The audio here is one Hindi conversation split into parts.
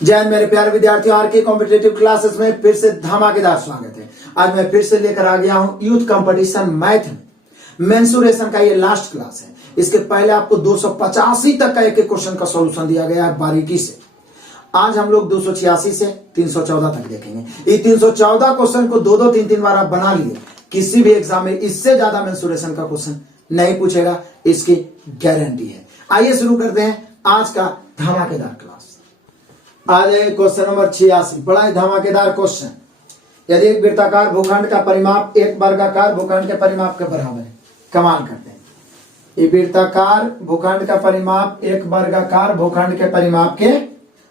जय हिंद मेरे प्यारे विद्यार्थियों, आर के कॉम्पिटेटिव क्लासेस में फिर से धमाकेदार स्वागत है। आज मैं फिर से लेकर आ गया हूं यूथ कंपटीशन मैथ में मेंसुरेशन का ये लास्ट क्लास है। इसके पहले आपको 285 तक का एक एक क्वेश्चन का सॉल्यूशन दिया गया है बारीकी से। आज हम लोग 286 से 314 तक देखेंगे। ये 314 क्वेश्चन को दो तीन तीन बार आप बना लिए, किसी भी एग्जाम में इससे ज्यादा मेंसुरेशन का क्वेश्चन नहीं पूछेगा, इसकी गारंटी है। आइए शुरू करते हैं आज का धमाकेदार क्लास। आज है क्वेश्चन नंबर 86, बड़ा ही धमाकेदार क्वेश्चन। यदि एक वृत्ताकार भूखंड का परिमाप एक वर्गाकार भूखंड के परिमाप के बराबर है, कमाल करते हैं। ये वृत्ताकार भूखंड का परिमाप एक वर्गाकार भूखंड के परिमाप के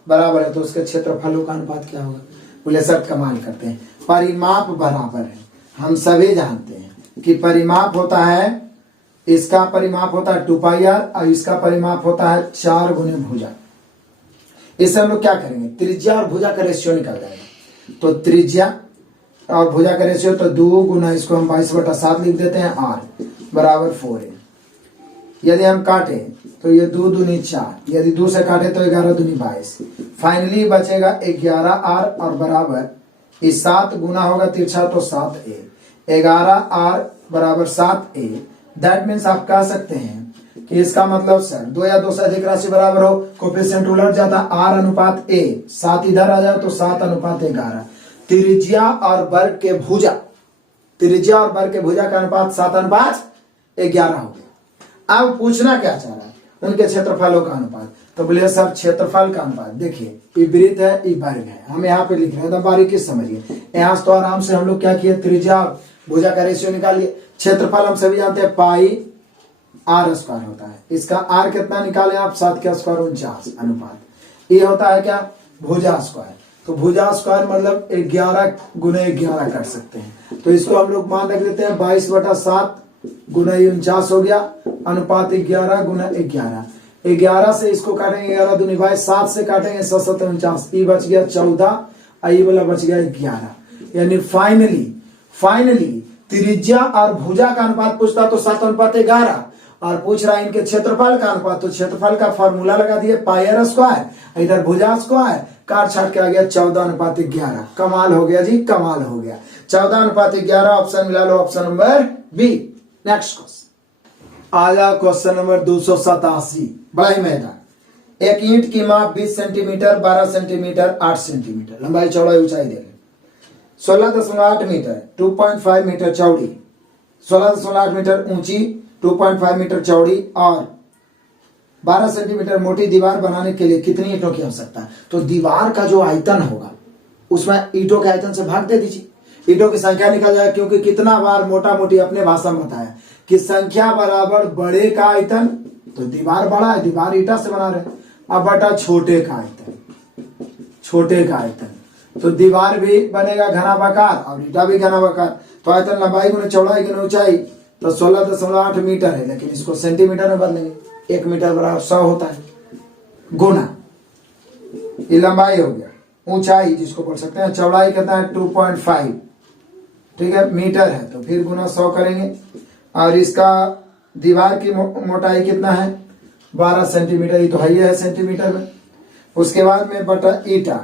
बराबर है, तो उसके क्षेत्रफलों का अनुपात क्या होगा? बोले सर कमाल करते हैं। परिमाप बराबर है, हम सभी जानते हैं कि परिमाप होता है, इसका परिमाप होता है 2πr और इसका परिमाप होता है 4 गुने भुजा। इससे हम लोग क्या करेंगे, त्रिज्या और भुजा का रेशियो निकल जाएगा। तो त्रिज्या और भुजा का रेशियो तो 2 गुना, इसको हम 22/7 लिख देते हैं, r बराबर 4a। यदि हम काटे तो ये 2 दूनी 4, यदि 2 से काटे तो 11 दूनी 22। फाइनली बचेगा 11r और बराबर इस 7 गुना होगा तिरछा तो 7a। 11r बराबर 7a। दैट मीन्स आप कह सकते हैं कि इसका मतलब सर 2 या 2 से अधिक राशि बराबर हो, कोफिशिएंट उलट जाता, r अनुपात a, 7 इधर आ जाए तो 7 अनुपात 11। त्रिज्या और वर्ग के भुजा, त्रिज्या और वर्ग के भुजा का अनुपात 7 अनुपात 11 हो गया। अब पूछना क्या चाह रहा है, उनके क्षेत्रफलों का अनुपात। तो बोले सर क्षेत्रफल का अनुपात देखिए, ये वृत्त है, ये वर्ग है, हम यहाँ पे लिख रहे हैं, तो बारीकी से समझिए। यहाँ तो आराम से हम लोग क्या किए, त्रिज्या भुजा का रेशियो निकालिए। क्षेत्रफल हम सभी जानते हैं पाई r स्क्वायर होता है, इसका r कितना निकाले आप, 7 के स्क्वायर 49 अनुपात। ये होता है क्या, भुजा स्क्वायर। तो भुजा स्क्वायर मतलब 11 गुने 11 कर सकते हैं, तो इसको हम लोग मान रख लेते हैं 22/7 गुना 49 हो गया, अनुपात 11 गुना 11। 11 से इसको काटेंगे 11 दूनी 22, 7 से काटेंगे 7 7 49, ये बच गया 14, आई वाला बच गया 11। यानी फाइनली त्रिज्या और भुजा का अनुपात पूछता तो 7 अनुपात 11, और पूछ रहा है इनके क्षेत्रफल का अनुपात, तो क्षेत्रफल का फॉर्मूला लगा दिए पाई r स्क्वायर, इधर भुजा स्क्वायर, काट छाट के आ गया 14 अनुपात 11। कमाल हो गया जी, कमाल हो गया। 14 अनुपात 11 ऑप्शन मिला लो, option number B. Next question आ जाओ, क्वेश्चन नंबर 287, बड़ा ही मैदान। एक ईंट की माप 20 सेंटीमीटर, 12 सेंटीमीटर, 8 सेंटीमीटर, लंबाई चौड़ाई ऊंचाई दे 16.8 मीटर, 2.5 मीटर चौड़ी, 16.8 मीटर ऊंची, 2.5 मीटर चौड़ी और 12 सेंटीमीटर मोटी दीवार बनाने के लिए कितनी ईंटों की आवश्यकता है? तो दीवार का जो आयतन होगा उसमें ईंटों के आयतन से भाग दे दीजिए, ईंटों की संख्या निकल जाए। क्योंकि कितना बार मोटा मोटी अपने भाषा में बताया कि संख्या बराबर बड़े का आयतन, तो दीवार बड़ा है, दीवार ईंटा से बना रहे, अब बटा छोटे का आयतन, छोटे का आयतन, तो दीवार भी बनेगा घनाभाकार और ईंटा भी घनाभाकार। तो आयतन लंबाई गुने चौड़ाई गुने ऊंचाई, तो 16.8 मीटर है, लेकिन इसको सेंटीमीटर में बदलेंगे, 1 मीटर बराबर 100 होता है, गुना ये लंबाई हो गया, ऊंचाई जिसको बोल सकते हैं, चौड़ाई कितना है 2.5, ठीक है, मीटर है, तो फिर गुना 100 करेंगे, और इसका दीवार की मोटाई कितना है 12 सेंटीमीटर, ये तो है सेंटीमीटर में। उसके बाद में बटा ईटा,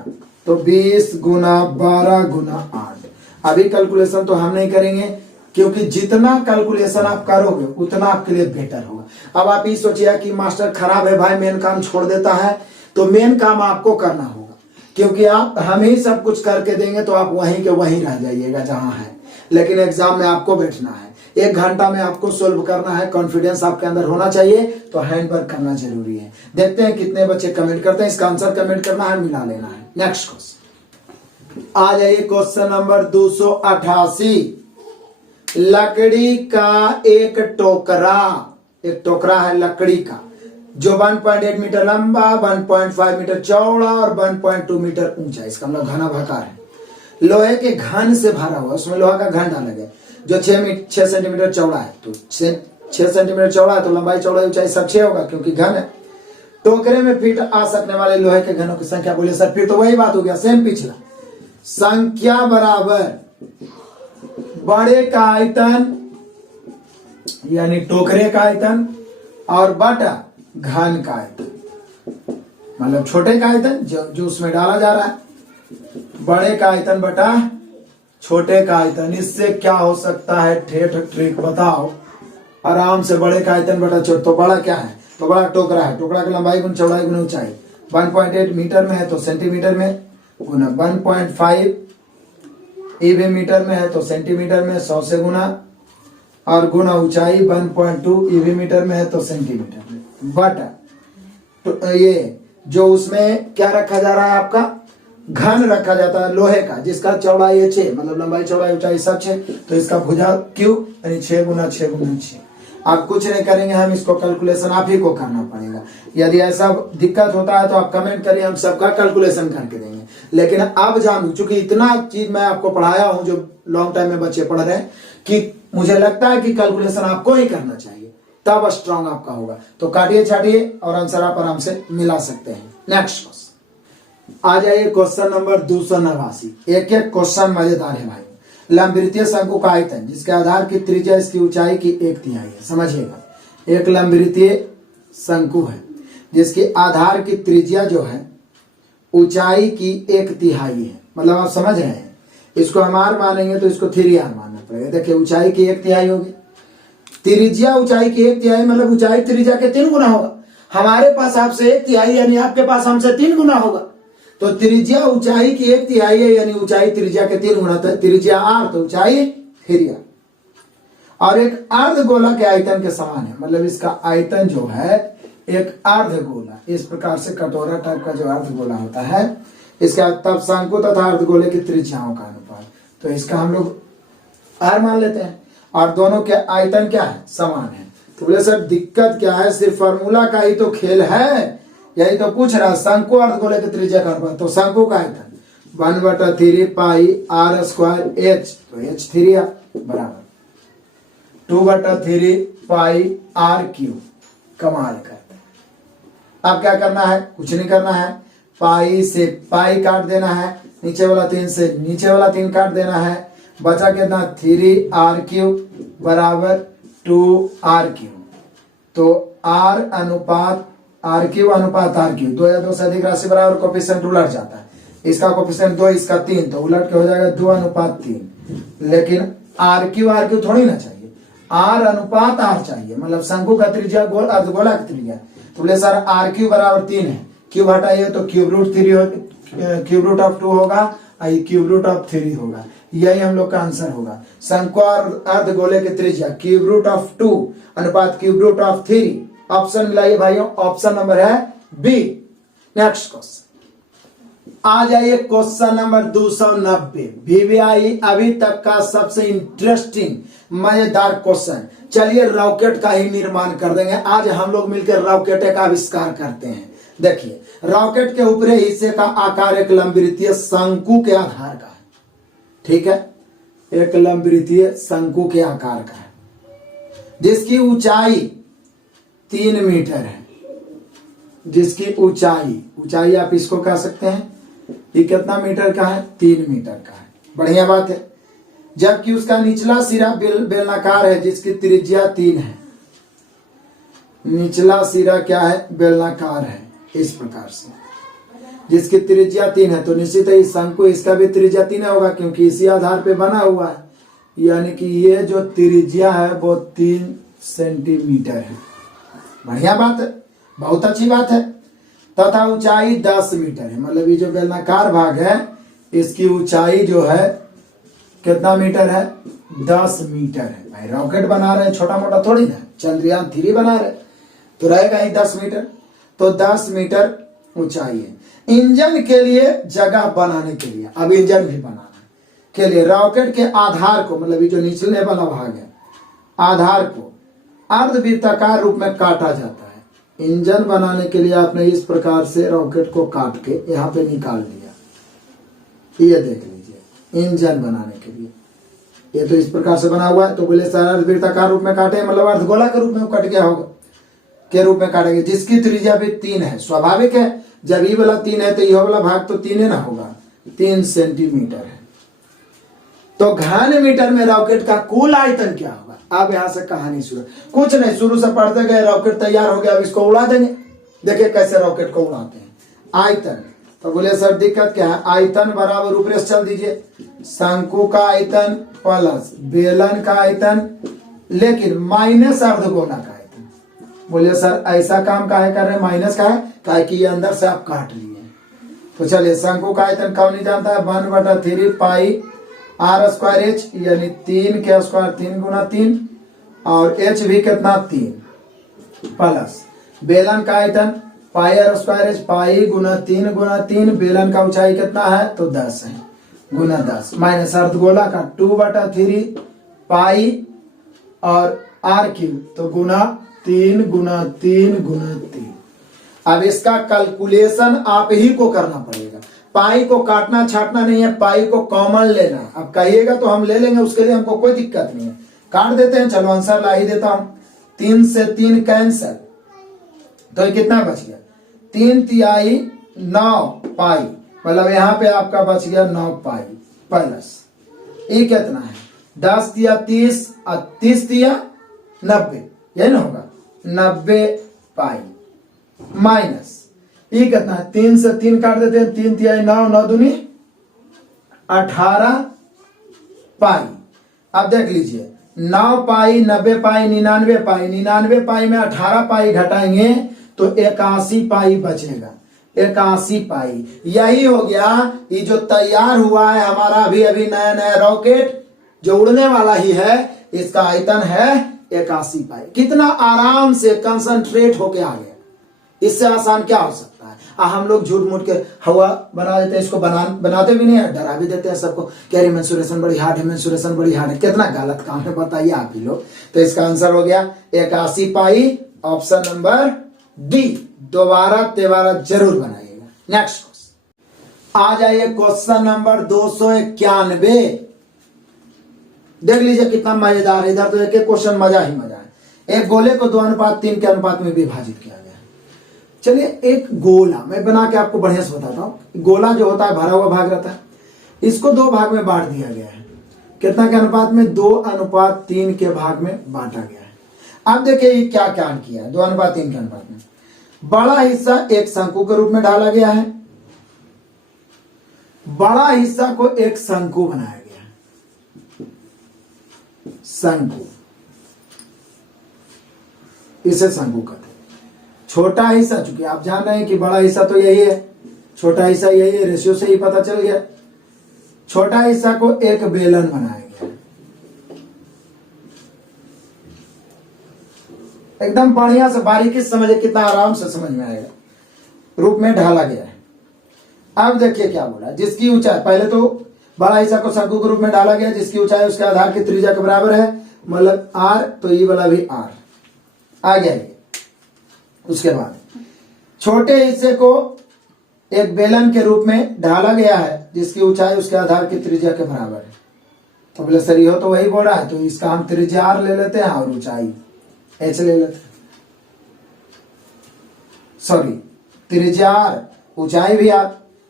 तो 20 गुना 12 गुना 8। अभी कैलकुलेशन तो हम नहीं करेंगे, क्योंकि जितना कैलकुलेशन आप करोगे उतना आपके लिए बेटर होगा। अब आप ये सोचिए कि मास्टर खराब है भाई, मेन काम छोड़ देता है, तो मेन काम आपको करना होगा, क्योंकि आप हम ही सब कुछ करके देंगे तो आप वहीं के वहीं रह जाइएगा जहां है, लेकिन एग्जाम में आपको बैठना है, 1 घंटा में आपको सोल्व करना है। कॉन्फिडेंस आपके अंदर होना चाहिए, तो हैंड वर्क करना जरूरी है। देखते हैं कितने बच्चे कमेंट करते हैं, इसका आंसर कमेंट करना है, मिला लेना है। नेक्स्ट क्वेश्चन आ जाइए, क्वेश्चन नंबर 288। लकड़ी का एक टोकरा है लकड़ी का, जो 1.8 मीटर लंबा, 1.5 मीटर चौड़ा और 1.2 मीटर ऊंचा, इसका मतलब घना भाकार है। लोहे के घन से भरा हुआ, उसमें लोहा का घन डाला गया, जो 6 सेंटीमीटर चौड़ा है, तो 6 सेंटीमीटर चौड़ा है, तो लंबाई चौड़ाई ऊंचाई सब 6 होगा, क्योंकि घन है। टोकरे में फिट आ सकने वाले लोहे के घनों की संख्या, बोले सर फिर तो वही बात हो गया, सेम पिछला, संख्या बराबर बड़े का आयतन यानी टोकरे का आयतन और बटा घन का आयतन। मतलब छोटे का आयतन जो उसमें डाला जा रहा है, बड़े का आयतन बटा छोटे का आयतन। इससे क्या हो सकता है ठेठ ट्रिक बताओ आराम से। बड़े का आयतन बटा छोटे, तो बड़ा क्या है, तो बड़ा टोकरा है, टोकरा की लंबाई गुना चौड़ाई गुना ऊंचाई। 1.8 मीटर में है तो सेंटीमीटर में गुना 1.5 ईवी मीटर में है तो सेंटीमीटर में 100 से गुना, और गुना ऊंचाई 1.2 ईवी मीटर में है तो सेंटीमीटर में बटा तो ये जो उसमें क्या रखा जा रहा है आपका घन रखा जाता है लोहे का, जिसका चौड़ाई है 6, मतलब लंबाई चौड़ाई ऊंचाई सब 6, तो इसका भुजा क्यू यानी 6 गुना 6 गुना 6। आप कुछ नहीं करेंगे, हम इसको कैलकुलेशन आप ही को करना पड़ेगा। यदि ऐसा दिक्कत होता है तो आप कमेंट करिए, हम सबका कैलकुलेशन करके देंगे। लेकिन अब जानू, चूंकि इतना चीज मैं आपको पढ़ाया हूं जो लॉन्ग टाइम में बच्चे पढ़ रहे हैं, कि मुझे लगता है कि कैलकुलेशन आपको ही करना चाहिए, तब स्ट्रांग आपका होगा। तो काटिए छाटिए और आंसर आप आराम से मिला सकते हैं। नेक्स्ट क्वेश्चन आ जाइए, क्वेश्चन नंबर 289। एक एक क्वेश्चन मजेदार है भाई। लंबवृत्तीय शंकु का आयतन जिसके आधार की त्रिज्या इसकी ऊंचाई की 1/3 है। समझिएगा, एक लंबवृत्तीय शंकु है जिसकी आधार की त्रिज्या जो है ऊंचाई की 1/3 है। मतलब आप समझ रहे हैं, इसको हम आर मानेंगे तो इसको 3r मानना पड़ेगा। देखिए ऊंचाई की 1/3 होगी, त्रिज्या ऊंचाई की 1/3 मतलब ऊंचाई त्रिज्या के 3 गुना होगा। हमारे पास आपसे 1/3 यानी आपके पास हमसे 3 गुना होगा। तो त्रिज्या ऊंचाई की 1/3 है यानी ऊंचाई त्रिज्या के 3 गुना, त्रिज्या r तो ऊंचाई 3r। और एक अर्धगोला के आयतन के समान है, मतलब इसका आयतन जो है एक अर्धगोला, इस प्रकार से कटोरा टाइप का जो अर्धगोला होता है, इसका तब शंकु तथा अर्धगोले की त्रिज्याओं का अनुपात, तो इसका हम लोग r मान लेते हैं। और दोनों के आयतन क्या है, समान है। तो बोले सर दिक्कत क्या है, सिर्फ फार्मूला का ही तो खेल है, यही तो पूछ रहा है। शंकु अर्धगोले की त्रिज्या का अनुपात, तो शंकु का आयतन 1/3 पाई r स्क्वायर h, तो h 3r बराबर 2/3 पाई r क्यूब। कमाल करते हैं। अब क्या करना है, कुछ नहीं करना है, पाई से पाई काट देना है, नीचे वाला 3 से नीचे वाला 3 काट देना है, बचा कितना 3r क्यूब बराबर 2r क्यूब। तो r अनुपात r क्यूब अनुपात r क्यूब, 2 या 2 से अधिक राशि बराबर कोफिशिएंट उलट जाता है। इसका कोफिशिएंट 2, इसका 3, तो उलट के हो जाएगा 2/3। लेकिन r क्यूब थोड़ी ना चाहिए, r अनुपात r चाहिए। मतलब शंकु का त्रिज्या गोल अर्धगोला की त्रिज्या, तो बोले सर r क्यूब बराबर 3 है, क्यूब हटाइए तो क्यूब रूट ऑफ 2 होगा, क्यूब रूट ऑफ 3 होगा। यही हम लोग का आंसर होगा। शंकु अर्धगोले की त्रिज्या क्यूब रूट ऑफ 2 अनुपात क्यूब रूट ऑफ 3। ऑप्शन मिलाइए भाइयों, ऑप्शन नंबर है बी। नेक्स्ट क्वेश्चन आ जाइए, क्वेश्चन नंबर 290। VVI अभी तक का सबसे इंटरेस्टिंग मजेदार क्वेश्चन। चलिए रॉकेट का ही निर्माण कर देंगे आज हम लोग मिलकर, रॉकेट का आविष्कार करते हैं। देखिए रॉकेट के ऊपरी हिस्से का आकार एक लंबवृत्तीय शंकु के आधार का है, ठीक है, एक लंबवृत्तीय शंकु के आकार का है, जिसकी ऊंचाई 3 मीटर है। जिसकी ऊंचाई आप इसको कह सकते हैं, ये कितना मीटर का है, 3 मीटर का है। बढ़िया बात है। जबकि उसका निचला सिरा बेलनाकार है जिसकी त्रिज्या 3 है। निचला सिरा क्या है, बेलनाकार है, इस प्रकार से, जिसकी त्रिज्या 3 है। तो निश्चित है शंकु इसका भी त्रिज्या 3 होगा क्योंकि इसी आधार पे बना हुआ है। यानी कि ये जो त्रिज्या है वो 3 सेंटीमीटर है। बढ़िया बात है, बहुत अच्छी बात है। तथा ऊंचाई 10 मीटर है, मतलब ये जो बेलनाकार भाग है इसकी ऊंचाई जो है कितना मीटर है, 10 मीटर है। भाई रॉकेट बना रहे हैं, छोटा मोटा थोड़ी ना, चंद्रयान 3 बना रहे, तो रहेगा ही 10 मीटर। तो 10 मीटर ऊंचाई है। इंजन के लिए जगह बनाने के लिए, अब इंजन भी बनाना के लिए रॉकेट के आधार को, मतलब ये जो निचले वाला भाग है, आधार को अर्धवृत्ताकार रूप में काटा जाता है। इंजन बनाने के लिए आपने इस प्रकार से रॉकेट को काट के यहाँ पे निकाल लिया, ये देख लीजिए, इंजन बनाने के लिए ये तो इस प्रकार से बना हुआ है। तो बोले सर अर्धवृत्ताकार रूप में काटे, मतलब अर्धगोला के रूप में कट गया होगा, के रूप में काटेंगे, जिसकी त्रिज्या भी 3 है। स्वाभाविक है, जब ये वाला 3 है तो यह वाला भाग तो 3 ना होगा, 3 सेंटीमीटर है। तो घन मीटर में रॉकेट का कुल आयतन क्या होगा। अब यहां से कहानी शुरू, कुछ नहीं, शुरू से पढ़ते गए, रॉकेट तैयार हो गया, अब इसको उड़ा देंगे। देखिए कैसे रॉकेट को उड़ाते हैं। आयतन। तो बोले सर दिक्कत क्या है, आयतन बराबर ऊपर से चल दीजिए, शंकु का आयतन प्लस बेलन का आयतन लेकिन माइनस अर्धगोला का आयतन। बोले सर ऐसा काम काहे कर रहे हैं, माइनस का है, काहे कि ये अंदर से आप काट लिए। तो चलिए शंकु का आयतन कौन नहीं जानता है, 1/3 पाई आर स्क्वायर एच, यानी 3 के स्क्वायर 3 गुना 3 और एच भी कितना 3 प्लस बेलन का आयतन पाई आर स्क्वायर एच, पाई गुना 3 बेलन का ऊंचाई कितना है तो 10 है गुना 10 माइनस अर्धगोला का 2/3 पाई और आर क्यूब तो गुना 3 गुना 3 गुना 3। अब इसका कैलकुलेशन आप ही को करना पड़ेगा, पाई को काटना छाटना नहीं है, पाई को कॉमन लेना। अब कहिएगा तो हम ले लेंगे, उसके लिए हमको कोई दिक्कत नहीं है, काट देते हैं। चलो आंसर ला ही देता हूं, 3 से 3 कैंसल, तो ये कितना बच गया 3 तिहाई 9 पाई, मतलब यहाँ पे आपका बच गया 9 पाई प्लस ये कितना है 10 तिया 30 और 30 तिया 90, यही ना होगा 90 पाई माइनस ये कितना है 3 से 3 काट देते हैं, 3 तिहाई 9, 9 दूनी 18 पाई। अब देख लीजिए 9 पाई 90 पाई 99 पाई, 99 पाई में 18 पाई घटाएंगे तो 81 पाई बचेगा, 81 पाई। यही हो गया ये जो तैयार हुआ है हमारा अभी अभी नया नया रॉकेट जो उड़ने वाला ही है, इसका आयतन है 81 पाई। कितना आराम से कंसंट्रेट होके आ गया, इससे आसान क्या हो सकता है। हम लोग झूठ मूठ के हवा बना देते हैं, इसको बनाते भी नहीं है, डरा भी देते हैं सबको कि अरे मेंसुरेशन बड़ी हार्ड है, मेंसुरेशन बड़ी हार्ड है। कितना गलत काम है बताइए आप ही लोग। तो इसका आंसर हो गया 81 पाई, ऑप्शन नंबर डी। दोबारा तेबारा जरूर बनाइएगा। नेक्स्ट क्वेश्चन आ जाइए, क्वेश्चन नंबर 291। देख लीजिए कितना मजेदार, इधर तो एक क्वेश्चन मजा ही मजा है। एक गोले को 2:3 के अनुपात में विभाजित किया गया। चलिए एक गोला मैं बना के आपको बढ़िया से बताता हूं। गोला जो होता है भरा हुआ भाग रहता है, इसको 2 भाग में बांट दिया गया है। कितना के अनुपात में 2:3 के भाग में बांटा गया है। अब देखिए ये क्या क्या किया है 2:3 के अनुपात में। बड़ा हिस्सा एक शंकु के रूप में ढाला गया है, बड़ा हिस्सा को एक शंकु बनाया गया है, शंकु, इसे शंकु कहते हैं। छोटा हिस्सा, चूंकि आप जान रहे हैं कि बड़ा हिस्सा तो यही है, छोटा हिस्सा यही है, रेशियो से ही पता चल गया। छोटा हिस्सा को एक बेलन बनाया गया, एकदम बढ़िया से बारीकी से समझे, कितना आराम से समझ में आएगा, रूप में ढाला गया है। अब देखिए क्या बोला, जिसकी ऊंचाई, पहले तो बड़ा हिस्सा को शंकु के रूप में ढाला गया, जिसकी ऊंचाई उसके आधार की त्रिज्या के बराबर है, मतलब आर, तो ये वाला भी आर आ गया। उसके बाद छोटे हिस्से को एक बेलन के रूप में ढाला गया है, जिसकी ऊंचाई उसके आधार की त्रिज्या के बराबर है। तो बोले सर ये हो तो वही बोल रहा है, तो इसका हम त्रिज्या आर ले लेते हैं और ऊंचाई एच ले लेते हैं। सॉरी, त्रिज्या आर ऊंचाई भी आर,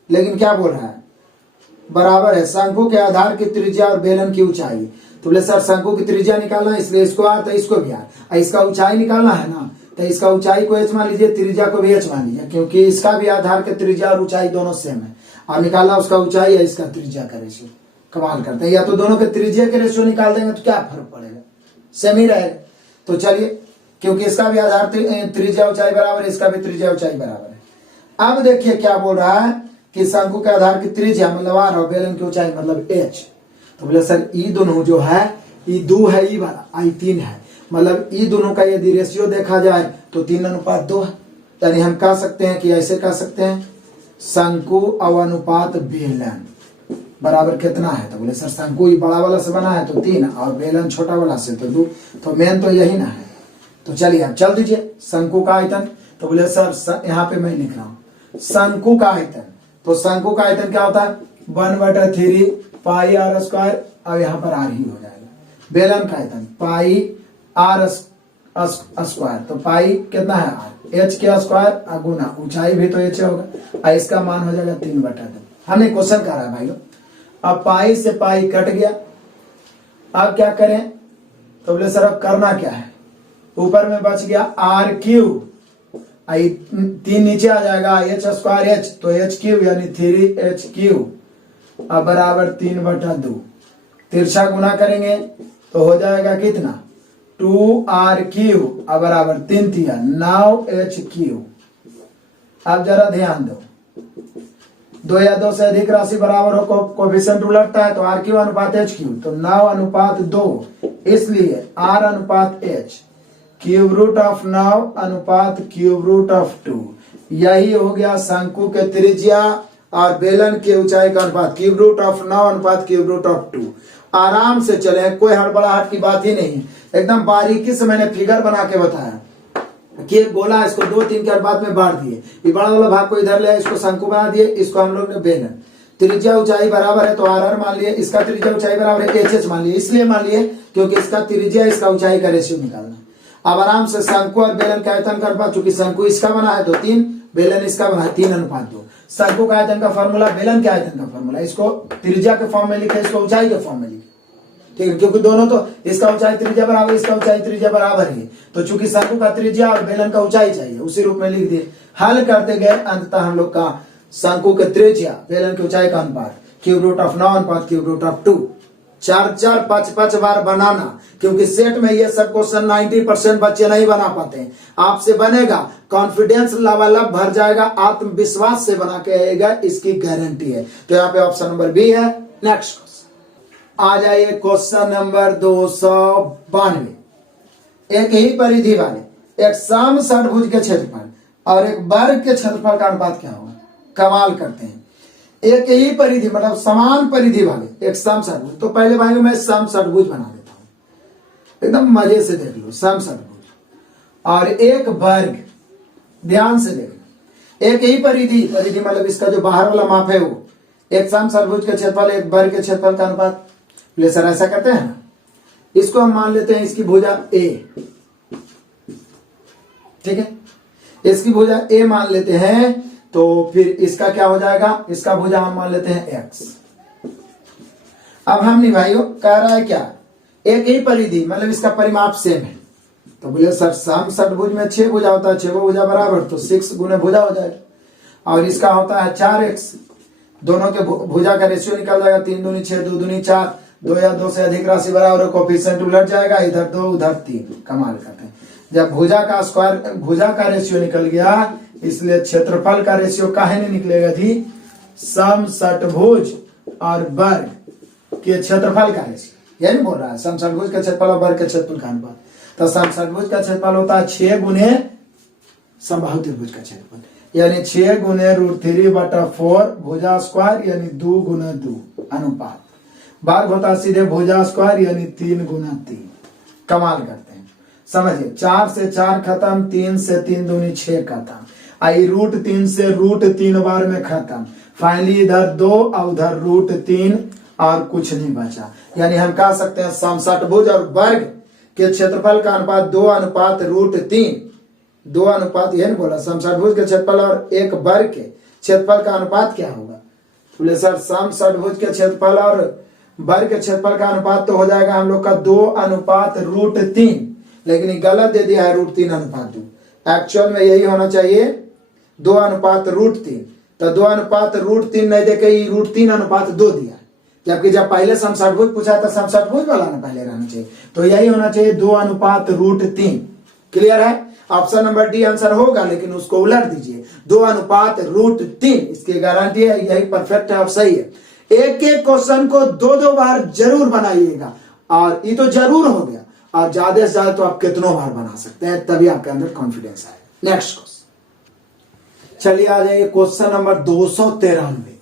लेकिन क्या बोल रहा है बराबर है शंकु के आधार की त्रिज्या और बेलन की ऊंचाई। तो बोले सर शंकु की त्रिज्या निकालना है, इसलिए इसको आर तो इसको भी आर, इसका ऊंचाई निकालना है ना, तो इसका ऊंचाई को एच मान लीजिए, त्रिज्या को भी एच मान लीजिए, क्योंकि इसका भी आधार के त्रिज्या और ऊंचाई दोनों सेम है। और निकालना उसका ऊंचाई या इसका त्रिज्या का रेशियो। कमाल करते हैं, या तो दोनों के त्रिज्या के रेशियो निकाल देंगे तो क्या फर्क पड़ेगा, सेम ही रहेगा। तो चलिए, क्योंकि इसका भी आधार त्रिज्या ऊंचाई बराबर है, इसका भी त्रिज्या ऊंचाई बराबर है। अब देखिए क्या बोल रहा है कि शंकु के आधार की त्रिज्या मतलब आर और बेलन की ऊंचाई मतलब एच। तो बोले सर ई दोनों जो है, ई 2 है, ई वाला आई 3 है, मतलब ई दोनों का यदि रेशियो देखा जाए तो 3:2 है। यानी हम कह सकते हैं कि ऐसे कह सकते हैं शंकु और अनुपात बेलन बराबर कितना है। तो बोले सर शंकु बड़ा वाला से बना है तो 3 और बेलन छोटा वाला से तो 2, तो मेन तो यही ना है। तो चलिए आप चल दीजिए शंकु का आयतन। तो बोले सर यहाँ पे मैं लिख रहा हूं शंकु का आयतन। तो शंकु का आयतन क्या होता है 1/3 पाई आर स्क्वायर, और यहाँ पर आर ही हो जाएगा। बेलन का आयतन पाई आर स्क्वायर, तो पाई कितना है आर, एच के स्क्वायर गुना ऊंचाई भी तो एच होगा, और इसका मान हो जाएगा 3/2। हमने क्वेश्चन करा है भाइयों। अब पाई से पाई कट गया, अब क्या करें। तो बोले सर अब करना क्या है, ऊपर में बच गया आर क्यूब आई 3 नीचे आ जाएगा, एच स्क्वायर एच, तो एच क्यू यानी 3h³ अब बराबर 3/2। तिरछा गुना करेंगे तो हो जाएगा कितना 2r³ अब बराबर 3 तिया 9h³। अब जरा ध्यान दो, 2 या 2 से अधिक राशि बराबर हो कोफिशिएंट उलटता है तो r³ अनुपात h³, तो 9 अनुपात 2, इसलिए r अनुपात h, क्यूब रूट ऑफ 9 अनुपात क्यूब रूट ऑफ 2। यही हो गया शंकु के त्रिज्या और बेलन की ऊंचाई का अनुपात, क्यूब रूट ऑफ 9 अनुपात क्यूब रूट ऑफ 2। आराम से चले, कोई हड़बड़ाहट की बात ही नहीं है, एकदम बारीकी से मैंने फिगर बना के बताया कि एक गोला, इसको 2-3 के अनुपात में बांट दिए, ये बड़ा वाला भाग को इधर ले, इसको शंकु बना दिए, इसको हम लोग ने बेलन। त्रिज्या ऊंचाई बराबर है तो आर मान लिए, इसका त्रिज्या ऊंचाई बराबर है एच मान लिए, इसलिए मान लिए क्योंकि इसका त्रिज्या इसका ऊंचाई का रेशियो निकालना। अब आराम से शंकु और बेलन का आयतन का अनुपात, चूंकि शंकु इसका बना है तो 3, बेलन इसका बना है 3:2। शंकु का आयतन का फॉर्मूला, बेलन के आयतन का फॉर्मूला, इसको त्रिज्या के फॉर्म में लिखे, इसको ऊंचाई के फॉर्म में लिखे, ठीक है, क्योंकि दोनों तो इसका ऊंचाई त्रिज्या बराबर, इसका ऊंचाई त्रिज्या बराबर है, तो चूंकि शंकु का त्रिज्या और बेलन का ऊंचाई चाहिए, उसी रूप में लिख दिए। हल करते गए अंततः हम लोग का शंकु के त्रिज्या बेलन की ऊंचाई का अनुपात क्यूब रूट ऑफ 9 अनुपात क्यूब रूट ऑफ 2। 4-4 5-5 बार बनाना, क्योंकि सेट में ये सब क्वेश्चन 90% बच्चे नहीं बना पाते हैं। आपसे बनेगा, कॉन्फिडेंस लेवल अप भर जाएगा, आत्मविश्वास से बना के आएगा, इसकी गारंटी है। तो यहाँ पे ऑप्शन नंबर बी है। नेक्स्ट आ जाइए क्वेश्चन नंबर 292। एक ही परिधि वाले एक सम षटभुज के क्षेत्रफल और एक वर्ग के क्षेत्रफल का अनुपात क्या होगा? कमाल करते हैं। एक ही परिधि मतलब समान परिधि वाले एक सम षटभुज, तो पहले भाई मैं सम षटभुज बना देता हूं, एकदम मजे से देख लो। सम षटभुज और एक वर्ग, ध्यान से देख लो। एक ही परिधि मतलब इसका जो बाहर वाला माप है वो, एक सम षटभुज के क्षेत्रफल एक वर्ग के क्षेत्रफल का अनुपात। ले सर ऐसा करते हैं ना, इसको हम मान लेते हैं इसकी भुजा a, ठीक है, इसकी भुजा a मान लेते हैं, तो फिर इसका क्या हो जाएगा, इसका भुजा हम मान लेते हैं x। अब हम नहीं भाइयों कह रहा है क्या, एक ही परिधि मतलब इसका परिमाप सेम है, तो बोले सर सम षटभुज में 6 भुजा होता है, 6 भुजा बराबर, तो 6 गुने भुजा हो जाएगा, और इसका होता है 4x, दोनों के भुजा का रेशियो निकल जाएगा, 3 दूनी 6 2 दूनी 4, 2 या 2 से अधिक राशि बराबर कोफिशिएंट उलट जाएगा, इधर 2 उधर 3। कमाल करते हैं, जब भुजा का स्क्वायर, भुजा का रेशियो निकल गया, इसलिए क्षेत्रफल का रेशियो काहे नहीं निकलेगा थी, सम षटभुज और वर्ग के क्षेत्रफल का रेशियो, यही बोल रहा है, सम षटभुज का क्षेत्रफल और वर्ग के क्षेत्रफल का अनुपात। तो सम षटभुज का क्षेत्रफल होता है 6 गुने समबाहु त्रिभुज का क्षेत्रफल, यानी 6 गुने √3/4 भुजा स्क्वायर यानी 2 गुना 2 अनुपात। वर्ग होता है सीधे भुजा स्क्वायर यानी 3 गुना 3। कमाल करते हैं, समझिए, 4 से 4 खत्म, 3 से 3 दूनी 6 खत्म, आई √3 से √3 बार में खत्म, फाइनली इधर 2 और उधर √3 और कुछ नहीं बचा। यानी हम कह सकते हैं सम षटभुज और वर्ग के क्षेत्रफल का अनुपात 2:√3, 2 अनुपात, यह नहीं बोला, सम षटभुज के क्षेत्रफल और एक वर्ग के क्षेत्रफल का अनुपात क्या होगा? बोले सर सम षटभुज के क्षेत्रफल और वर्ग के क्षेत्रफल का अनुपात तो हो जाएगा हम लोग का 2:√3, लेकिन ये गलत दे दिया है √3:2। एक्चुअल में यही होना चाहिए 2:√3, तो 2:√3 नहीं देके √3:2 दिया, जबकि जब पहले सम षटभुज पूछा था सम षटभुज वाला ना पहले रहना चाहिए, तो यही होना चाहिए 2:√3। क्लियर है? ऑप्शन नंबर डी आंसर होगा, लेकिन उसको उलट दीजिए, 2:√3, इसकी गारंटी है, यही परफेक्ट है, अब सही है। एक एक क्वेश्चन को 2-2 बार जरूर बनाइएगा, और ये तो जरूर हो गया, और ज्यादा से ज्यादा तो आप कितनों बार बना सकते हैं, तभी आपके अंदर कॉन्फिडेंस आए। नेक्स्ट क्वेश्चन, चलिए आ जाइए क्वेश्चन नंबर 293।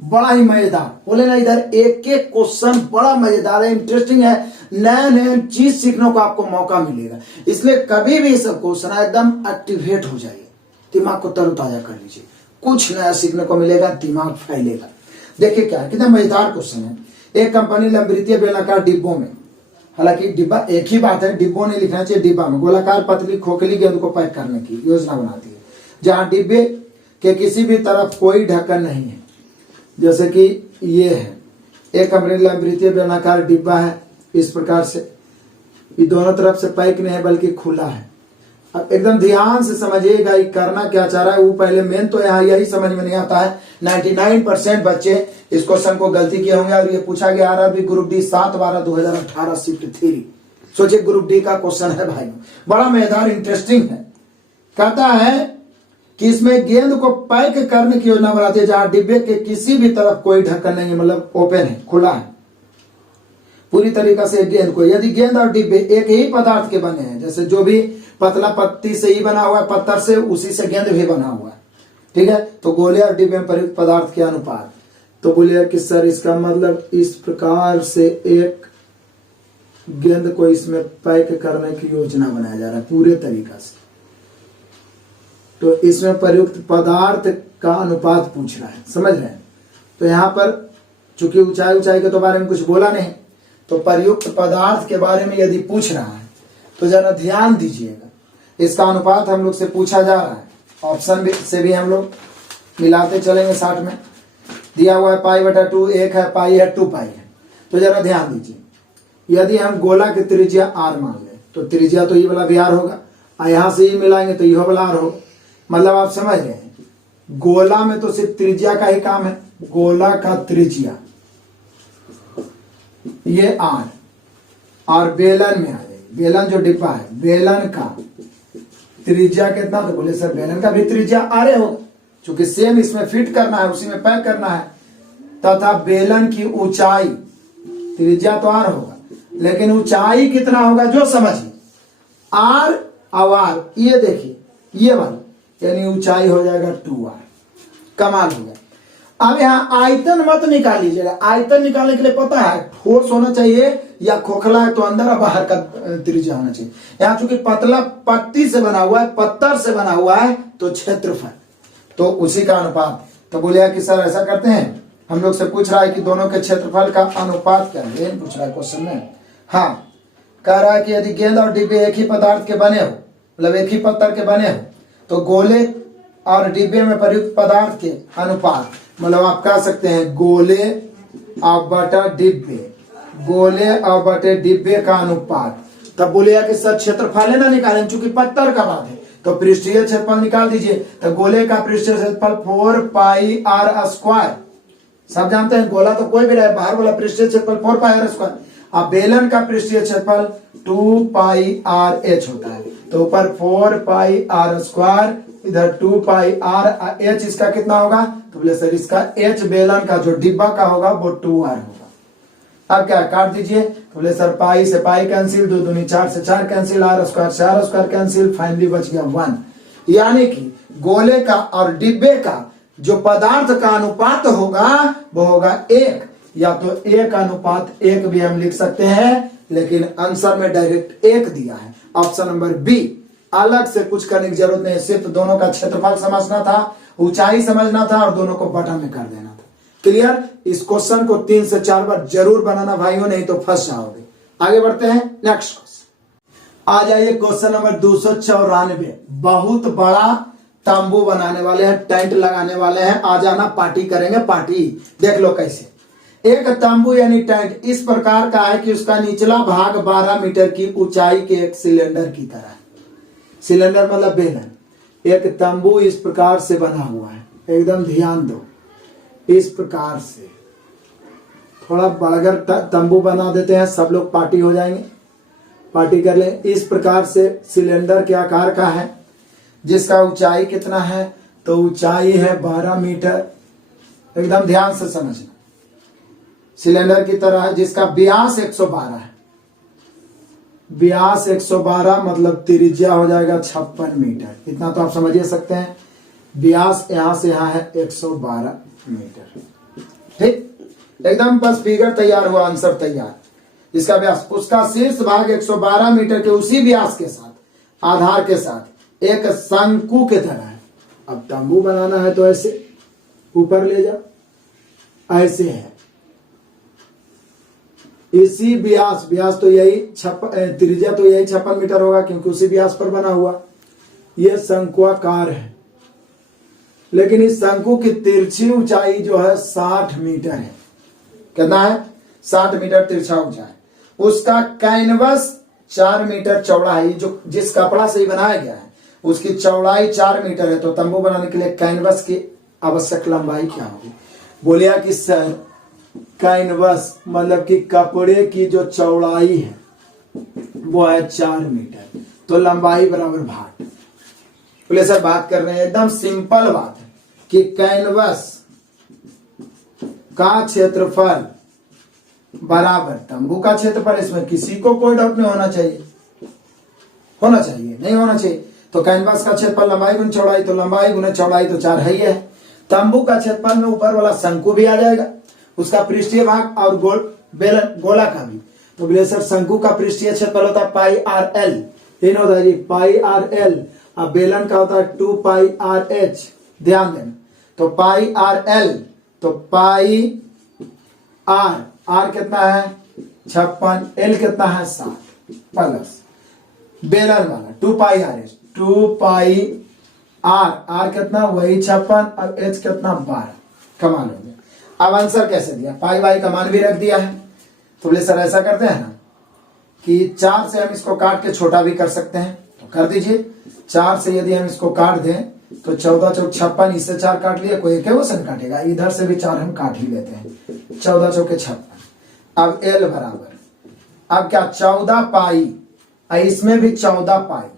बड़ा ही मजेदार, बोले ना इधर एक एक क्वेश्चन बड़ा मजेदार है, इंटरेस्टिंग है, नए नए चीज सीखने को आपको मौका मिलेगा, इसलिए कभी भी सब क्वेश्चन एकदम एक्टिवेट हो जाइए, दिमाग को तरोताजा कर लीजिए, कुछ नया सीखने को मिलेगा, दिमाग फैलेगा। देखिए क्या है, कितना मजेदार क्वेश्चन है। एक कंपनी लंबवृत्तीय बेलनाकार डिब्बों में, हालांकि डिब्बा एक ही बात है, डिब्बों नहीं लिखना चाहिए, डिब्बा में गोलाकार पतली खोखली गेंद को पैक करने की योजना बनाती है, जहां डिब्बे के किसी भी तरफ कोई ढक्कन नहीं है, जैसे कि ये है, एक कंपनी लंबवृत्तीय बेलनाकार डिब्बा है, इस प्रकार से, ये दोनों तरफ से पैक नहीं है बल्कि खुला है, अब एकदम ध्यान से समझिएगा ये करना क्या चाह रहा है। वो पहले मेन तो यहाँ यही समझ में नहीं आता है। 99% बच्चे इस क्वेश्चन को गलती किए होंगे। और ये पूछा गया आरआरबी ग्रुप डी 7/12/2018 शिफ्ट 3। सोचिए ग्रुप डी का क्वेश्चन है भाई, बड़ा मजेदार इंटरेस्टिंग है। कहता है कि इसमें गेंद को पैक करने की योजना बनाती है जहां डिब्बे के किसी भी तरफ कोई ढक्कन नहीं है, मतलब ओपन है, खुला है पूरी तरीका से गेंद को। यदि गेंद और डिब्बे एक ही पदार्थ के बने हैं, जैसे जो भी पतला पत्ती से ही बना हुआ है, पत्थर से, उसी से गेंद भी बना हुआ है, ठीक है। तो गोले और डिब्बे में प्रयुक्त पदार्थ के अनुपात। तो बोलिए कि सर इसका मतलब इस प्रकार से एक गेंद को इसमें पैक करने की योजना बनाया जा रहा है पूरे तरीका से। तो इसमें प्रयुक्त पदार्थ का अनुपात पूछ रहा है, समझ रहे हैं। तो यहां पर चूंकि ऊंचाई के तो बारे में कुछ बोला नहीं, तो प्रयुक्त पदार्थ के बारे में यदि पूछ रहा है तो जरा ध्यान दीजिएगा। इसका अनुपात हम लोग से पूछा जा रहा है। ऑप्शन से भी हम लोग मिलाते चलेंगे। 60 में दिया हुआ है π/2, 1 है, पाई है, 2 पाई है। तो जरा ध्यान दीजिए। यदि हम गोला की त्रिज्या r मान लें तो त्रिज्या तो ये वाला भी r होगा, और यहां से ये मिलाएंगे तो यह वाला r होगा। मतलब आप समझ रहे हैं, गोला में तो सिर्फ त्रिज्या का ही काम है। गोला का त्रिज्या ये r, और बेलन में आ जाएगी। बेलन जो डिब्बा है, बेलन का त्रिज्या कितना? तो बोले सर बेलन का भी त्रिज्या r होगा, क्योंकि सेम इसमें फिट करना है, उसी में पैक करना है। तथा बेलन की ऊंचाई, त्रिज्या तो r होगा लेकिन ऊंचाई कितना होगा जो समझिए। r और r, ये देखिए ये वाला, यानी ऊंचाई हो जाएगा 2r। कमाल हो गया। अब यहाँ आयतन मत निकाल लीजिएगा। आयतन निकालने के लिए पता है ठोस होना चाहिए या खोखला है तो अंदर और बाहर का त्रिज्या होना चाहिए। यहाँ चूंकि पतला पत्ती से बना हुआ है, पत्थर से बना हुआ है, तो क्षेत्रफल तो उसी का अनुपात। तो बोलिए कि सर ऐसा करते हैं, हम लोग से पूछ रहा है कि दोनों के क्षेत्रफल का अनुपात क्या है, पूछ रहा है क्वेश्चन में। हाँ, कह रहा है कि यदि गेंद और डिब्बे एक ही पदार्थ के बने हो, मतलब एक ही पत्थर के बने हो, तो गोले और डिब्बे में प्रयुक्त पदार्थ के अनुपात, मतलब आप कह सकते हैं गोले और बटा डिब्बे, गोले और बटे डिब्बे का अनुपात। तब बोलिए कि सर क्षेत्रफल ना निकालें, चूंकि पत्थर का बात है तो पृष्ठीय क्षेत्रफल निकाल दीजिए। तो गोले का पृष्ठीय क्षेत्रफल 4πr²। सब जानते हैं गोला तो कोई भी रहे, बाहर वाला पृष्ठीय क्षेत्रफल 4πr²। अब बेलन का पृष्ठीय क्षेत्रफल 2πrh होता है। तो ऊपर 4πr², इधर 2πr, h इसका कितना होगा? तो बोले सर इसका h बेलन का जो डिब्बा का होगा वो 2r होगा। अब क्या काट दीजिए? तो बोले सर पाई से पाई कैंसिल, 2 दूनी 4 से 4 कैंसिल, r² से r² कैंसिल, फाइनली बच गया 1। यानी कि गोले का और डिब्बे का जो पदार्थ का अनुपात होगा वो होगा 1, या तो 1:1 भी हम लिख सकते हैं, लेकिन आंसर में डायरेक्ट 1 दिया है। Option number B. अलग से कुछ करने की जरूरत नहीं, सिर्फ दोनों का क्षेत्रफल समझना था, ऊंचाई समझना था और दोनों को बटन में कर देना था। क्लियर? इस क्वेश्चन को 3 से 4 बार जरूर बनाना भाइयों, नहीं तो फंस जाओगे। आगे बढ़ते हैं नेक्स्ट क्वेश्चन। आ जाइए क्वेश्चन नंबर 294। बहुत बड़ा तंबू बनाने वाले हैं, टेंट लगाने वाले हैं। आ जाना, पार्टी करेंगे। पार्टी देख लो कैसे। एक तंबू यानी टेंट इस प्रकार का है कि उसका निचला भाग 12 मीटर की ऊंचाई के एक सिलेंडर की तरह है। सिलेंडर मतलब बेलन। एक तंबू इस प्रकार से बना हुआ है, एकदम ध्यान दो, इस प्रकार से। थोड़ा बड़गर तंबू बना देते हैं, सब लोग पार्टी हो जाएंगे, पार्टी कर लें। इस प्रकार से सिलेंडर के आकार का है, जिसका ऊंचाई कितना है? तो ऊंचाई है 12 मीटर। एकदम ध्यान से समझना। सिलेंडर की तरह है, जिसका व्यास 112 है। व्यास 112 मतलब त्रिज्या हो जाएगा 56 मीटर। इतना तो आप समझ ही सकते हैं। व्यास यहां से यहां है 112 मीटर। ठीक, एकदम बस फिगर तैयार हुआ, आंसर तैयार। जिसका व्यास, उसका शीर्ष भाग 112 मीटर के उसी व्यास के साथ, आधार के साथ एक शंकु के तरह है। अब तंबू बनाना है तो ऐसे ऊपर ले जाओ, ऐसे है। इसी व्यास, व्यास तो यही त्रिज्या तो यही 56 मीटर होगा, क्योंकि उसी व्यास पर बना हुआ। यह शंक्वाकार है, लेकिन इस शंकु की तिरछी ऊंचाई जो है 60 मीटर है। कितना है? 60 मीटर तिरछा ऊंचाई। उसका कैनवस 4 मीटर चौड़ा है, जो जिस कपड़ा से ही बनाया गया है उसकी चौड़ाई 4 मीटर है, तो तंबू बनाने के लिए कैनवस की आवश्यक लंबाई क्या होगी? बोलिया कि सर कैनवस मतलब कि कपड़े की जो चौड़ाई है वो है 4 मीटर, तो लंबाई बराबर भाग। बोले सर बात कर रहे हैं एकदम सिंपल बात है कि कैनवस का क्षेत्रफल बराबर तंबू का क्षेत्रफल। इसमें किसी को कोई डाउट नहीं होना चाहिए, होना चाहिए नहीं होना चाहिए। तो कैनवास का क्षेत्रफल लंबाई गुना चौड़ाई, तो लंबाई गुना चौड़ाई तो 4 है ही है। तंबू का क्षेत्रफल में ऊपर वाला शंकु भी आ जाएगा, उसका पृष्ठीय भाग और गोला का भी। तो बोले सर शंकु का पृष्ठीय क्षेत्रफल होता है पाई आर एल, ये होता है जी पाई आर एल, और बेलन का होता है 2 पाई आर एच। ध्यान देना, तो पाई आर एल, तो पाई आर कितना है 56, एल कितना है 60, प्लस बेलन वाला 2 पाई आर एच, 2 पाई आर कितना वही 56 और एच कितना 12। कमाल हो गया। अब आंसर कैसे दिया? पाई वाई का मान भी रख दिया है। तो बोले सर ऐसा करते हैं ना कि 4 से हम इसको काट के छोटा भी कर सकते हैं, तो कर दीजिए। 4 से यदि हम इसको काट दें तो 14 चौक 56, इससे 4 काट लिए, कोई एक क्वेश्चन काटेगा, इधर से भी 4 हम काट ही लेते हैं, 14 चौके 56। अब एल बराबर, अब क्या 14 पाई, इसमें भी 14 पाई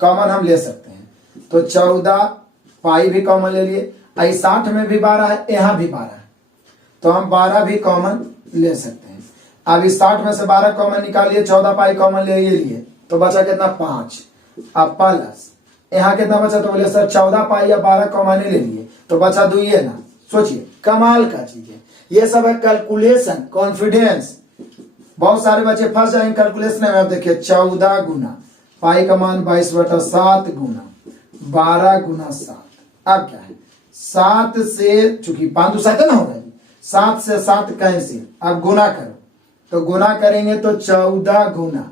कॉमन हम ले सकते हैं, तो 14 पाई भी कॉमन ले लिए। 60 में भी 12 है, यहाँ भी 12 है, तो हम 12 भी कॉमन ले सकते हैं। अब इस 60 में से 12 कॉमन निकालिए, 14 पाई कॉमन ले लिए, तो बचा कितना 5। अब प्लस यहाँ कितना बचा? तो बोले सर 14 पाई या 12 कॉमन ले लिए, तो बचा 2 ये ना। सोचिए कमाल का चीज है, ये सब है कैलकुलेशन, कॉन्फिडेंस। बहुत सारे बच्चे फंस जाएंगे कैलकुलेशन में। अब देखिए 14 गुना पाई का मान 22/7 गुना 12 गुना 7। अब क्या है 7 से, चूंकि 5 दूसरा ना होगा जी, 7 से 7 कैंसिल। अब गुना करो, तो गुना करेंगे तो 14 गुना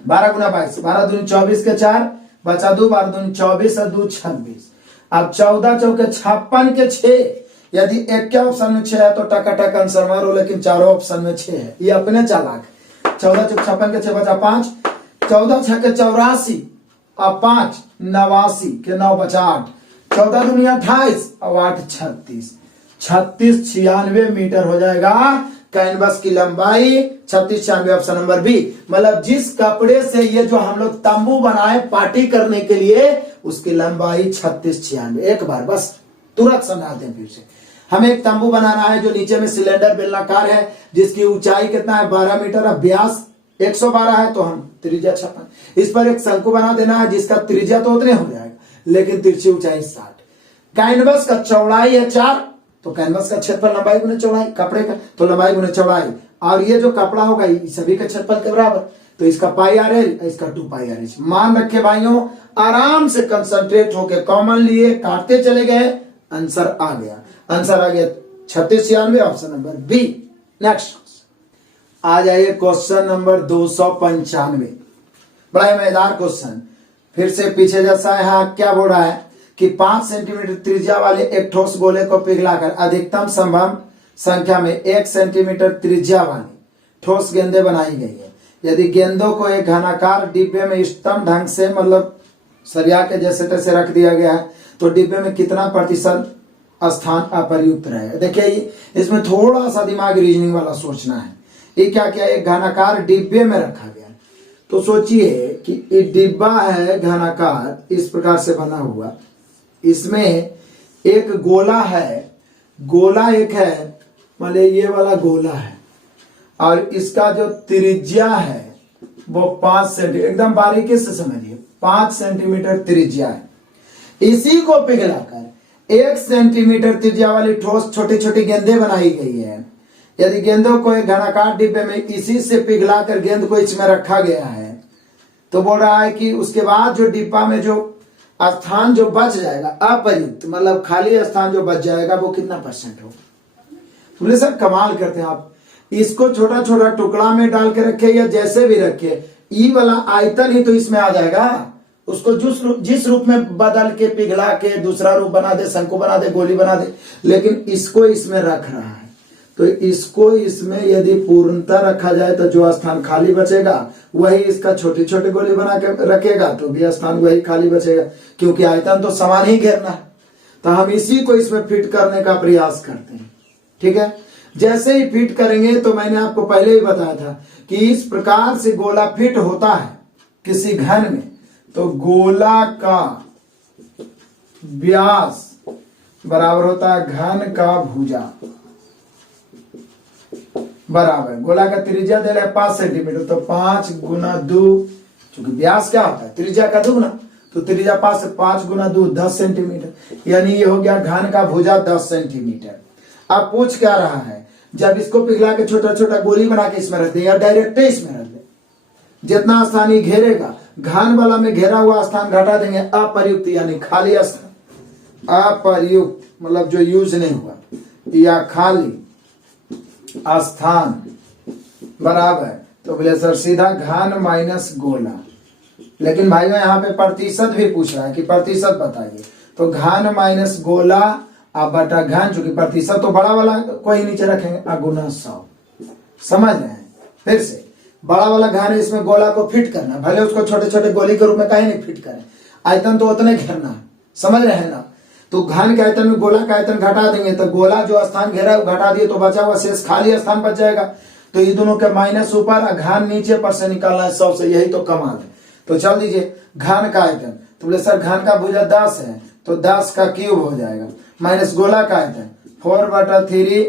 12 गुना 22, 12 दूनी 24 के 4 बचा 2, 12 दूनी 24 और 2 26। अब 14 चौके 56 के 6, यदि एक के ऑप्शन में 6 है तो टकाटक आंसर मारो, लेकिन चारों ऑप्शन में 6 है, ये अपने चालाक। 14 चौक 56 के 6 बचा 5, 14 6 के 84 और 5 89 के 9 बचा 8, 14 दूनी 28 और 8 36, 3696 मीटर हो जाएगा कैनवस की लंबाई। 3696 ऑप्शन नंबर बी। मतलब जिस कपड़े से ये जो हम लोग तंबू बनाए पार्टी करने के लिए, उसकी लंबाई 3696। एक बार बस तुरंत समझाते हैं फिर से। हमें एक तंबू बनाना है जो नीचे में सिलेंडर बेलनाकार है, जिसकी ऊंचाई कितना है 12 मीटर और व्यास 112 है, तो हम त्रिज्या 56। इस पर एक शंकु बना देना है जिसका त्रिज्या तो उतने हो जाएगा, लेकिन तिरछी ऊंचाई 60। कैनवस का चौड़ाई है 4, तो कैनवस का क्षेत्रफल लंबाई गुना चौड़ाई, कपड़े का तो लंबाई गुना चौड़ाई, और ये जो कपड़ा होगा सभी का क्षेत्रफल के बराबर, तो इसका पाई आर एल, इसका 2 पाई आर एच। मान रखे भाइयों, आराम से कंसंट्रेट होके कॉमन लिए, काटते चले गए, आंसर आ गया। आंसर आ गया 3696 ऑप्शन नंबर बी। नेक्स्ट आ जाइए क्वेश्चन नंबर 295। बड़ा मजेदार क्वेश्चन, फिर से पीछे जैसा यहाँ क्या बोल रहा है कि 5 सेंटीमीटर त्रिज्या वाले एक ठोस गोले को पिघलाकर अधिकतम संभव संख्या में 1 सेंटीमीटर त्रिज्या वाली ठोस गेंदें बनाई गई है। यदि गेंदों को एक घनाकार डिब्बे में इष्टतम ढंग से मतलब सरिया के जैसे तैसे रख दिया गया है, तो डिब्बे में कितना प्रतिशत स्थान अपर्याप्त रहेगा? देखिए इसमें थोड़ा सा दिमाग रीजनिंग वाला सोचना है। ये क्या क्या एक घनाकार डिब्बे में रखा गया, तो सोचिए कि ये डिब्बा है घनाकार इस प्रकार से बना हुआ, इसमें एक गोला है, गोला एक है, मान लीजिए ये वाला गोला है, और इसका जो त्रिज्या है वो 5 सेंटीमीटर, एकदम बारीकी से समझिए 5 सेंटीमीटर त्रिज्या है। इसी को पिघलाकर 1 सेंटीमीटर त्रिज्या वाली ठोस छोटी छोटी गेंदें बनाई गई है। यदि गेंदों को एक घनाकार डिब्बे में इसी से पिघलाकर गेंद को इसमें रखा गया है, तो बोल रहा है कि उसके बाद जो डिब्बा में जो स्थान जो बच जाएगा अपर्याप्त, मतलब खाली स्थान जो बच जाएगा वो कितना % होगा? बोले सर कमाल करते हैं आप, इसको छोटा छोटा टुकड़ा में डाल के रखे या जैसे भी रखे, ई वाला आयतन ही तो इसमें आ जाएगा। उसको जिस रूप में बदल के पिघला के दूसरा रूप बना दे, शंकु बना दे, गोली बना दे, लेकिन इसको इसमें रख रहा है, तो इसको इसमें यदि पूर्णतः रखा जाए तो जो स्थान खाली बचेगा वही इसका छोटी छोटी गोली बना के रखेगा तो भी स्थान वही खाली बचेगा, क्योंकि आयतन तो समान ही घेरना है। तो हम इसी को इसमें फिट करने का प्रयास करते हैं। ठीक है, जैसे ही फिट करेंगे तो मैंने आपको पहले ही बताया था कि इस प्रकार से गोला फिट होता है किसी घन में, तो गोला का व्यास बराबर होता है घन का भुजा बराबर गोला का त्रिज्या दे रहा है 5 सेंटीमीटर, तो 5 गुना 2, क्योंकि व्यास क्या होता है त्रिज्या का दुगना, तो त्रिज्या 5 से 5 गुना 2 10 सेंटीमीटर, यानी ये हो गया घन का भुजा 10 सेंटीमीटर। अब पूछ क्या रहा है, जब इसको पिघला के छोटा छोटा गोली बना के इसमें रख दे या डायरेक्ट इसमें रख दे, जितना स्थान ये घेरेगा घन वाला में घेरा हुआ स्थान घटा देंगे अप्रयुक्त यानी खाली स्थान, अप्रयुक्त मतलब जो यूज नहीं हुआ, या खाली स्थान बराबर, तो बोले सर सीधा घन माइनस गोला। लेकिन भाई यहाँ पे प्रतिशत भी पूछ रहा है कि प्रतिशत बताइए, तो घन माइनस गोला अब बटा घन, चूंकि प्रतिशत तो बड़ा वाला को ही नीचे रखेंगे, अगुना 100। समझ रहे हैं? फिर से बड़ा वाला घन है, इसमें गोला को फिट करना, भले उसको छोटे छोटे गोली के रूप में कहीं नहीं फिट करें, आयतन तो उतने घेरना है। समझ रहे हैं ना? तो घन के आयतन में गोला का आयतन घटा देंगे, तो गोला जो स्थान घेरा है घटा दिए, तो बचा हुआ शेष खाली स्थान बच जाएगा। तो ये दोनों के माइनस ऊपर और घन नीचे पर से निकालना है 100 से, यही तो कमाल है। तो चल दीजिए घन का आयतन, तो बोले सर घन का भुजा 10 है, तो 10 का क्यूब हो जाएगा, माइनस गोला का आयतन 4/3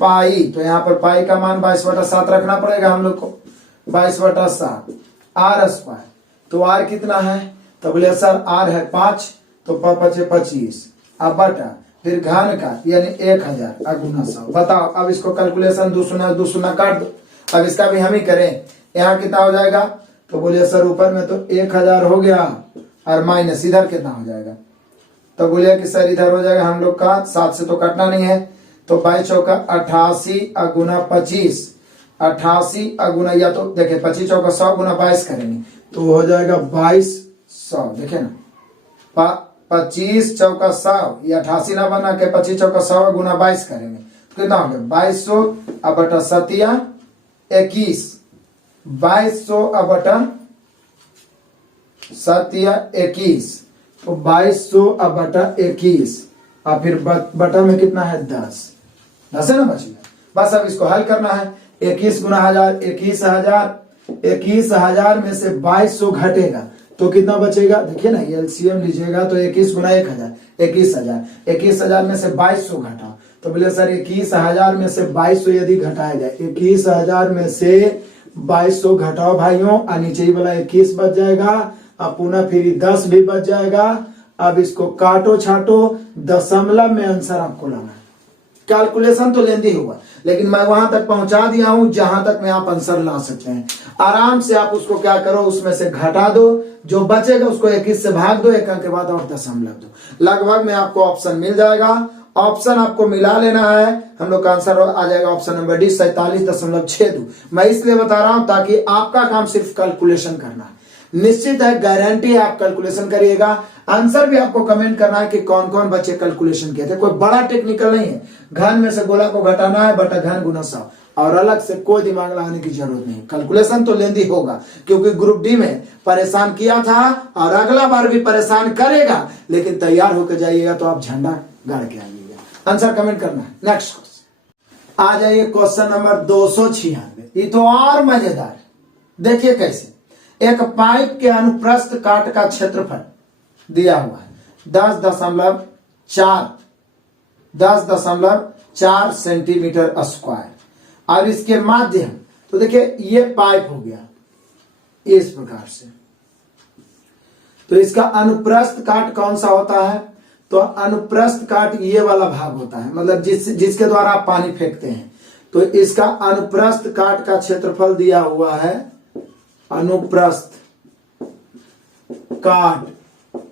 पाई, तो यहाँ पर पाई का मान 22/7 रखना पड़ेगा हम लोग को, 22/7 आर स्क्वायर। तो आर कितना है, तो बोले सर आर है 5, तो 5 × 25, अब बटा फिर घन का यानी 1000 अगुना 100। बताओ अब इसको कैलकुलेशन 2 शून्य काट दो, अब इसका भी हम ही करें। यहाँ कितना हो जाएगा, तो बोलिए सर ऊपर में तो 1000 हो गया और माइनस इधर कितना हो जाएगा, तो बोलिए कि सर इधर हो जाएगा हम लोग का 7 से तो कटना नहीं है, तो 22 चौका 88 अगुना 25, 88 अगुना, या तो देखे 25 चौका 100 गुना 22 करेंगे तो हो जाएगा 2200। देखे ना 25 चौका 100, ये 88 ना बना के 25 चौका 100 गुना 22 करेंगे तो कितना हो गया 2200 अब बटा 7 21, 2200 अब बटा 7 21, तो 2200 अब बटा 21, और फिर बटा में कितना है 10 है ना बच गया। बस अब इसको हल करना है, 21 गुना 1000 21,000 में से 2200 घटेगा तो कितना बचेगा, देखिए ना एलसीएम लीजिएगा तो 21 गुना 1000 21,000, 21,000 में से 2200 घटाओ, तो बोले सर 21,000 में से 2200 यदि घटाया जाए, 21,000 में से 2200 घटाओ भाइयों, और नीचे ही वाला 21 बच जाएगा, अब पुनः फिर 10 भी बच जाएगा। अब इसको काटो छाटो, दशमलव में आंसर आपको लाना है। कैलकुलेशन तो लेंदी हुआ, लेकिन मैं वहां तक पहुंचा दिया हूं जहां तक में आप आंसर ला सकते हैं। आराम से आप उसको क्या करो, उसमें से घटा दो, जो बचेगा उसको 21 से भाग दो, 1 अंक के बाद और दशमलव दो, लगभग में आपको ऑप्शन मिल जाएगा। ऑप्शन आपको मिला लेना है, हम लोग का आंसर आ जाएगा ऑप्शन नंबर डी 47.62। मैं इसलिए बता रहा हूं ताकि आपका काम सिर्फ कैलकुलेशन करना है। निश्चित है, गारंटी है आप कैलकुलेशन करिएगा। आंसर भी आपको कमेंट करना है कि कौन कौन बच्चे कैलकुलेशन किए थे, कोई बड़ा टेक्निकल नहीं है। घन में से गोला को घटाना है, बटा घन गुना 100, और अलग से कोई दिमाग लगाने की जरूरत नहीं। कैलकुलेशन तो लेंदी होगा, क्योंकि ग्रुप डी में परेशान किया था और अगला बार भी परेशान करेगा, लेकिन तैयार होकर जाइएगा तो आप झंडा गाड़ के आइएगा। आंसर कमेंट करना है। नेक्स्ट क्वेश्चन आ जाइए, क्वेश्चन नंबर 296। ये तो और मजेदार है, देखिए कैसे। एक पाइप के अनुप्रस्थ काट का क्षेत्रफल दिया हुआ है 10.4 सेंटीमीटर स्क्वायर, और इसके माध्यम, तो देखिए ये पाइप हो गया इस प्रकार से, तो इसका अनुप्रस्थ काट कौन सा होता है, तो अनुप्रस्थ काट ये वाला भाग होता है, मतलब जिसके द्वारा आप पानी फेंकते हैं। तो इसका अनुप्रस्थ काट का क्षेत्रफल दिया हुआ है, अनुप्रस्थ काट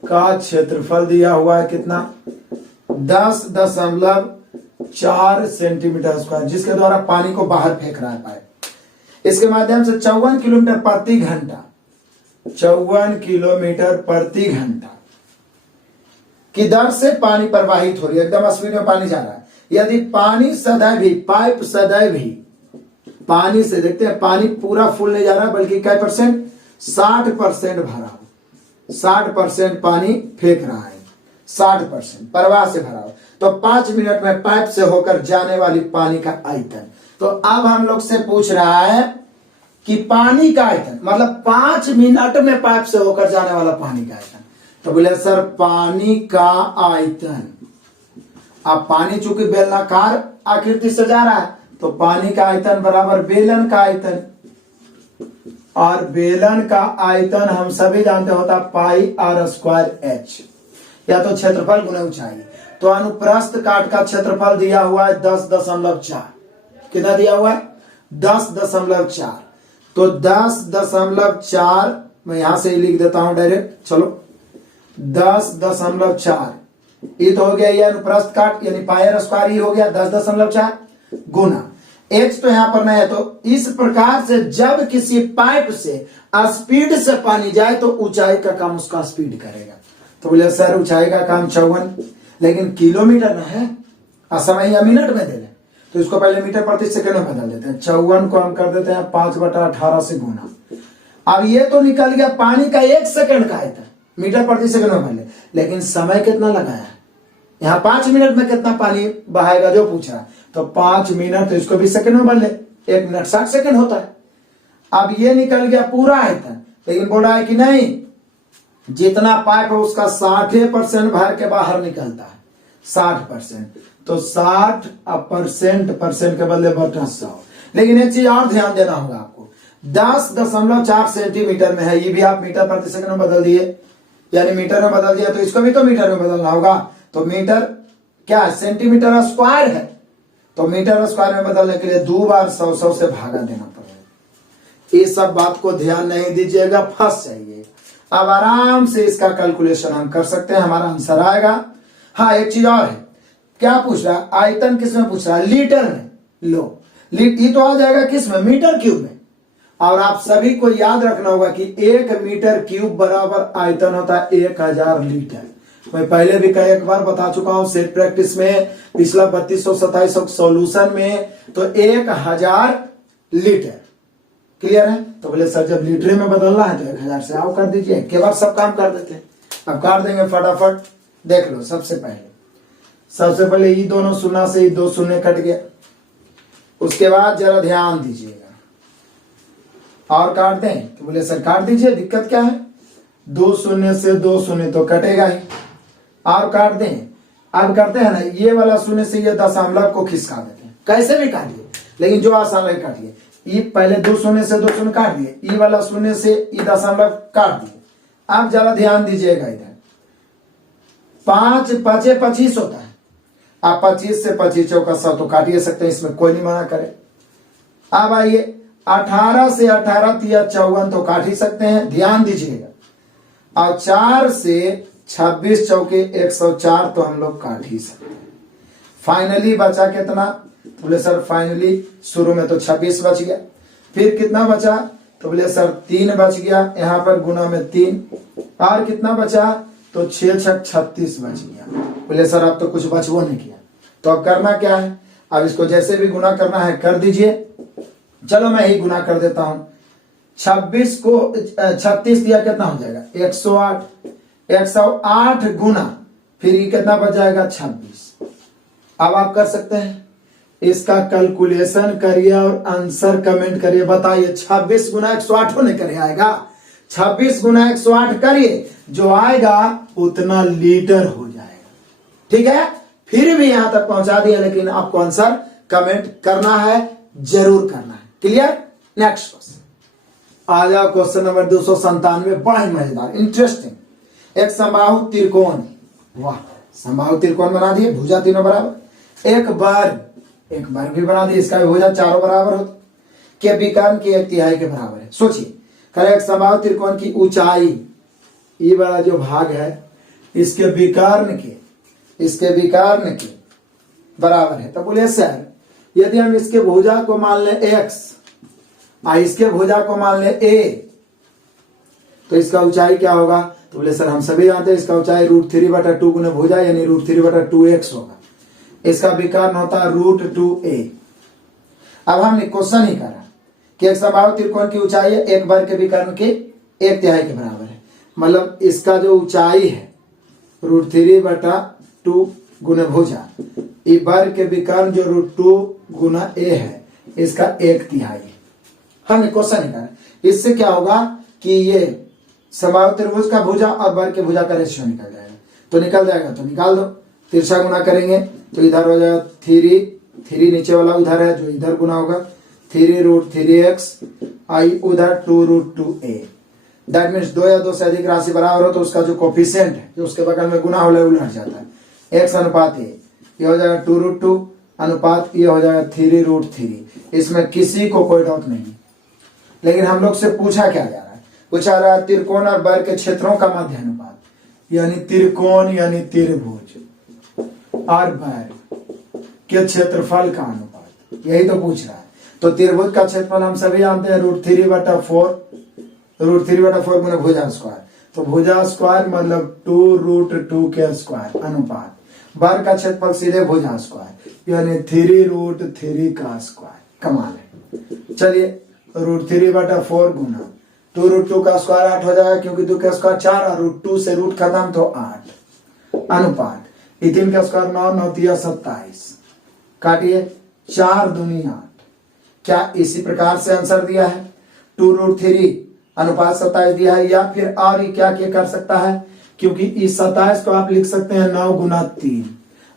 का क्षेत्रफल दिया हुआ है कितना, 10.4 सेंटीमीटर स्क्वायर, जिसके द्वारा पानी को बाहर फेंक रहा है पाइप। इसके माध्यम से 54 किलोमीटर प्रति घंटा, 54 किलोमीटर प्रति घंटा की दर से पानी प्रवाहित हो रही है, एकदम स्पीड में पानी जा रहा है। यदि पानी सदैव ही, पाइप सदैव ही पानी से, देखते हैं पानी पूरा फुल नहीं जा रहा बल्कि क्या परसेंट, 60% भरा हो, 60% पानी फेंक रहा है, 60% प्रवाह से भरा हो, तो 5 मिनट में पाइप से होकर जाने वाली पानी का आयतन। तो अब हम लोग से पूछ रहा है कि पानी का आयतन, मतलब 5 मिनट में पाइप से होकर जाने वाला पानी का आयतन। तो बोले सर पानी का आयतन, अब पानी चूंकि बेलनाकार आकृति से जा रहा है तो पानी का आयतन बराबर बेलन का आयतन, और बेलन का आयतन हम सभी जानते होता पाई आर स्क्वायर एच, या तो क्षेत्रफल गुना ऊंचाई। तो अनुप्रस्थ काट का क्षेत्रफल दिया हुआ है 10.4, कितना दिया हुआ है 10.4, तो 10.4 मैं यहां से ही लिख देता हूं डायरेक्ट, चलो 10.4 ये तो हो गया ये अनुप्रस्थ काट यानी पायर स्क्वायर ही हो गया 10.4 गुना एच, तो यहां पर नहीं है। तो इस प्रकार से जब किसी पाइप से स्पीड से पानी जाए तो ऊंचाई का काम उसका स्पीड करेगा। तो बोले सर ऊंचाई का काम 54, लेकिन किलोमीटर ना है, समय या मिनट में दे दें, तो इसको पहले मीटर प्रति सेकंड में बदल देते हैं। 54 को हम कर देते हैं 5/18 से गुना। अब ये तो निकल गया पानी का 1 सेकंड का आयतन, मीटर प्रति सेकंड में बदले, लेकिन समय कितना लगाया, यहाँ 5 मिनट में कितना पानी बहाएगा जो पूछ रहा है, तो 5 मिनट, तो इसको भी सेकंड में बदले, 1 मिनट 60 सेकंड होता है। अब ये निकल गया पूरा आयतन, लेकिन बोल रहा है कि नहीं, जितना पाइप है उसका 60% भर के बाहर निकलता है, 60%, तो 60% के बदले बटा 100। लेकिन एक चीज और ध्यान देना होगा आपको, 10.4 सेंटीमीटर में है, ये भी आप मीटर प्रति सेकंड में बदल दिए, यानी मीटर में बदल दिया, तो इसको भी तो मीटर में बदलना होगा। तो मीटर क्या है, सेंटीमीटर स्क्वायर है, तो मीटर स्क्वायर में बदलने के लिए 2 बार 100 से भागा देना पड़ेगा। ये सब बात को ध्यान नहीं दीजिएगा, फंस जाइए। अब आराम से इसका कैलकुलेशन हम कर सकते हैं, हमारा आंसर आएगा। हाँ एक चीज और है, क्या पूछ रहा है, आयतन किस में पूछ रहा है, लीटर में। लो ये तो आ जाएगा किस में, मीटर क्यूब में। और आप सभी को याद रखना होगा कि 1 मीटर क्यूब बराबर आयतन होता है 1000 लीटर। मैं पहले भी कई एक बार बता चुका हूं सेट प्रैक्टिस में, पिछला 3227 सॉल्यूशन में, तो 1000 लीटर। क्लियर है। तो बोले सर जब लीटर में बदलना है तो 1000 से आओ कर दीजिए, के बार सब काम कर देते हैं। अब कर देंगे फटाफट, देख लो। सबसे पहले ये दोनों शून्य से ये 2 शून्य कट गया। उसके बाद जरा ध्यान दीजिएगा, और काट दें तो बोले सर काट दीजिए, दिक्कत क्या है, 2 शून्य से 2 शून्य तो कटेगा ही, और काट दें। अब करते हैं ना, ये वाला शून्य से ये दशमलव को खिसका देते हैं, कैसे भी काटिए, लेकिन जो आसान लगे काटिए। ये पहले 2 शून्य से 2 शून्य काट दिए, ये वाला शून्य से ये दशमलव काट दिए। अब जरा ध्यान दीजिएगा, इधर 5 5 25 होता है। आप 25 से 25 चौका 100 तो काटिए सकते हैं, इसमें कोई नहीं मना करे। अब आइए 18 से 18 तिया 54 तो काट ही सकते हैं, ध्यान दीजिएगा। और 4 से 26 चौके 104 तो हम लोग काट ही सकते हैं। फाइनली बचा कितना, बोले सर फाइनली शुरू में तो 26 बच गया, फिर कितना बचा, तो बोले सर 3 बच गया, यहां पर गुना में 3, और कितना बचा, तो 6 6 36 बच गया। बोले सर अब तो कुछ बचवो नहीं किया, तो अब करना क्या है, अब इसको जैसे भी गुना करना है कर दीजिए। चलो मैं ही गुना कर देता हूं, 26 को 36 दिया कितना हो जाएगा 108, 108 गुना फिर ये कितना बच जाएगा 26। अब आप कर सकते हैं, इसका कैलकुलेशन करिए और आंसर कमेंट करिए, बताइए 26 गुना 108 होने करे आएगा, 26 गुना 108 करिए, जो आएगा उतना लीटर हो जाएगा। ठीक है, फिर भी यहां तक पहुंचा दिया, लेकिन आपको आंसर कमेंट करना है, जरूर करना है। क्लियर। नेक्स्ट क्वेश्चन आ जाओ, क्वेश्चन नंबर 297, बड़ा ही मजेदार इंटरेस्टिंग। एक समबाहु त्रिकोण, वाह समबाहु त्रिकोण बना दिए, भुजा तीनों बराबर, एक वर्ग भी बना दिए, इसका भी भुजा चारों बराबर होता के विकर्ण की 1/3 के बराबर है। सोचिए, करें एक समबाहु त्रिकोण की ऊंचाई, ये वाला जो भाग है इसके विकर्ण के बराबर है। तो बोले सर यदि हम इसके भुजा को मान ले x और इसके भुजा को मान ले a, तो इसका ऊंचाई क्या होगा, तो बोले सर हम सभी जानते हैं इसका ऊंचाई √3/2 गुना भुजा यानी √3/2x होगा। इसका विकर्ण होता है √2a। अब हमने क्वेश्चन ही करा कि एक समबाहु त्रिकोण की ऊंचाई है एक वर्ग के विकर्ण के 1/3 के बराबर है, मतलब इसका जो ऊंचाई है √3/2 गुना भुजा, ये वर्ग के विकर्ण जो √2 गुना a है इसका 1/3। हमने क्वेश्चन ही करा, इससे क्या होगा कि ये समबाहु त्रिभुज का भुजा और वर्ग के भुजा का रेशियो निकल जाएगा, तो निकल जाएगा तो निकाल दो। तिरछा गुना करेंगे तो इधर हो जाएगा 3 नीचे वाला उधर है जो इधर गुना होगा 3√3x आई उधर 2√2a। दैट मीन्स 2 या 2 से अधिक राशि बराबर हो तो उसका जो कोफिशिएंट है जो उसके बगल में गुना वाला उलट जाता है, x अनुपात a, ये हो जाएगा 2√2 अनुपात ये हो जाएगा 3√3। इसमें किसी को कोई डाउट नहीं। लेकिन हम लोग से पूछा क्या जा रहा है, पूछा रहा है त्रिकोण और वर्ग के क्षेत्रों का मध्य अनुपात, यानी त्रिकोण यानी त्रिभुज और वर्ग के क्षेत्रफल का अनुपात, यही तो पूछ रहा है। तो त्रिभुज का क्षेत्रफल हम सभी जानते हैं √3/4 गुना भुजा स्क्वायर, तो भुजा स्क्वायर मतलब 2√2 के स्क्वायर अनुपात वर्ग का क्षेत्रफल सीधे भुजा स्क्वायर यानी 3√3 का स्क्वायर। कमाल है। चलिए √3/4 गुना 2√2 का स्क्वायर 8 हो जाएगा क्योंकि 2 का स्क्वायर 4 और √2 से रूट खत्म तो 8 अनुपात 3 का स्क्वायर 9 9 3 27 काटिए 4 दूनी 8। क्या इसी प्रकार से आंसर दिया है 2√3 अनुपात 27 दिया है, या फिर और ये क्या कर सकता है, क्योंकि इस 27 को आप लिख सकते हैं 9 गुना 3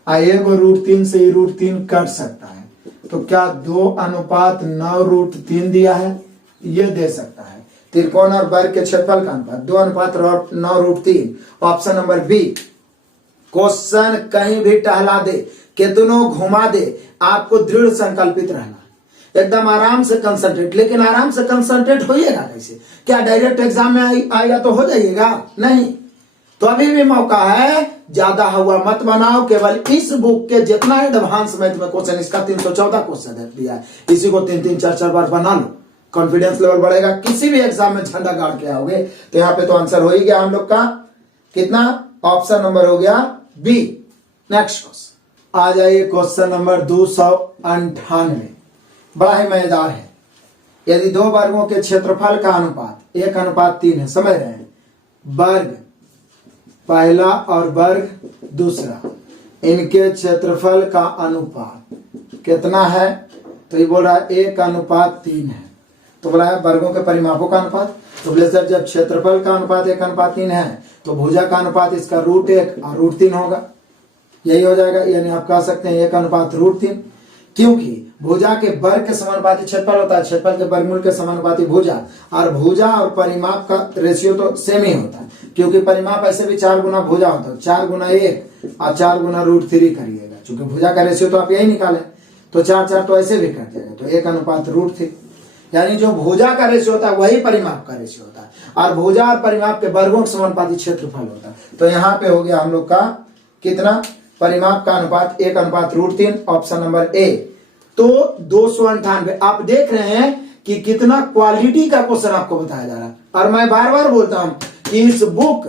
आइए को √3 से √3 कट सकता है, तो क्या 2 अनुपात 9√3 दिया है, ये दे सकता है। त्रिकोण और वर्ग के क्षेत्रफल का अनुपात 2 अनुपात 9√3, ऑप्शन नंबर बी। क्वेश्चन कहीं भी टहला दे, कितनों घुमा दे, आपको दृढ़ संकल्पित रहना, एकदम आराम से कंसंट्रेट। लेकिन आराम से कंसंट्रेट होइएगा कैसे, क्या डायरेक्ट एग्जाम में आएगा तो हो जाइएगा, नहीं। तो अभी भी मौका है, ज्यादा हुआ मत बनाओ। केवल इस बुक के जितना एडवांस मैथ में क्वेश्चन, इसका 314 क्वेश्चन दिया है, इसी को 3 4 बार बना लो, कॉन्फिडेंस लेवल बढ़ेगा। किसी भी एग्जाम में झंडा गाड़ के आओगे तो यहाँ पे तो आंसर हो ही गया हम लोग का। कितना, ऑप्शन नंबर हो गया बी। नेक्स्ट क्वेश्चन आ जाइए, क्वेश्चन नंबर 298, बड़ा ही मजेदार है। यदि 2 वर्गों के क्षेत्रफल का अनुपात 1:3 है, समझ रहे हैं, वर्ग पहला और वर्ग दूसरा, इनके क्षेत्रफल का अनुपात कितना है, तो ये बोल रहा है 1:3 है, तो बोला है वर्गों के परिमापों का अनुपात। तो बोले सर जब क्षेत्रफल का अनुपात 1:3 है तो भुजा का अनुपात इसका √1 और √3 होगा, यही हो जाएगा। यानी आप कह सकते हैं 1:3, क्योंकि भुजा के वर्ग के समानुपाती क्षेत्रफल होता है, क्षेत्रफल के वर्गमूल के समानुपाती भुजा, और भुजा और परिमाप का रेशियो तो सेम ही होता है, क्योंकि परिमाप ऐसे भी 4 गुना भुजा होता है, 4 गुना 1 और 4 गुना √3 करिएगा, क्योंकि भुजा का रेशियो तो आप यही निकाले, तो 4 तो ऐसे भी कट जाएगा, तो 1:√3। यानी जो भुजा का रेशियो होता है वही परिमाप का रेशियो होता है, और भुजा और परिमाप के वर्गों के समानुपाती क्षेत्रफल होता है। तो यहाँ पे हो गया हम लोग का कितना, परिमाप का अनुपात 1:√3, ऑप्शन नंबर ए। तो 298 आप देख रहे हैं कि कितना क्वालिटी का क्वेश्चन आपको बताया जा रहा है। और मैं बार बार बोलता हूं कि इस बुक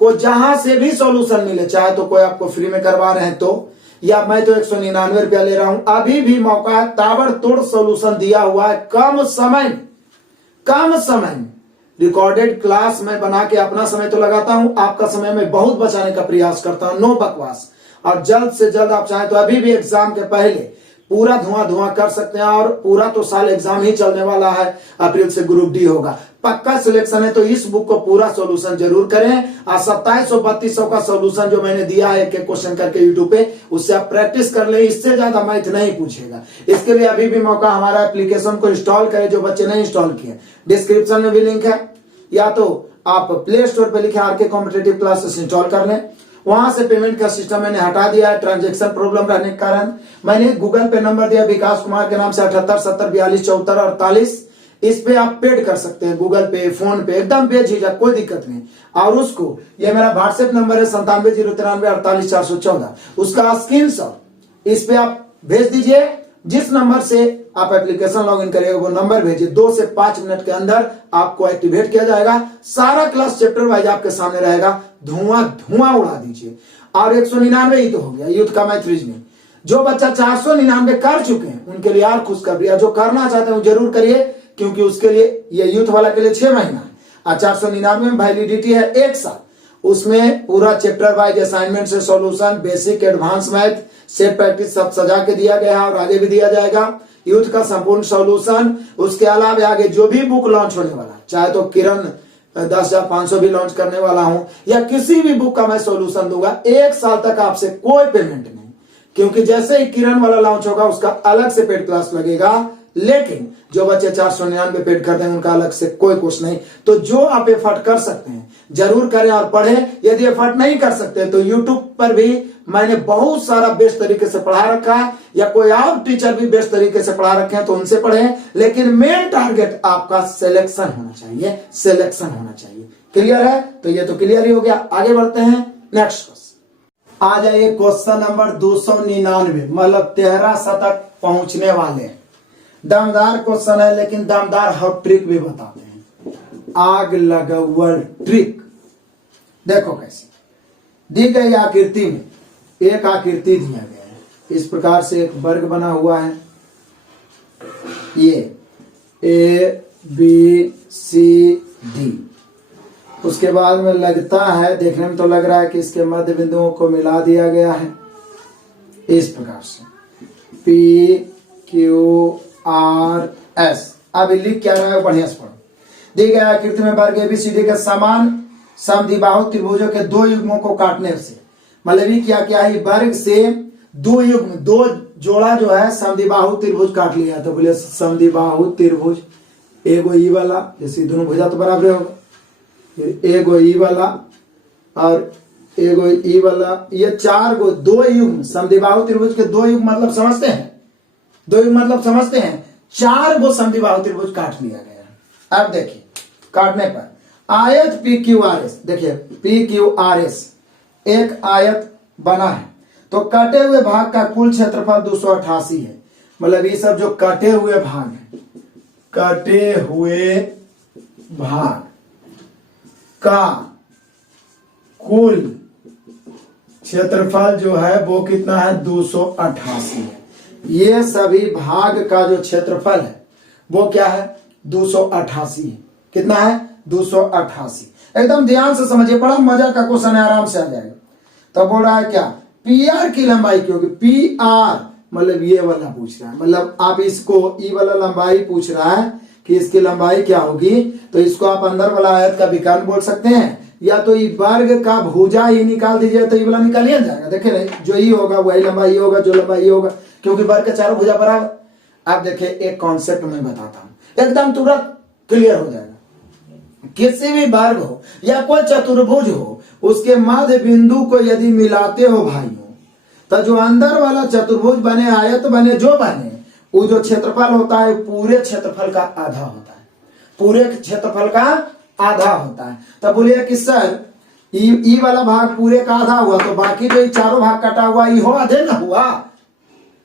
को जहां से भी सॉल्यूशन मिले, चाहे तो कोई आपको फ्री में करवा रहे हैं तो, या मैं तो 199 रुपया ले रहा हूं, अभी भी मौका है, ताबड़तोड़ सॉल्यूशन दिया हुआ है, कम समय रिकॉर्डेड क्लास में बना के अपना समय तो लगाता हूं, आपका समय में बहुत बचाने का प्रयास करता हूं, नो बकवास। और जल्द से जल्द आप चाहें तो अभी भी एग्जाम के पहले पूरा धुआं कर सकते हैं, और पूरा तो साल एग्जाम ही चलने वाला है, अप्रैल से ग्रुप डी होगा, पक्का सिलेक्शन है। तो इस बुक को पूरा सॉल्यूशन जरूर करें, और 2700-3200 का सॉल्यूशन जो मैंने दिया है एक क्वेश्चन करके यूट्यूब पे, उससे आप प्रैक्टिस कर ले, इससे ज्यादा मैथ नहीं पूछेगा। इसके लिए अभी भी मौका, हमारा एप्लीकेशन को इंस्टॉल करें, जो बच्चे नहीं इंस्टॉल किए, डिस्क्रिप्शन में भी लिंक है, या तो आप प्ले स्टोर पर लिखे आरके कॉम्पिटिटिव क्लासेस इंस्टॉल कर लें। वहां से पेमेंट का सिस्टम मैंने हटा दिया है, ट्रांजैक्शन प्रॉब्लम रहने के कारण। मैंने गूगल पे नंबर दिया विकास कुमार के नाम से 78 70 42 74 48, इस पे आप पेड कर सकते हैं, गूगल पे, फोन पे, एकदम बेझिझक, कोई दिक्कत नहीं। और उसको, ये मेरा व्हाट्सएप नंबर है 97 093 48 414, उसका स्क्रीनशॉट इस पे आप भेज दीजिए। जिस नंबर से आप एप्लीकेशन लॉगिन करिएगा वो नंबर भेजिए, 2 से 5 मिनट के अंदर आपको एक्टिवेट किया जाएगा। सारा क्लास चैप्टर वाइज आपके सामने रहेगा, धुआं उड़ा दीजिए। और 199 ही तो हो गया यूथ का मैथ रीजनिंग, जो बच्चा 499 कर चुके हैं उनके लिए और खुशखबरी, जो करना चाहते हैं वो जरूर करिए, क्योंकि उसके लिए ये यूथ वाला के लिए 6 महीना है और 499 में वैलिडिटी है 1 साल। उसमें पूरा चैप्टर वाइज असाइनमेंट से solution, basic advance math, set practice सब सजा के दिया गया है और आगे भी दिया जाएगा। यूथ का संपूर्ण सॉल्यूशन, उसके अलावा आगे जो भी बुक लॉन्च होने वाला, चाहे तो किरण 10,500 भी लॉन्च करने वाला हूं या किसी भी बुक का मैं सॉल्यूशन दूंगा, 1 साल तक आपसे कोई पेमेंट नहीं, क्योंकि जैसे ही किरण वाला लॉन्च होगा उसका अलग से पेड क्लास लगेगा, लेकिन जो बच्चे 499 पेड कर देंगे उनका अलग से कोई कुछ नहीं। तो जो आप एफर्ट कर सकते हैं जरूर करें और पढ़ें। यदि एफर्ट नहीं कर सकते तो यूट्यूब पर भी मैंने बहुत सारा बेस्ट तरीके से पढ़ा रखा है, या कोई और टीचर भी बेस्ट तरीके से पढ़ा रखे हैं तो उनसे पढ़ें, लेकिन मेन टारगेट आपका सिलेक्शन होना चाहिए, सिलेक्शन होना चाहिए। क्लियर है? तो ये तो क्लियर ही हो गया। आगे बढ़ते हैं नेक्स्ट क्वेश्चन। आ जाइए क्वेश्चन नंबर 299, मतलब 13 शतक पहुंचने वाले। दमदार क्वेश्चन है, लेकिन दमदार हॉट ट्रिक भी बताते हैं, आग लगवल ट्रिक। देखो कैसे दी गई आकृति में एक आकृति दिया गया है, इस प्रकार से एक वर्ग बना हुआ है, ये ABCD। उसके बाद में लगता है, देखने में तो लग रहा है कि इसके मध्य बिंदुओं को मिला दिया गया है इस प्रकार से PQRS। अब लिख क्या रहा है बढ़िया से पढ़ो। दी गई आकृति में वर्ग ABCD के समान समद्विबाहु त्रिभुजों के 2 युग्मों को काटने से, मतलब ये क्या है, वर्ग से 2 युग्म, 2 जोड़ा जो है समद्विबाहु त्रिभुज काट लिया। तो बोले समद्विबाहु त्रिभुज, एगो ई वाला, जैसे दोनों भुजा तो बराबर होगा, फिर एगो ई वाला और एगो ई वाला, ये 4 गो 2 युग्म समद्विबाहु त्रिभुज के 2 युग्म मतलब समझते हैं, 2 युग्म मतलब समझते हैं, 4 गो समद्विबाहु त्रिभुज काट लिया गया। अब देखिए काटने पर आयत PQRS, देखिए PQRS एक आयत बना है, तो कटे हुए भाग का कुल क्षेत्रफल 288 है। मतलब ये सब जो कटे हुए भाग है, कटे हुए भाग का कुल क्षेत्रफल जो है वो कितना है, 288 है। ये सभी भाग का जो क्षेत्रफल है वो क्या है, 288 है। कितना है, 288। एकदम ध्यान से समझिए, बड़ा मजा का क्वेश्चन है, आराम से आ जाएगा। तो बोल रहा है क्या, PR की लंबाई की होगी, PR मतलब ये वाला पूछ रहा है, मतलब आप इसको ई वाला लंबाई पूछ रहा है कि इसकी लंबाई क्या होगी, तो इसको आप अंदर वाला आयत का विकर्ण बोल सकते हैं, या तो ई वर्ग का भुजा ही निकाल दीजिए तो ये वाला निकाल लिया जाएगा। देखिए नहीं, जो ई होगा वही लंबाई होगा, जो लंबाई होगा, क्योंकि वर्ग के चारों भुजा बराबर। अब देखिए एक कॉन्सेप्ट मैं बताता हूं, एकदम तुरंत क्लियर हो जाएगा। किसी भी वर्ग हो या कोई चतुर्भुज हो, उसके मध्य बिंदु को यदि मिलाते हो भाइयों, तो जो अंदर वाला चतुर्भुज बने, आयत बने, जो बने, वो जो क्षेत्रफल होता है पूरे क्षेत्रफल का आधा होता है, पूरे क्षेत्रफल का आधा होता है। तो बोलिए कि सर ई वाला भाग पूरे का आधा हुआ, तो बाकी जो चारों भाग कटा हुआ ई हो आधे ना हुआ।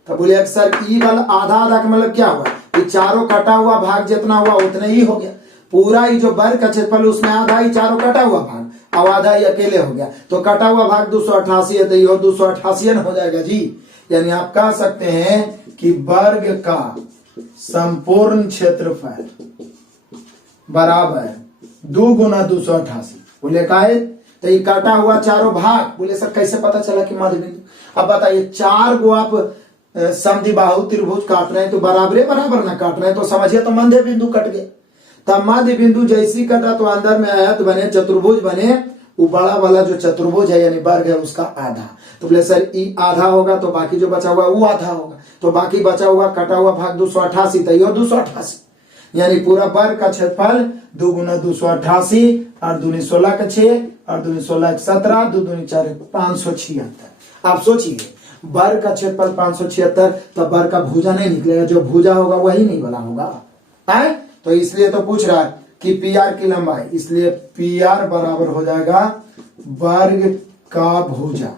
तो बोलिए कि सर ई वाला आधा आधा का मतलब क्या हुआ, ये चारों कटा हुआ भाग जितना हुआ उतना ही हो गया। पूरा ही जो वर्ग का क्षेत्रफल उसमें आधा ही चारों कटा हुआ भाग, अब आधा ही अकेले हो गया, तो कटा हुआ भाग 288 है, तो ये 288 हो जाएगा जी। यानी आप कह सकते हैं कि वर्ग का संपूर्ण क्षेत्रफल बराबर 2 गुना 288। बोले काहे, तो ये काटा हुआ चारों भाग। बोले सर कैसे पता चला कि मध्य बिंदु। अब बताइए 4 गो आप समद्विबाहु त्रिभुज काट रहे हैं तो बराबर ना काट रहे हैं, तो समझिए तो मध्य बिंदु कट गया। तब मध्य बिंदु जैसी कटा तो अंदर में आयत बने, चतुर्भुज बने, वो बड़ा वाला जो चतुर्भुज है यानी वर्ग है उसका आधा। तो बोले सर ई आधा होगा तो बाकी जो बचा हुआ वो आधा होगा, तो बाकी बचा हुआ कटा हुआ भाग 288, तो ये 288 यानी पूरा वर्ग का क्षेत्रफल 2 गुना 288 और 2 16 का 6 और 2 16 17, 2 दूनी 4 576। आप सोचिए वर्ग का क्षेत्रफल 576, तो वर्ग का भुजा नहीं निकलेगा, जो भुजा होगा वही नहीं बना होगा है। तो इसलिए तो पूछ रहा है कि PR की लंबाई, इसलिए PR बराबर हो जाएगा वर्ग का भुजा।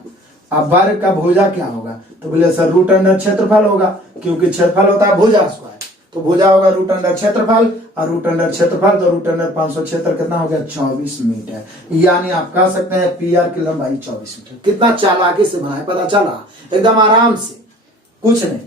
अब वर्ग का भुजा क्या होगा, तो बोले सर रूट अंडर क्षेत्रफल होगा, क्योंकि क्षेत्रफल होता है भुजा स्क्वायर, तो भुजा होगा रूट अंडर क्षेत्रफल, और रूट अंडर क्षेत्रफल तो रूट अंडर 576 कितना हो गया, 24 मीटर। यानी आप कह सकते हैं PR की लंबाई 24 मीटर। कितना चालाकी से बनाए, पता चला एकदम आराम से। कुछ नहीं।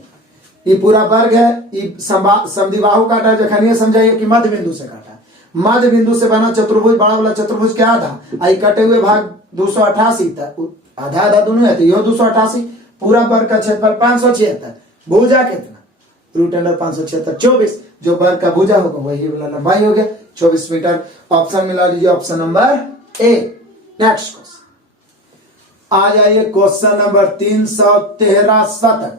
ये पूरा वर्ग है, ये समद्विबाहु काटा है, जखनिए समझाइए कि मध्य बिंदु से काटा है। मध्य बिंदु से बना चतुर्भुज, बड़ा वाला चतुर्भुज क्या था, आई कटे हुए भाग 288 था, आधा आधा दोनों है, तो यो 288, पूरा वर्ग का क्षेत्रफल 576, भुजा कितना, रूट अंडर 576 24, जो वर्ग का भुजा होगा वही वाला लंबाई हो गया 24 मीटर। ऑप्शन मिला लीजिए, option number A. Next question आ जाइए, क्वेश्चन नंबर 313 शतक।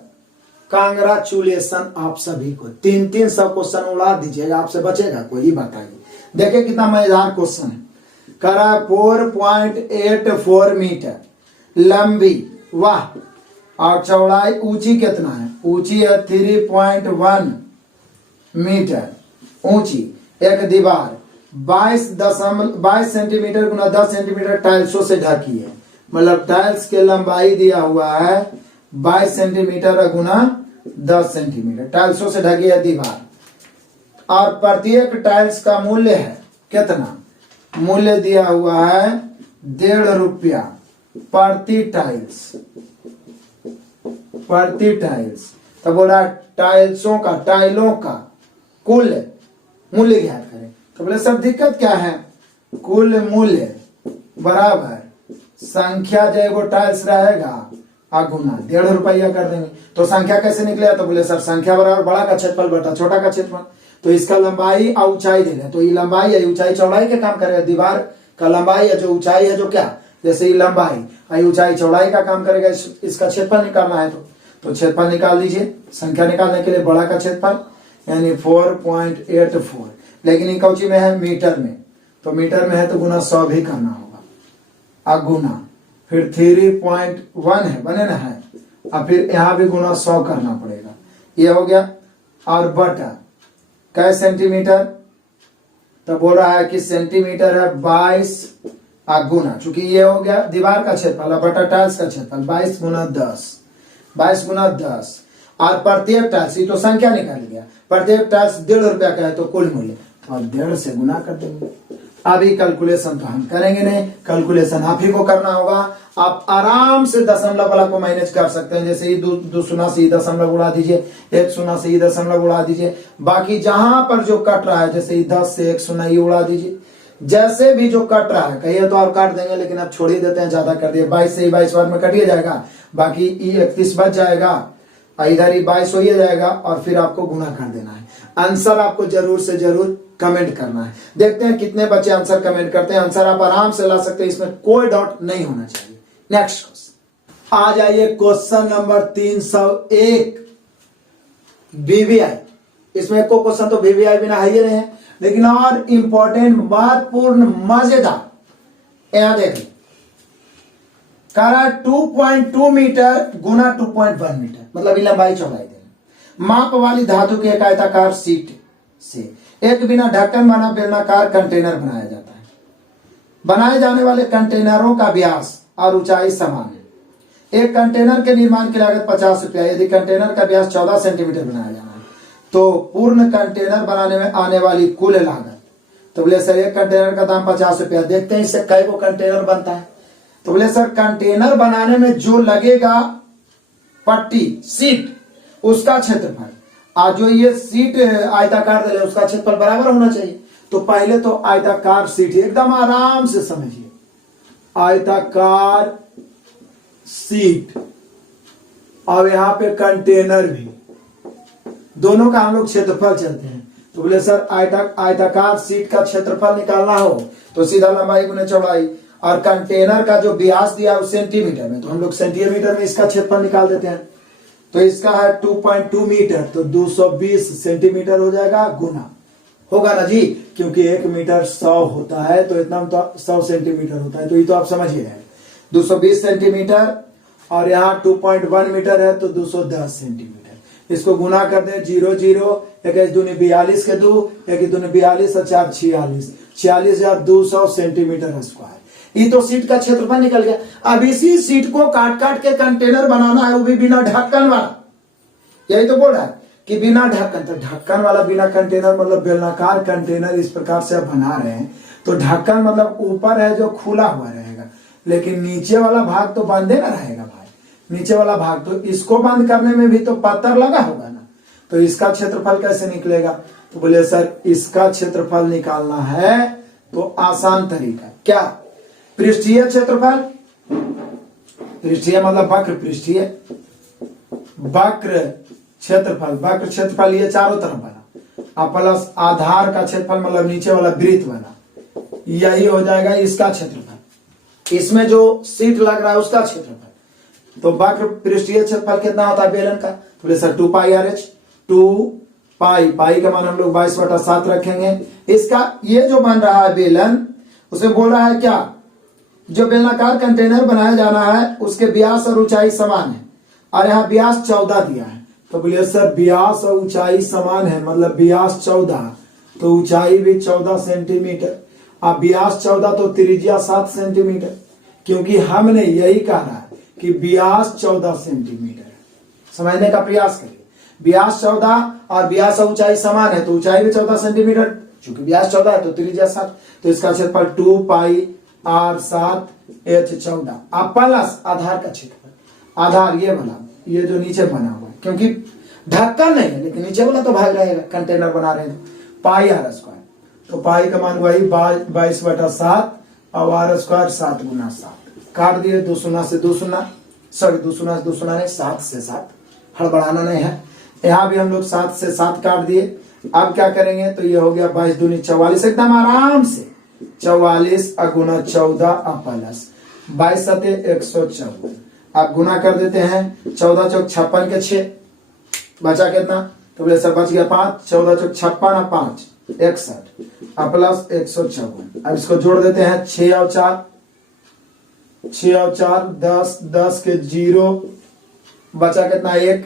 कांग्रेचुलेशन आप सभी को, 300 क्वेश्चन उड़ा दीजिएगा, आपसे बचेगा कोई, बताइए। देखिए कितना मजेदार क्वेश्चन है। करा 4.84 मीटर लंबी, वाह, और चौड़ाई ऊंची कितना है, ऊंची है 3.1 मीटर ऊंची। एक दीवार 22 सेंटीमीटर गुना 10 सेंटीमीटर टाइल्सों से ढकी है, मतलब टाइल्स के लंबाई दिया हुआ है 22 सेंटीमीटर गुना 10 सेंटीमीटर, टाइल्सों से ढकी है दीवार, और प्रत्येक टाइल्स का मूल्य है कितना, मूल्य दिया हुआ है 1.5 रुपया प्रति टाइल्स, प्रति टाइल्स। तो बोला टाइल्सों का, टाइलों का कुल मूल्य ज्ञात करें। तो बोले सर दिक्कत क्या है, कुल मूल्य बराबर संख्या जो टाइल्स रहेगा गुना 1.5 रुपया कर देंगे। तो संख्या कैसे निकलेगा, तो बोले सर संख्या बराबर बड़ा का क्षेत्रफल बटा छोटा का क्षेत्रफल, तो इसका लंबाई और ऊंचाई देना, तो ये लंबाई है, ऊंचाई चौड़ाई के काम करेगा। दीवार का लंबाई है, जो ऊंचाई है, जो क्या, जैसे ये लंबाई और ऊंचाई चौड़ाई का काम करेगा। इसका क्षेत्रफल निकालना है, तो क्षेत्रफल निकाल लीजिए। संख्या निकालने के लिए बड़ा का क्षेत्रफल यानी 4.84, लेकिन ये कौची में है, मीटर में, तो मीटर में है तो गुना 100 भी करना होगा, गुना फिर 3.1 है, बने ना है, और फिर यहाँ भी गुना 100 करना पड़ेगा, ये हो गया। और बटा कै सेंटीमीटर, तो बोल रहा है कि सेंटीमीटर है 22 गुना, चूंकि ये हो गया दीवार का क्षेत्रफल, बटा टाइल्स का क्षेत्रफल 22 गुना 10, 22 गुना 10, और प्रत्येक टाइल्स, ये तो संख्या निकाल गया, प्रत्येक टाइल्स 1.5 रुपया का है, तो कुल मूल्य, और 1.5 से गुना कर देंगे। अभी कैलकुलेशन तो हम करेंगे नहीं, कैलकुलेशन आप ही को करना होगा। आप आराम से दशमलव वाला को मैनेज कर सकते हैं, जैसे ही 2 शून्य से दशमलव उड़ा दीजिए, 1 शून्य से दशमलव उड़ा दीजिए, बाकी जहां पर जो कट रहा है, जैसे 10 से 1 शून्य ये उड़ा दीजिए, जैसे भी जो कट रहा है, कहिए तो और काट देंगे, लेकिन अब छोड़ ही देते हैं, ज्यादा कर दिए, 22 से 22 बार में कटिए जाएगा, बाकी 31 बच जाएगा, इधर ही 22 हो ही जाएगा, और फिर आपको गुना कर देना है। आंसर आपको जरूर से जरूर कमेंट करना है। देखते हैं कितने बच्चे आंसर कमेंट करते हैं। आंसर आप आराम से ला सकते हैं, इसमें कोई डाउट नहीं होना चाहिए। नेक्स्ट क्वेश्चन आ जाइए, क्वेश्चन नंबर 301 बीवीआई। इसमें को क्वेश्चन तो बीवीआई बिना है ही नहीं है, लेकिन और इंपॉर्टेंट, महत्वपूर्ण, मजेदार, यहां देखिए, करा 2.2 मीटर गुना 2.1 मीटर, मतलब लंबाई चौड़ाई देना। माप वाली धातु के एक आयताकार सीट से एक बिना ढक्कन बना बेलनाकार कंटेनर बनाया जाता है। बनाए जाने वाले कंटेनरों का व्यास और ऊंचाई समान है। एक कंटेनर के निर्माण की लागत 50 रुपया। यदि कंटेनर का व्यास 14 सेंटीमीटर बनाया जाना है, तो पूर्ण कंटेनर बनाने में आने वाली कुल लागत, तो बोले सर एक कंटेनर का दाम 50 रुपया। देखते हैं इससे कई को कंटेनर बनता है। तो बोले सर कंटेनर बनाने में जो लगेगा पट्टी, सीट, उसका क्षेत्रफल, आज जो ये सीट आयताकार दे उसका क्षेत्रफल बराबर होना चाहिए। तो पहले तो आयताकार सीट, एकदम आराम से समझिए, आयताकार सीट, और यहां पे कंटेनर भी, दोनों का हम लोग क्षेत्रफल चलते हैं। तो बोले सर आयताकार सीट का क्षेत्रफल निकालना हो तो सीधा लंबाई गुने चौड़ाई, और कंटेनर का जो व्यास दिया है सेंटीमीटर में, तो हम लोग सेंटीमीटर में इसका क्षेत्रफल निकाल देते हैं। तो इसका है 2.2 मीटर, तो 220 सेंटीमीटर हो जाएगा, गुना होगा ना जी, क्योंकि 1 मीटर 100 होता है, तो इतना तो 100 सेंटीमीटर होता है, तो ये तो आप समझ ही रहे हैं। 220 सेंटीमीटर, और यहाँ 2.1 मीटर है, तो 210 सेंटीमीटर। इसको गुना कर दे, 0 0, 1 दूनी 42 के 2, 1 दूनी 42 और 4 46, 46,200 सेंटीमीटर स्क्वायर। ये तो सीट का क्षेत्रफल निकल गया। अब इसी सीट को काट काट के कंटेनर बनाना है, वो भी बिना ढक्कन वाला। यही तो बोल रहा है कि बिना ढक्कन, तो ढक्कन वाला बिना कंटेनर, मतलब बेलनाकार कंटेनर इस प्रकार से आप बना रहे हैं, तो ढक्कन मतलब ऊपर है जो खुला हुआ रहेगा, लेकिन नीचे वाला भाग तो बंदे ना रहेगा भाई। नीचे वाला भाग, तो इसको बंद करने में भी तो पत्थर लगा होगा ना, तो इसका क्षेत्रफल कैसे निकलेगा? तो बोले सर इसका क्षेत्रफल निकालना है तो आसान तरीका क्या? पृष्ठीय क्षेत्रफल, पृष्ठीय मतलब वक्र पृष्ठीय, वक्र क्षेत्रफल, वक्र क्षेत्रफल ये चारों तरफ वाला, प्लस आधार का क्षेत्रफल मतलब नीचे वाला वृत्त वाला, यही हो जाएगा इसका क्षेत्रफल। इसमें जो सीट लग रहा है उसका क्षेत्रफल। तो वक्र पृष्ठीय क्षेत्रफल कितना होता है बेलन का? तो बोले सर 2 पाई आर एच, 2 पाई, पाई का मान हम लोग 22/7 रखेंगे। इसका ये जो बन रहा है बेलन, उसे बोल रहा है क्या? जो बेलनाकार कंटेनर बनाया जाना है उसके व्यास और ऊंचाई समान है, और यहाँ व्यास 14 दिया है। तो बोलिए सर व्यास और ऊंचाई समान है मतलब व्यास 14 तो ऊंचाई भी 14 सेंटीमीटर। अब व्यास 14 तो त्रिज्या 7 सेंटीमीटर, क्योंकि हमने यही कहा है कि व्यास 14 सेंटीमीटर। समझने का प्रयास करिए, व्यास 14 और व्यास और ऊंचाई समान है तो ऊंचाई भी 14 सेंटीमीटर, क्योंकि व्यास 14 है तो त्रिज्या 7, तो इसका क्षेत्रफल 2 पाई आर 7 एच 14। अब प्लस आधार का क्षेत्रफल, आधार ये वाला, ये जो नीचे बना हुआ है, क्योंकि ढक्कन नहीं है लेकिन नीचे वाला तो भाग रहेगा, कंटेनर बना रहे हैं, पाई आर स्क्वायर, तो पाई का मान वही 22/7 और आर स्क्वायर 7 गुना 7। काट दिए 2 शून्य से 2 शून्य, सॉरी 2 शून्य से 2 शून्य नहीं, 7 से 7, हड़बड़ाना नहीं है। यहाँ भी हम लोग 7 से 7 काट दिए। अब क्या करेंगे? तो ये हो गया 22 दूनी 44, एकदम आराम से 44 गुना 14 प्लस 22 सते 154। आप गुना कर देते हैं, 14 चौक 56 के 6, बचा कितना? तो बोले सर बच गया 5, 14 चौक 56 और 5 61 प्लस 154। अब इसको जोड़ देते हैं, 6 और 4 10, 10 के 0, बचा कितना? 1,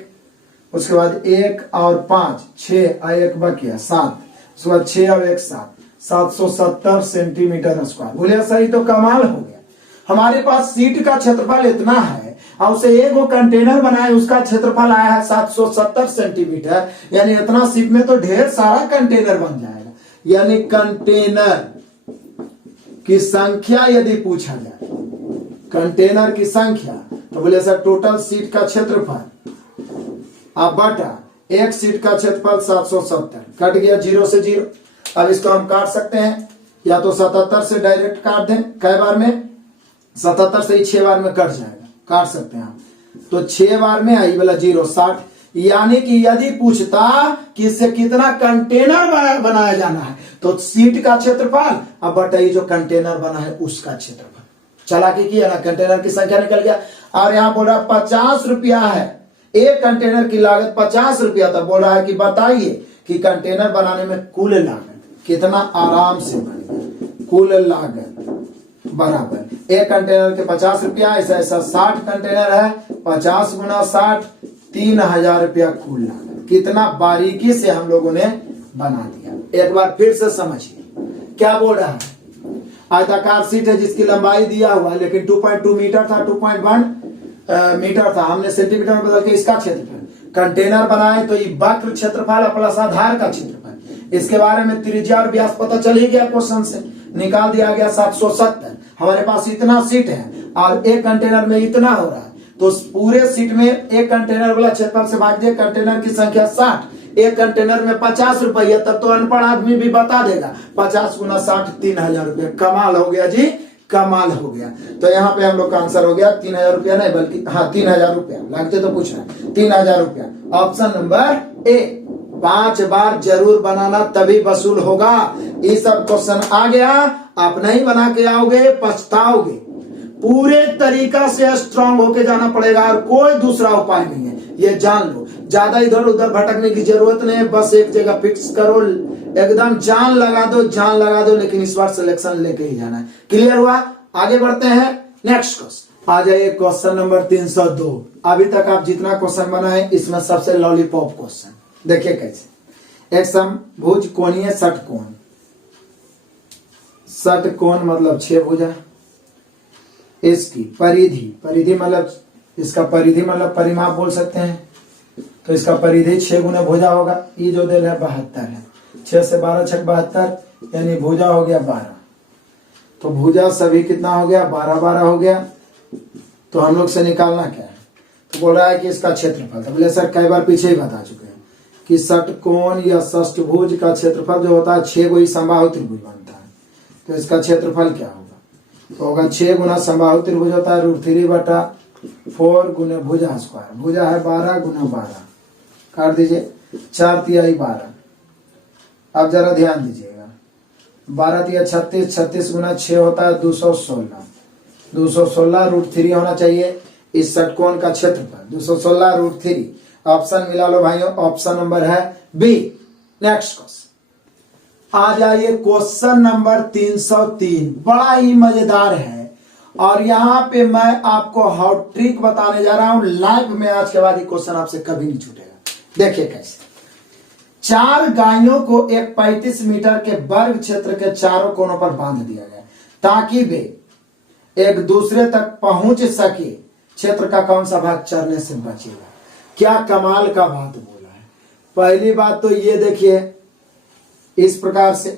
उसके बाद 1 और 5 6 और 1 बचा 7, उसके बाद 6 और 1 7, 770 सेंटीमीटर स्क्वायर। बोले सर ये तो कमाल हो गया, हमारे पास सीट का क्षेत्रफल इतना है और उसे एक वो कंटेनर बनाए उसका क्षेत्रफल आया है 770 सेंटीमीटर, यानी इतना सीट में तो ढेर सारा कंटेनर बन जाएगा। यानी कंटेनर की संख्या यदि पूछा जाए, कंटेनर की संख्या, तो बोले सर टोटल सीट का क्षेत्रफल अब बटा एक सीट का क्षेत्रफल 770, कट गया 0 से 0। अब इसको हम काट सकते हैं, या तो 77 से डायरेक्ट काट दें, कई बार में 77 से ही 6 बार में कट जाएगा, काट सकते हैं आप। तो 6 बार में आई वाला 0 60, यानी कि यदि पूछता कि इससे कितना कंटेनर बनाया जाना है तो सीट का क्षेत्रफल अब बटाई जो कंटेनर बना है उसका क्षेत्रफल। चालाकी किया ना, कंटेनर की संख्या निकल गया। और यहाँ बोल रहा 50 रुपया है, एक कंटेनर की लागत 50 रुपया था। बोल रहा है कि बताइए कि कंटेनर बनाने में कुल लागत कितना, आराम से बनेगा। कुल लागत बराबर एक कंटेनर के 50 रुपया, ऐसा ऐसा 60 कंटेनर है, 50 गुना 60 3000 रुपया कुल लागत। कितना बारीकी से हम लोगों ने बना दिया। एक बार फिर से समझिए क्या बोल रहा है। आयताकार सीट है जिसकी लंबाई दिया हुआ है, लेकिन 2.2 मीटर था, 2.1 मीटर था, हमने सेंटीमीटर में बदल के इसका क्षेत्रफल कंटेनर बनाए तो ये वक्र क्षेत्रफल प्लस आधार का क्षेत्रफल। इसके बारे में त्रिज्या और व्यास पता चल ही गया, क्वेश्चन से निकाल दिया गया 770। हमारे पास इतना सीट है और एक कंटेनर में इतना हो रहा है, तो पूरे सीट में एक कंटेनर वाला क्षेत्रफल से भाग दिए, कंटेनर की संख्या 60, एक कंटेनर में 50 रुपया, तब तो अनपढ़ आदमी भी बता देगा। 50 गुना 60 3000 रुपया। कमाल हो गया जी, कमाल हो गया। तो यहाँ पे हम लोग का आंसर हो गया 3000 रुपया, नहीं बल्कि हाँ 3000 रुपया, लगते तो पूछ रहा है 3000 रुपया। ऑप्शन नंबर ए। 5 बार जरूर बनाना तभी वसूल होगा। ये सब क्वेश्चन आ गया, आप नहीं बना के आओगे पछताओगे। पूरे तरीका से स्ट्रांग होके जाना पड़ेगा और कोई दूसरा उपाय नहीं है, ये जान लो। ज्यादा इधर उधर भटकने की जरूरत नहीं है, बस एक जगह फिक्स करो, एकदम जान लगा दो, जान लगा दो। लेकिन इस बार सिलेक्शन लेके ही जाना है। क्लियर हुआ? आगे बढ़ते हैं नेक्स्ट क्वेश्चन। आ जाइए क्वेश्चन नंबर 302। अभी तक आप जितना क्वेश्चन बनाए इसमें सबसे लॉलीपॉप क्वेश्चन देखिए कैसे। एक समभुज कोणीय षटकोण, षटकोण मतलब 6 भुजा, इसकी परिधि, परिधि मतलब इसका परिधि मतलब परिमाप बोल सकते हैं, तो इसका परिधि 6 गुना भुजा होगा। ये जो दे रहा है 72 है, 6 से 12 छक 72, यानी भुजा हो गया 12। तो भुजा सभी कितना हो गया? 12 12 हो गया। तो हम लोग से निकालना क्या है? तो बोल रहा है कि इसका क्षेत्रफल, तो बोले सर कई बार पीछे ही बता चुके हैं कि षटकोण या षष्ठभुज का क्षेत्रफल जो होता है 6 को ही समबाहु त्रिभुज बनता है। तो इसका क्षेत्रफल क्या होगा, तो होगा 6 गुना समबाहु त्रिभुज होता है √3/4 गुना भुजा स्क्वायर, भुजा है 12 गुना 12, काट दीजिए 4 तिहाई 12। अब जरा ध्यान दीजिएगा, 12 तिया 36, 36 गुना 6 होता है 216, 216 √3 होना चाहिए इस षटकोण का क्षेत्रफल, 216 √3। ऑप्शन मिला लो भाइयों, ऑप्शन नंबर है बी। नेक्स्ट क्वेश्चन आ जाइए, क्वेश्चन नंबर 303, बड़ा ही मजेदार है और यहां पे मैं आपको हाउ ट्रिक बताने जा रहा हूं लाइव में। आज के बाद ये क्वेश्चन आपसे कभी नहीं छूटेगा। देखिए कैसे, 4 गायों को एक 35 मीटर के वर्ग क्षेत्र के चारों कोनों पर बांध दिया गया ताकि वे एक दूसरे तक पहुंच सके। क्षेत्र का कौन सा भाग चरने से बचेगा? क्या कमाल का बात बोला है। पहली बात तो ये देखिए, इस प्रकार से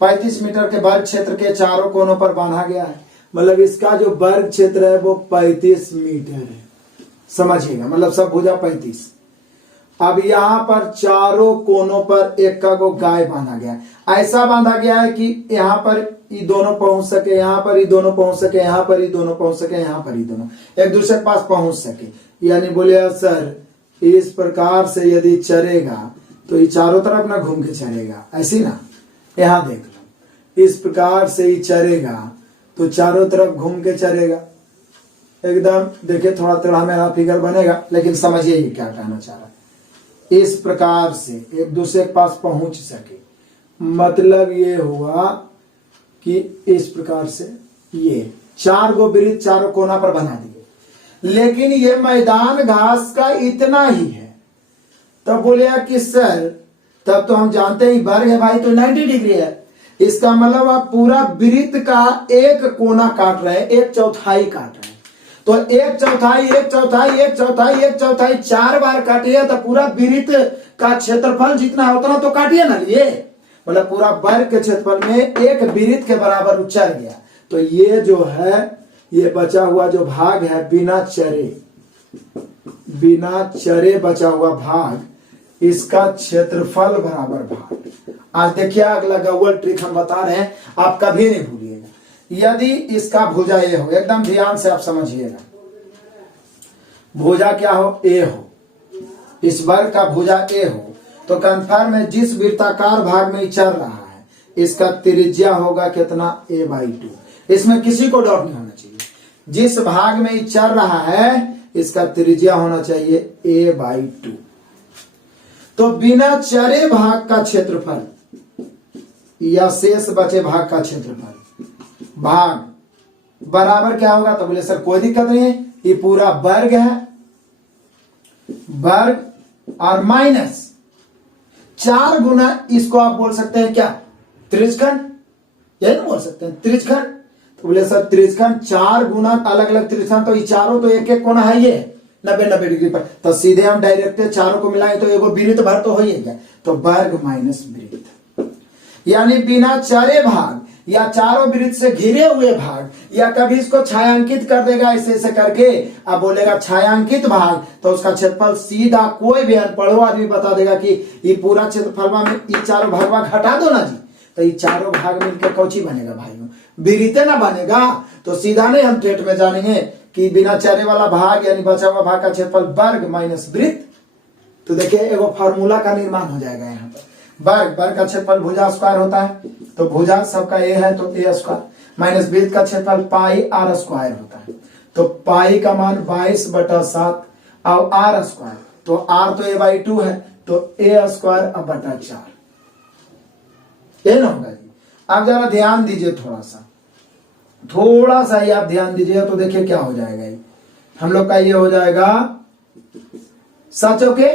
35 मीटर के वर्ग क्षेत्र के चारों कोनों पर बांधा गया है, मतलब इसका जो वर्ग क्षेत्र है वो 35 मीटर है, समझिएगा, मतलब सब भुजा 35। अब यहां पर चारों कोनों पर एक का को गाय बांधा गया है, ऐसा बांधा गया है कि यहां पर ये दोनों पहुंच सके, यहां पर ये दोनों पहुंच सके, यहां पर ये दोनों पहुंच सके, यहां पर ये दोनों एक दूसरे के पास पहुंच सके। यानी बोले सर इस प्रकार से यदि चरेगा तो ये चारों तरफ ना घूम के चरेगा, ऐसी ना, यहां देख लो, इस प्रकार से ही चरेगा तो चारों तरफ घूम के चरेगा एकदम। देखिए थोड़ा थोड़ा मेरा फिगर बनेगा, लेकिन समझिए ये क्या कहना चाह रहा है। इस प्रकार से एक दूसरे के पास पहुंच सके, मतलब ये हुआ कि इस प्रकार से ये 4 गो वृत्त चारों कोना पर बना दिए, लेकिन ये मैदान घास का इतना ही है। तब बोले कि सर तब तो हम जानते ही वर्ग है भाई, तो 90 डिग्री है, इसका मतलब आप पूरा वृत्त का एक कोना काट रहे हैं, 1/4 काट रहे हैं, तो 1/4 1/4 1/4 1/4 4 बार काटिए तो पूरा वृत्त का क्षेत्रफल जितना है उतना तो काटिए ना, लिए मतलब पूरा वर्ग के क्षेत्रफल में एक वृत्त के बराबर उचर गया। तो ये जो है ये बचा हुआ जो भाग है बिना चरे बचा हुआ भाग, इसका क्षेत्रफल बराबर भाग। आज देखिए अगला गौल ट्रिक हम बता रहे हैं, आप कभी नहीं भूलिएगा। यदि इसका भुजा ए हो, एकदम ध्यान से आप समझिएगा, भुजा क्या हो, ए हो, इस वर्ग का भुजा ए हो, तो कंफर्म है जिस वृत्ताकार भाग में चल रहा है इसका त्रिज्या होगा कितना, a/2। इसमें किसी को डाउट नहीं होना चाहिए, जिस भाग में चल रहा है इसका त्रिज्या होना चाहिए a/2। तो बिना चरे भाग का क्षेत्रफल या शेष बचे भाग का क्षेत्रफल भाग बराबर क्या होगा, तो बोले सर कोई दिक्कत नहीं है, ये पूरा वर्ग है, वर्ग और माइनस 4 गुना, इसको आप बोल सकते हैं क्या, त्रिज्यखंड, यही ना बोल सकते हैं त्रिज्यखंड। तो बोले सर त्रिज्यखंड 4 गुना अलग अलग त्रिज्यखंड, तो ये चारों तो एक एक कोना है, ये 90 डिग्री पर, तो सीधे हम डायरेक्ट चारों को मिलाएं तो एगो वृत्त भर तो हो ही गया, तो वर्ग माइनस वृत्त। यानी बिना चरे भाग या चारों वृत्त से घिरे हुए भाग, या कभी इसको छायांकित कर देगा ऐसे ऐसे करके, अब बोलेगा छायांकित भाग, तो उसका क्षेत्रफल सीधा कोई भी अनपढ़ो आदमी बता देगा कि ये पूरा क्षेत्रफल में ये चारों भाग घटा दो ना जी, तो ये चारों भाग मिलकर कौची बनेगा भाइयों, वृत्त ना बनेगा। तो सीधा नहीं हम टेट में जानेंगे कि बिना चरे वाला भाग यानी बचा हुआ भाग का क्षेत्रफल वर्ग माइनस वृत्त। तो देखिए एगो फार्मूला का निर्माण हो जाएगा यहाँ पर, वर्ग का क्षेत्रफल भुजा स्क्वायर होता है, तो भुजा सबका ए है तो ए स्क्वायर, माइनस वृत्त का क्षेत्रफल पाई आर स्क्वायर होता है, तो पाई का मान 22/7 और आर स्क्वायर, तो आर तो a/2 है, तो ए स्क्वायर अब बटा 4, ये ना होगा जी। आप जरा ध्यान दीजिए, थोड़ा सा ही आप ध्यान दीजिए, तो देखिए क्या हो जाएगा, ये हम लोग का ये हो जाएगा 7 चौके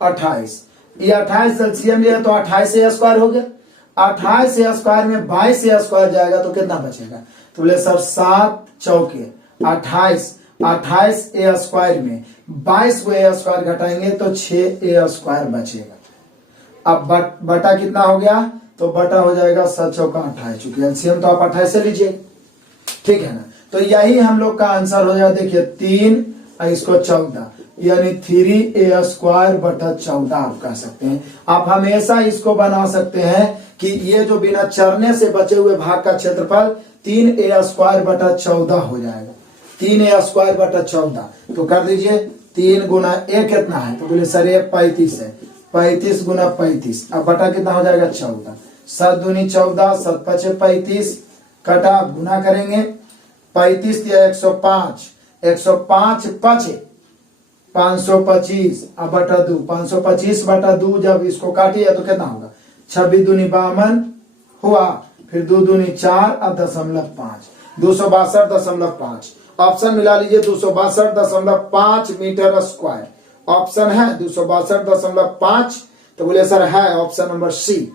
28, ये 28 एलसीएम है तो 28 ए स्क्वायर हो गया, 28 ए स्क्वायर में 22 ए स्क्वायर जाएगा तो कितना बचेगा, तो बोले सर 7 चौके 28, 28 ए स्क्वायर में 22 को ए स्क्वायर घटाएंगे तो 6 ए स्क्वायर बचेगा। अब बटा कितना हो गया, तो बटा हो जाएगा 7 चौका 28, चूंकि एलसीएम तो आप 28 से लीजिए, ठीक है ना। तो यही हम लोग का आंसर हो जाएगा, देखिए 3 और इसको 14, यानी 3a² / 14 आप कह सकते हैं। आप हमेशा इसको बना सकते हैं कि ये जो बिना चरने से बचे हुए भाग का क्षेत्रफल 3a² / 14 हो जाएगा। 3a² / 14 तो कर दीजिए 3 गुना a कितना है, तो बोले सर ये 35 है, 35 गुना 35, अब बटा कितना हो जाएगा 14, 7 दूनी 14, 7 पचे 35, कटा गुना करेंगे 35 दिया 105, 105 पचे 525, अब बटा 2, 525 बटा 2 जब इसको काटिए तो कितना होगा 26 दूनी 52 हुआ, फिर 2 दूनी 4 और 0.5, 262.5। ऑप्शन मिला लीजिए 262.5 मीटर स्क्वायर। ऑप्शन है 262.5, तो बोले सर है ऑप्शन नंबर सी।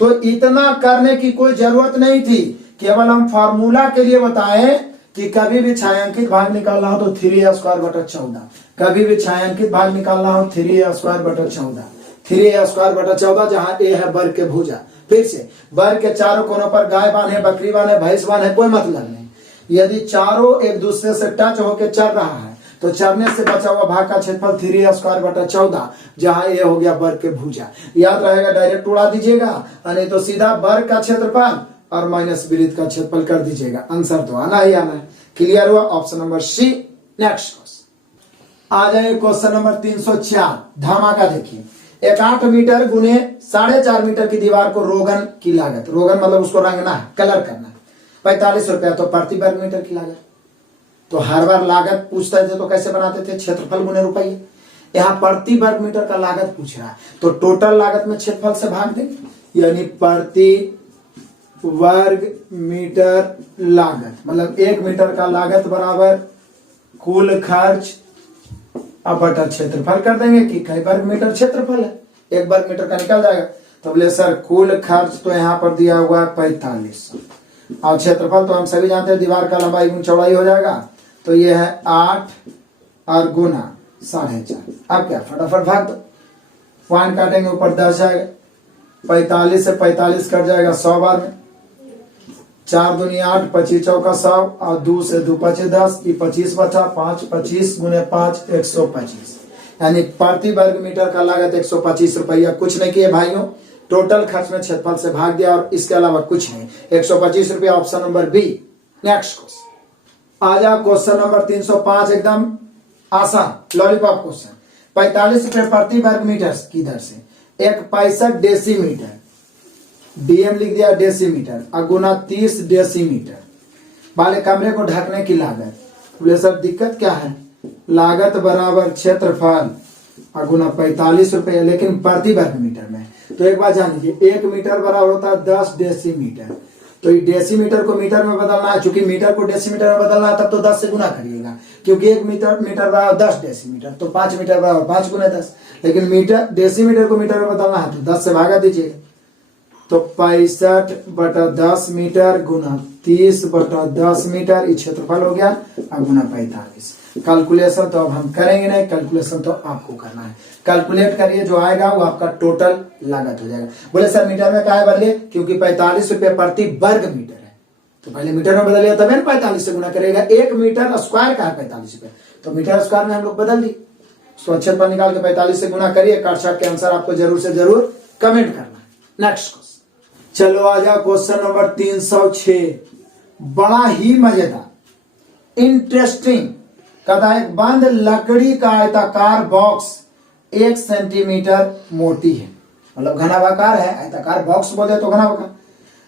तो इतना करने की कोई जरूरत नहीं थी, केवल हम फार्मूला के लिए बताएं कि कभी भी छायांकित भाग निकालना हो तो 3a² / 14, कभी भी छायांकित भाग निकालना हो 3a² / 14, 3a² / 14 जहां a है वर्ग के भुजा। फिर से वर्ग के चारों कोनों पर गाय बांधे, बकरी बांधे, भैंस बांधे, कोई मतलब नहीं। यदि चारों एक दूसरे से टच होकर चल रहा है तो चलने से बचा हुआ भाग का क्षेत्रफल 3a² / 14, जहां a हो गया वर्ग के भुजा। याद रहेगा, डायरेक्ट उड़ा दीजिएगा, नहीं तो सीधा वर्ग का क्षेत्रफल और माइनस वृत्त का क्षेत्रफल कर दीजिएगा। आंसर तो आना ही आना है। क्लियर हुआ? Option number C. Next question आ जाए, क्वेश्चन नंबर 304। धमाका देखिए, एक 8 मीटर गुने 4.5 मीटर की दीवार को रोगन की लागत, रोगन मतलब उसको रंगना है, कलर करना है, 45 रुपया, तो प्रति वर्ग मीटर की लागत। तो हर बार लागत पूछते थे तो कैसे बनाते थे, क्षेत्रफल गुने रुपये। यहाँ प्रति वर्ग मीटर का लागत पूछ रहा है तो टोटल लागत में क्षेत्रफल से भाग देंगे, यानी प्रति वर्ग मीटर लागत, मतलब 1 मीटर का लागत बराबर कुल खर्च अब बटा क्षेत्रफल कर देंगे कि कई वर्ग मीटर क्षेत्रफल है, 1 वर्ग मीटर का निकल जाएगा। तो बोले सर कुल खर्च तो यहाँ पर दिया हुआ है 4500, और क्षेत्रफल तो हम सभी जानते हैं दीवार का लंबाई गुना चौड़ाई हो जाएगा, तो ये है 8 और गुना 4.5। अब क्या फटाफट भाग दो, पॉइंट काटेंगे ऊपर 10 जाएगा, 45 से 45 कट जाएगा 100 बार में, 4 दूनी 8, 25 चौका 100, और 2 से 2 पचे 10, 25 बचा, 5 25 गुने 5 125, यानी प्रति वर्ग मीटर का लागत 125 रुपया। कुछ नहीं किए भाइयों, टोटल खर्च में क्षेत्रफल से भाग दिया और इसके अलावा कुछ नहीं, 125 रुपया, option number B. Next question आ जाओ, क्वेश्चन नंबर 305, एकदम आसान लॉलीपॉप क्वेश्चन। 45 रुपए प्रति वर्ग मीटर की दर से एक 65 डेसीमीटर, डीएम लिख दिया डेसीमीटर, अगुना 30 डेसीमीटर वाले कमरे को ढकने की लागत। बोले सर दिक्कत क्या है, लागत बराबर क्षेत्रफल अगुना 45 रुपए, लेकिन प्रति वर्ग मीटर में। तो एक बात जान लीजिए, 1 मीटर बराबर होता है 10 डेसीमीटर, तो ये डेसीमीटर को मीटर में बदलना है, चूंकि मीटर को डेसीमीटर में बदलना है तब तो 10 से गुना करिएगा, क्योंकि 1 मीटर बराबर 10 डेसीमीटर, तो 5 मीटर बराबर 5 गुना 10, लेकिन मीटर डेसीमीटर को मीटर में बदलना है तो 10 से भागा दीजिएगा, तो 65 बटा 10 मीटर गुना 30 बटा 10 मीटर, ये क्षेत्रफल हो गया, अब गुना 45। कैलकुलेशन तो अब हम करेंगे नहीं, कैलकुलेशन तो आपको करना है। कैलकुलेट करिए, जो आएगा वो आपका टोटल लागत हो जाएगा। बोले सर मीटर में क्या बदले, क्योंकि 45 रुपये प्रति वर्ग मीटर है, तो पहले मीटर में बदलिए तभी ना 45 से गुना करेगा। 1 मीटर स्क्वायर का है 45 रुपये, तो मीटर स्क्वायर में हम लोग बदल दी, स्वच्छता पर निकाल के 45 से गुना करिए। काटछाट के आंसर आपको जरूर से जरूर कमेंट करना है। नेक्स्ट क्वेश्चन चलो आ जाओ, क्वेश्चन नंबर 306, बड़ा ही मजेदार इंटरेस्टिंग। कहता है बंद लकड़ी का आयताकार बॉक्स 1 सेंटीमीटर मोटी है, मतलब घनाभाकार है, आयताकार बॉक्स बोले तो घनाभाकार,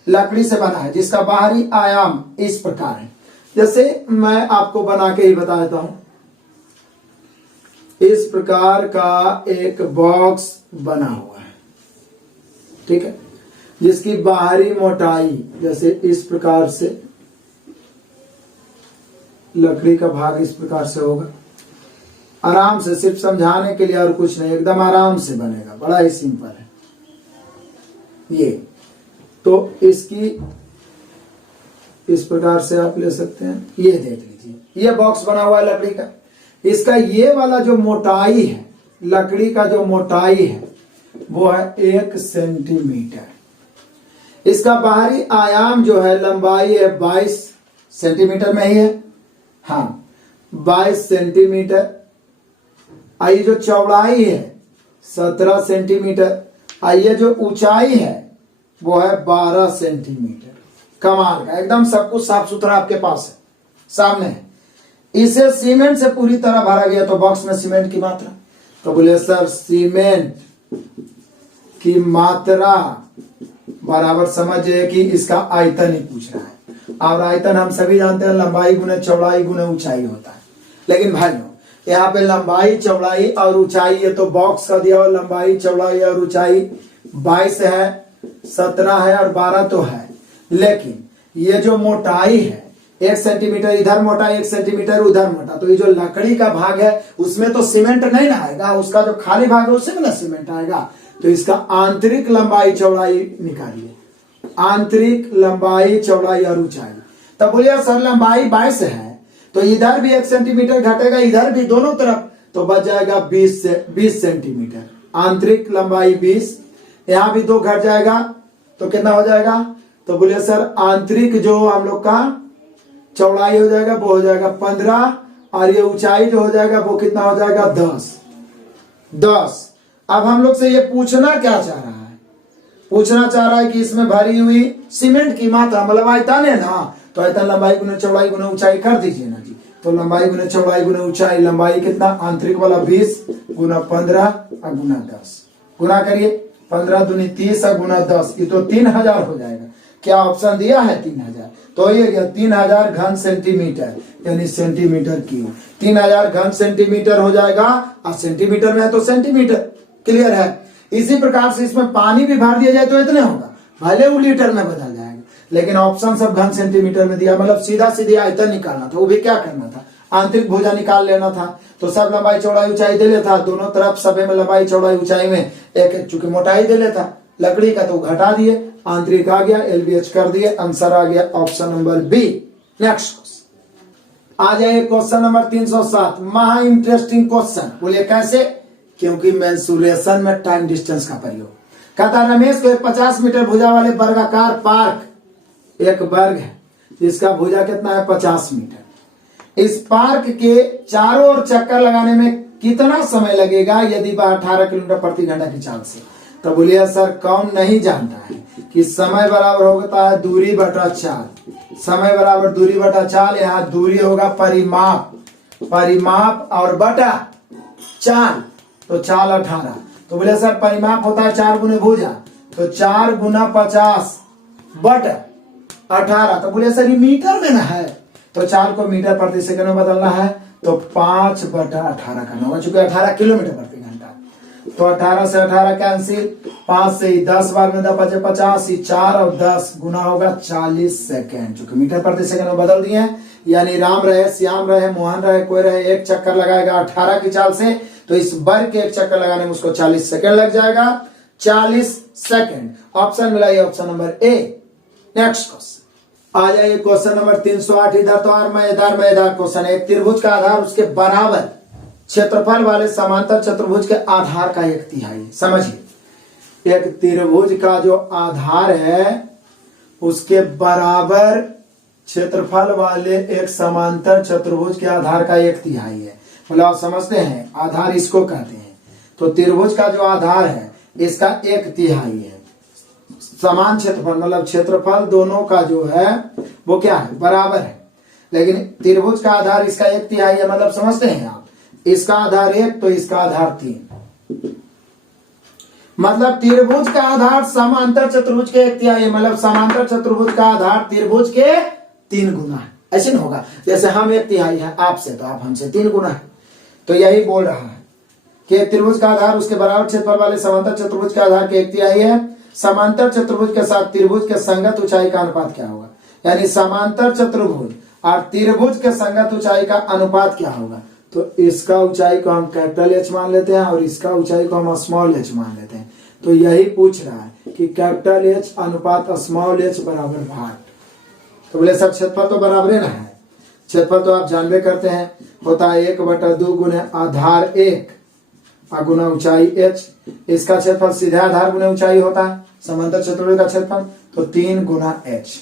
लकड़ी से बना है, जिसका बाहरी आयाम इस प्रकार है। जैसे मैं आपको बना के ही बता देता हूं, इस प्रकार का एक बॉक्स बना हुआ है, ठीक है, जिसकी बाहरी मोटाई जैसे इस प्रकार से, लकड़ी का भाग इस प्रकार से होगा। आराम से, सिर्फ समझाने के लिए और कुछ नहीं, एकदम आराम से बनेगा, बड़ा ही सिंपल है ये। तो इसकी इस प्रकार से आप ले सकते हैं, ये देख लीजिए, ये बॉक्स बना हुआ है लकड़ी का। इसका ये वाला जो मोटाई है, लकड़ी का जो मोटाई है वो है 1 सेंटीमीटर। इसका बाहरी आयाम जो है, लंबाई है 22 सेंटीमीटर में ही है, हाँ 22 सेंटीमीटर, आई जो चौड़ाई है 17 सेंटीमीटर, ये जो ऊंचाई है वो है 12 सेंटीमीटर। कमाल का, एकदम सब कुछ साफ सुथरा आपके पास है, सामने है। इसे सीमेंट से पूरी तरह भरा गया, तो बॉक्स में सीमेंट की मात्रा, तो बोले सर सीमेंट की मात्रा बराबर, समझिए कि इसका आयतन ही पूछ रहा है। और आयतन हम सभी जानते हैं लंबाई गुने चौड़ाई गुने ऊंचाई होता है। लेकिन भाइयों यहाँ पे लंबाई चौड़ाई और ऊंचाई, ये तो बॉक्स का दिया हुआ लंबाई चौड़ाई और ऊंचाई 22 है, 17 है और 12 तो है। लेकिन ये जो मोटाई है 1 सेंटीमीटर इधर मोटा 1 सेंटीमीटर उधर मोटा, तो ये जो लकड़ी का भाग है उसमें तो सीमेंट नहीं ना आएगा, उसका जो खाली भाग है उसमें ना सीमेंट आएगा। तो इसका आंतरिक लंबाई चौड़ाई निकालिए, आंतरिक लंबाई चौड़ाई और ऊंचाई। तब बोलिए सर लंबाई 22 है तो इधर भी 1 सेंटीमीटर घटेगा, इधर भी, दोनों तरफ, तो बच जाएगा 20 सेंटीमीटर। आंतरिक लंबाई 20, यहां भी 2 घट जाएगा तो कितना हो जाएगा, तो बोलिए सर आंतरिक जो हम लोग का चौड़ाई हो जाएगा वो हो जाएगा 15, और ये ऊंचाई जो हो जाएगा वो कितना हो जाएगा 10। अब हम लोग से ये पूछना क्या चाह रहा है, पूछना चाह रहा है कि इसमें भरी हुई सीमेंट की मात्रा, मतलब आयतन है ना, तो आयतन लंबाई गुने चौड़ाई गुने ऊंचाई कर दीजिए ना जी। तो लंबाई गुने चौड़ाई गुने ऊंचाई, लंबाई कितना, आंतरिक वाला 20 गुना 15 और गुना 10, गुना करिए 15 दूनी 30 और गुना 10, ये तो 3000 हो जाएगा। क्या ऑप्शन दिया है 3000, तो ये गया 3000 घन सेंटीमीटर, यानी सेंटीमीटर क्यूब। 3000 घन सेंटीमीटर हो जाएगा, और सेंटीमीटर में है तो सेंटीमीटर, क्लियर है। इसी प्रकार से इसमें पानी भी भर दिया जाए तो इतने होगा, भले वो लीटर में बदल जाएगा, लेकिन ऑप्शन सब घन सेंटीमीटर में दिया, मतलब सीधा सीधे आयतन निकालना था। वो भी क्या करना था, आंतरिक भुजा निकाल लेना था। तो सब लंबाई चौड़ाई ऊंचाई दे लेता, दोनों तरफ सभी में लंबाई चौड़ाई ऊंचाई में एक एक चूंकि मोटाई दे लेता लकड़ी का, तो घटा दिए, आंतरिक आ गया, LBH कर दिए, आंसर आ गया option number B. Next question आ जाए, क्वेश्चन नंबर 307, महा इंटरेस्टिंग क्वेश्चन। बोलिए कैसे, क्योंकि मेंसुरेशन में टाइम डिस्टेंस का प्रयोग। कहता रमेश को एक 50 मीटर भुजा वाले वर्गाकार पार्क, एक वर्ग है जिसका भुजा कितना है 50 मीटर। इस पार्क के चारों ओर चक्कर लगाने में कितना समय लगेगा यदि वह 18 किलोमीटर प्रति घंटा की चाल से। तो बोलिए सर कौन नहीं जानता है कि समय बराबर होता है दूरी बटा चाल, समय बराबर दूरी बटा चाल। यहाँ दूरी होगा परिमाप, परिमाप और बटा चाल, तो चाल 18। तो बोले सर परिमाप होता है 4 गुने भुजा, तो 4 गुना 50 बटा 18। तो बोले सर ये मीटर में ना है, तो 4 को मीटर प्रति सेकंड में बदलना है, तो 5 बटा 18 करना होगा, चूंकि 18 किलोमीटर प्रति घंटा। तो 18 से 18 कैंसिल, 5 से 10 बार में 10 बचे 50, 4 और 10 गुना होगा 40 सेकेंड, चूंकि मीटर प्रति सेकंड में बदल दिए हैं। यानी राम रहे, श्याम रहे, मोहन रहे, कोई रहे, एक चक्कर लगाएगा 18 की चाल से, तो इस वर्ग के एक चक्कर लगाने में उसको 40 सेकेंड लग जाएगा, 40 सेकेंड। ऑप्शन मिला ये option number A. Next question आ जाइए, क्वेश्चन नंबर 308। इधर तो मजेदार क्वेश्चन है। एक त्रिभुज का आधार उसके बराबर क्षेत्रफल वाले समांतर चतुर्भुज के आधार का 1/3। समझिए, एक त्रिभुज का जो आधार है उसके बराबर क्षेत्रफल वाले एक समांतर चतुर्भुज के आधार का 1/3 है। मतलब आप समझते हैं, आधार इसको कहते हैं। तो त्रिभुज का जो आधार है इसका 1/3 है। समान क्षेत्रफल मतलब क्षेत्रफल दोनों का जो है वो क्या है, बराबर है। लेकिन त्रिभुज का आधार इसका 1/3 है, मतलब समझते हैं आप, इसका आधार 1 तो इसका आधार 3। मतलब त्रिभुज का आधार समांतर चतुर्भुज के 1/3 है, मतलब समांतर चतुर्भुज का आधार त्रिभुज के 3 गुना है। ऐसे नहीं होगा, जैसे हम 1/3 है आपसे, तो आप हमसे 3 गुना है। तो यही बोल रहा है कि त्रिभुज का आधार उसके बराबर क्षेत्रफल वाले समांतर चतुर्भुज के आधार के 1/3 है। समांतर चतुर्भुज के साथ त्रिभुज के संगत ऊंचाई का अनुपात क्या होगा, यानी समांतर चतुर्भुज और त्रिभुज के संगत ऊंचाई का अनुपात क्या होगा। तो इसका ऊंचाई को हम कैपिटल H मान लेते हैं और इसका ऊंचाई को हम स्मॉल h मान लेते हैं। तो यही पूछ रहा है कि कैपिटल H अनुपात स्मॉल h बराबर भाग। तो बोले सर क्षेत्रफल तो बराबर ना है, क्षेत्रफल तो आप जानबे करते हैं, होता है 1/2 गुने आधार 1 और गुना ऊंचाई h। इसका क्षेत्रफल सीधे आधार गुने ऊंचाई होता है, समांतर चतुर्भुज का क्षेत्रफल, तो 3 गुना h।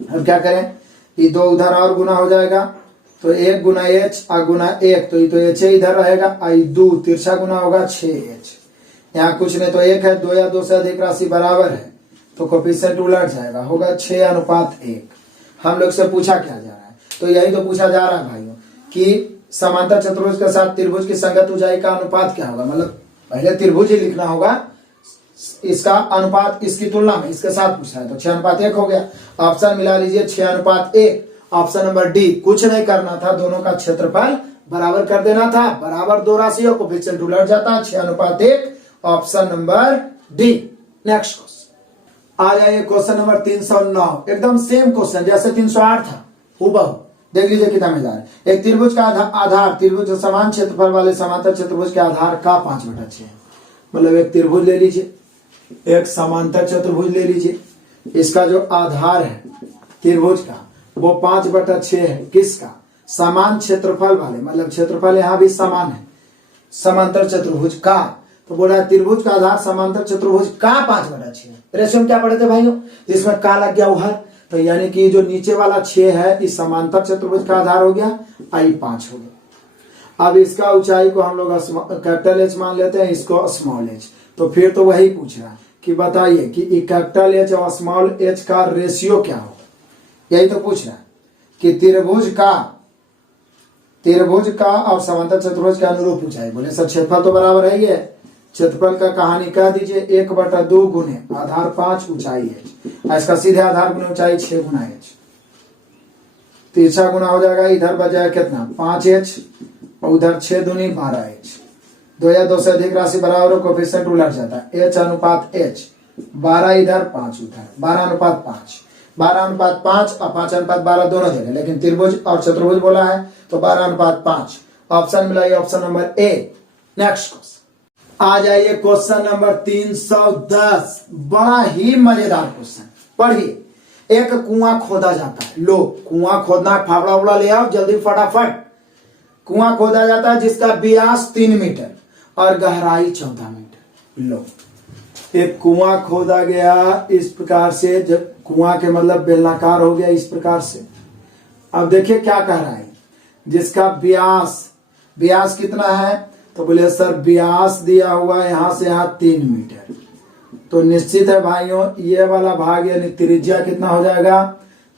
अब क्या करें, ये 2 उधर और गुना हो जाएगा, तो 1 गुना एच और गुना 1, तो ये तो एच इधर रहेगा, आई 2 तिरछा गुना होगा 6h। यहाँ कुछ नहीं तो 1 है, 2 या 2 से अधिक राशि बराबर है, तो कोफिशिएंट उलट जाएगा, होगा 6:1। हम लोग से पूछा क्या जा रहा है, तो यही तो पूछा जा रहा है भाइयों कि समांतर चतुर्भुज के साथ त्रिभुज की संगत ऊंचाई का अनुपात क्या होगा। मतलब पहले त्रिभुज ही लिखना होगा, इसका अनुपात इसकी तुलना में इसके साथ पूछ रहा है, तो 6:1 हो गया। ऑप्शन मिला लीजिए 6:1। ऑप्शन नंबर डी, कुछ नहीं करना था, दोनों का क्षेत्रफल बराबर कर देना था, बराबर दो राशियों को कोफिशिएंट उलट जाता है, 6:1। Option number D. Next question आ जाइए, क्वेश्चन नंबर 309, एकदम सेम क्वेश्चन जैसे 308 था, हूबहू। देख लीजिए कितना मजेदार है। एक त्रिभुज का आधार, त्रिभुज समान क्षेत्रफल वाले समांतर चतुर्भुज के आधार का 5/6 है। मतलब एक त्रिभुज ले लीजिए, एक समांतर चतुर्भुज ले लीजिए, इसका जो आधार है त्रिभुज का वो 5/6 है। किसका? समान क्षेत्रफल वाले, मतलब क्षेत्रफल यहाँ भी समान है, समांतर चतुर्भुज का। तो बोल रहा है त्रिभुज का आधार समांतर चतुर्भुज का 5/6 है। रेशियो में क्या पढ़े थे भाइयों, इसमें का लग गया उधर, तो यानी कि जो नीचे वाला 6 है इस समांतर चतुर्भुज का आधार हो गया, आई 5 हो गया। अब इसका ऊंचाई को हम लोग कैपिटल एच मान लेते हैं, इसको स्मॉल एच। तो फिर तो वही पूछ रहा है कि बताइए कि कैपिटल एच और स्मॉल एच का रेशियो क्या होगा, यही तो पूछ रहा है कि त्रिभुज का और समांतर चतुर्भुज के अनुरूप ऊंचाई। बोले सर क्षेत्रफल तो बराबर है, ये क्षेत्रफल का कहानी कह दीजिए, 1/2 गुने आधार 5 ऊंचाई h। इसका सीधे आधार गुने ऊंचाई 6 गुना h, तिरछा गुना हो जाएगा, इधर बच जाएगा कितना 5h और उधर 6 दूनी 12h। 2 या 2 से अधिक राशि बराबर हो, कोफिशिएंट उलट जाता है, h/h। 12 इधर 5 उधर, 12:5। 12:5 और 5:12 दोनों जगह, लेकिन त्रिभुज और चतुर्भुज बोला है तो 12:5। ऑप्शन मिला ये option number A. Next question आ जाइए, क्वेश्चन नंबर 310, बड़ा ही मजेदार क्वेश्चन। पढ़िए, एक कुआं खोदा जाता है। लो, कुआं खोदना, फावड़ा उड़ा ले आओ जल्दी फटाफट। कुआं खोदा जाता है जिसका व्यास 3 मीटर और गहराई 14 मीटर। लो, एक कुआं खोदा गया इस प्रकार से, जब कुआं के मतलब बेलनाकार हो गया इस प्रकार से। अब देखिए क्या कह रहा है, जिसका व्यास कितना है, तो बोले सर व्यास दिया हुआ है यहां से यहां 3 मीटर। तो निश्चित है भाइयों ये वाला भाग यानी त्रिज्या कितना हो जाएगा,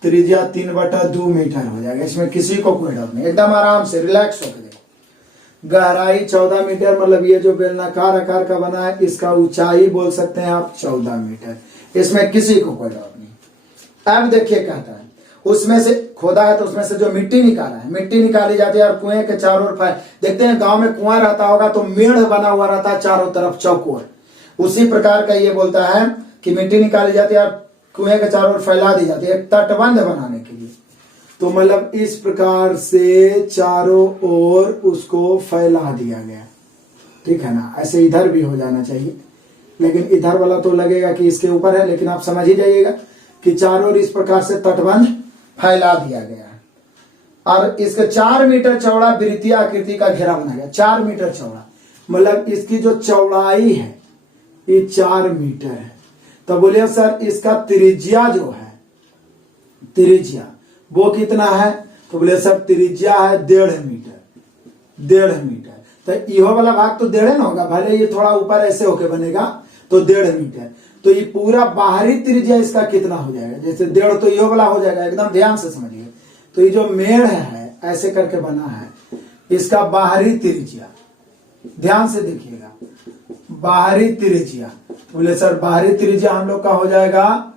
त्रिज्या 3/2 मीटर हो जाएगा। इसमें किसी को कोई डाउट नहीं, एकदम आराम से रिलैक्स होकर देखो। गहराई 14 मीटर, मतलब ये जो बेलनाकार आकार का बना है इसका ऊंचाई बोल सकते हैं आप 14 मीटर। इसमें किसी को कोई डाउट नहीं। अब देखिए कहता है उसमें से खोदा है तो उसमें से जो मिट्टी निकाला है, मिट्टी निकाली जाती है और कुएं के चारों ओर देखते हैं गांव में कुआं रहता होगा तो मेढ़ बना हुआ रहता है चारों तरफ चौकोर। उसी प्रकार का ये बोलता है कि मिट्टी निकाली जाती है और कुएं के चारों ओर फैला दी जाती है तटबंध बनाने के लिए। तो मतलब इस प्रकार से चारों ओर उसको फैला दिया गया, ठीक है ना। ऐसे इधर भी हो जाना चाहिए, लेकिन इधर वाला तो लगेगा कि इसके ऊपर है, लेकिन आप समझ ही जाइएगा कि चारों ओर इस प्रकार से तटबंध फैला दिया गया है। और इसके 4 मीटर चौड़ा वृत्तीय आकृति का घेरा बना गया। 4 मीटर चौड़ा, मतलब इसकी जो चौड़ाई है ये 4 मीटर है। तो बोलिए सर इसका त्रिज्या जो है, त्रिज्या वो कितना है, तो बोले सर त्रिज्या है 1.5 मीटर। 1.5 मीटर, तो इहो वाला भाग तो 1.5 ना होगा, भले ये थोड़ा ऊपर ऐसे होके बनेगा तो 1.5 मीटर। तो ये पूरा बाहरी त्रिज्या इसका कितना हो जाएगा, जैसे 1.5 तो ये वाला हो जाएगा, एकदम ध्यान से समझिए। तो ये जो मेढ़ है ऐसे करके बना है, इसका बाहरी त्रिज्या ध्यान से देखिएगा, बाहरी त्रिज्या बोले सर बाहरी त्रिज्या हम लोग का हो जाएगा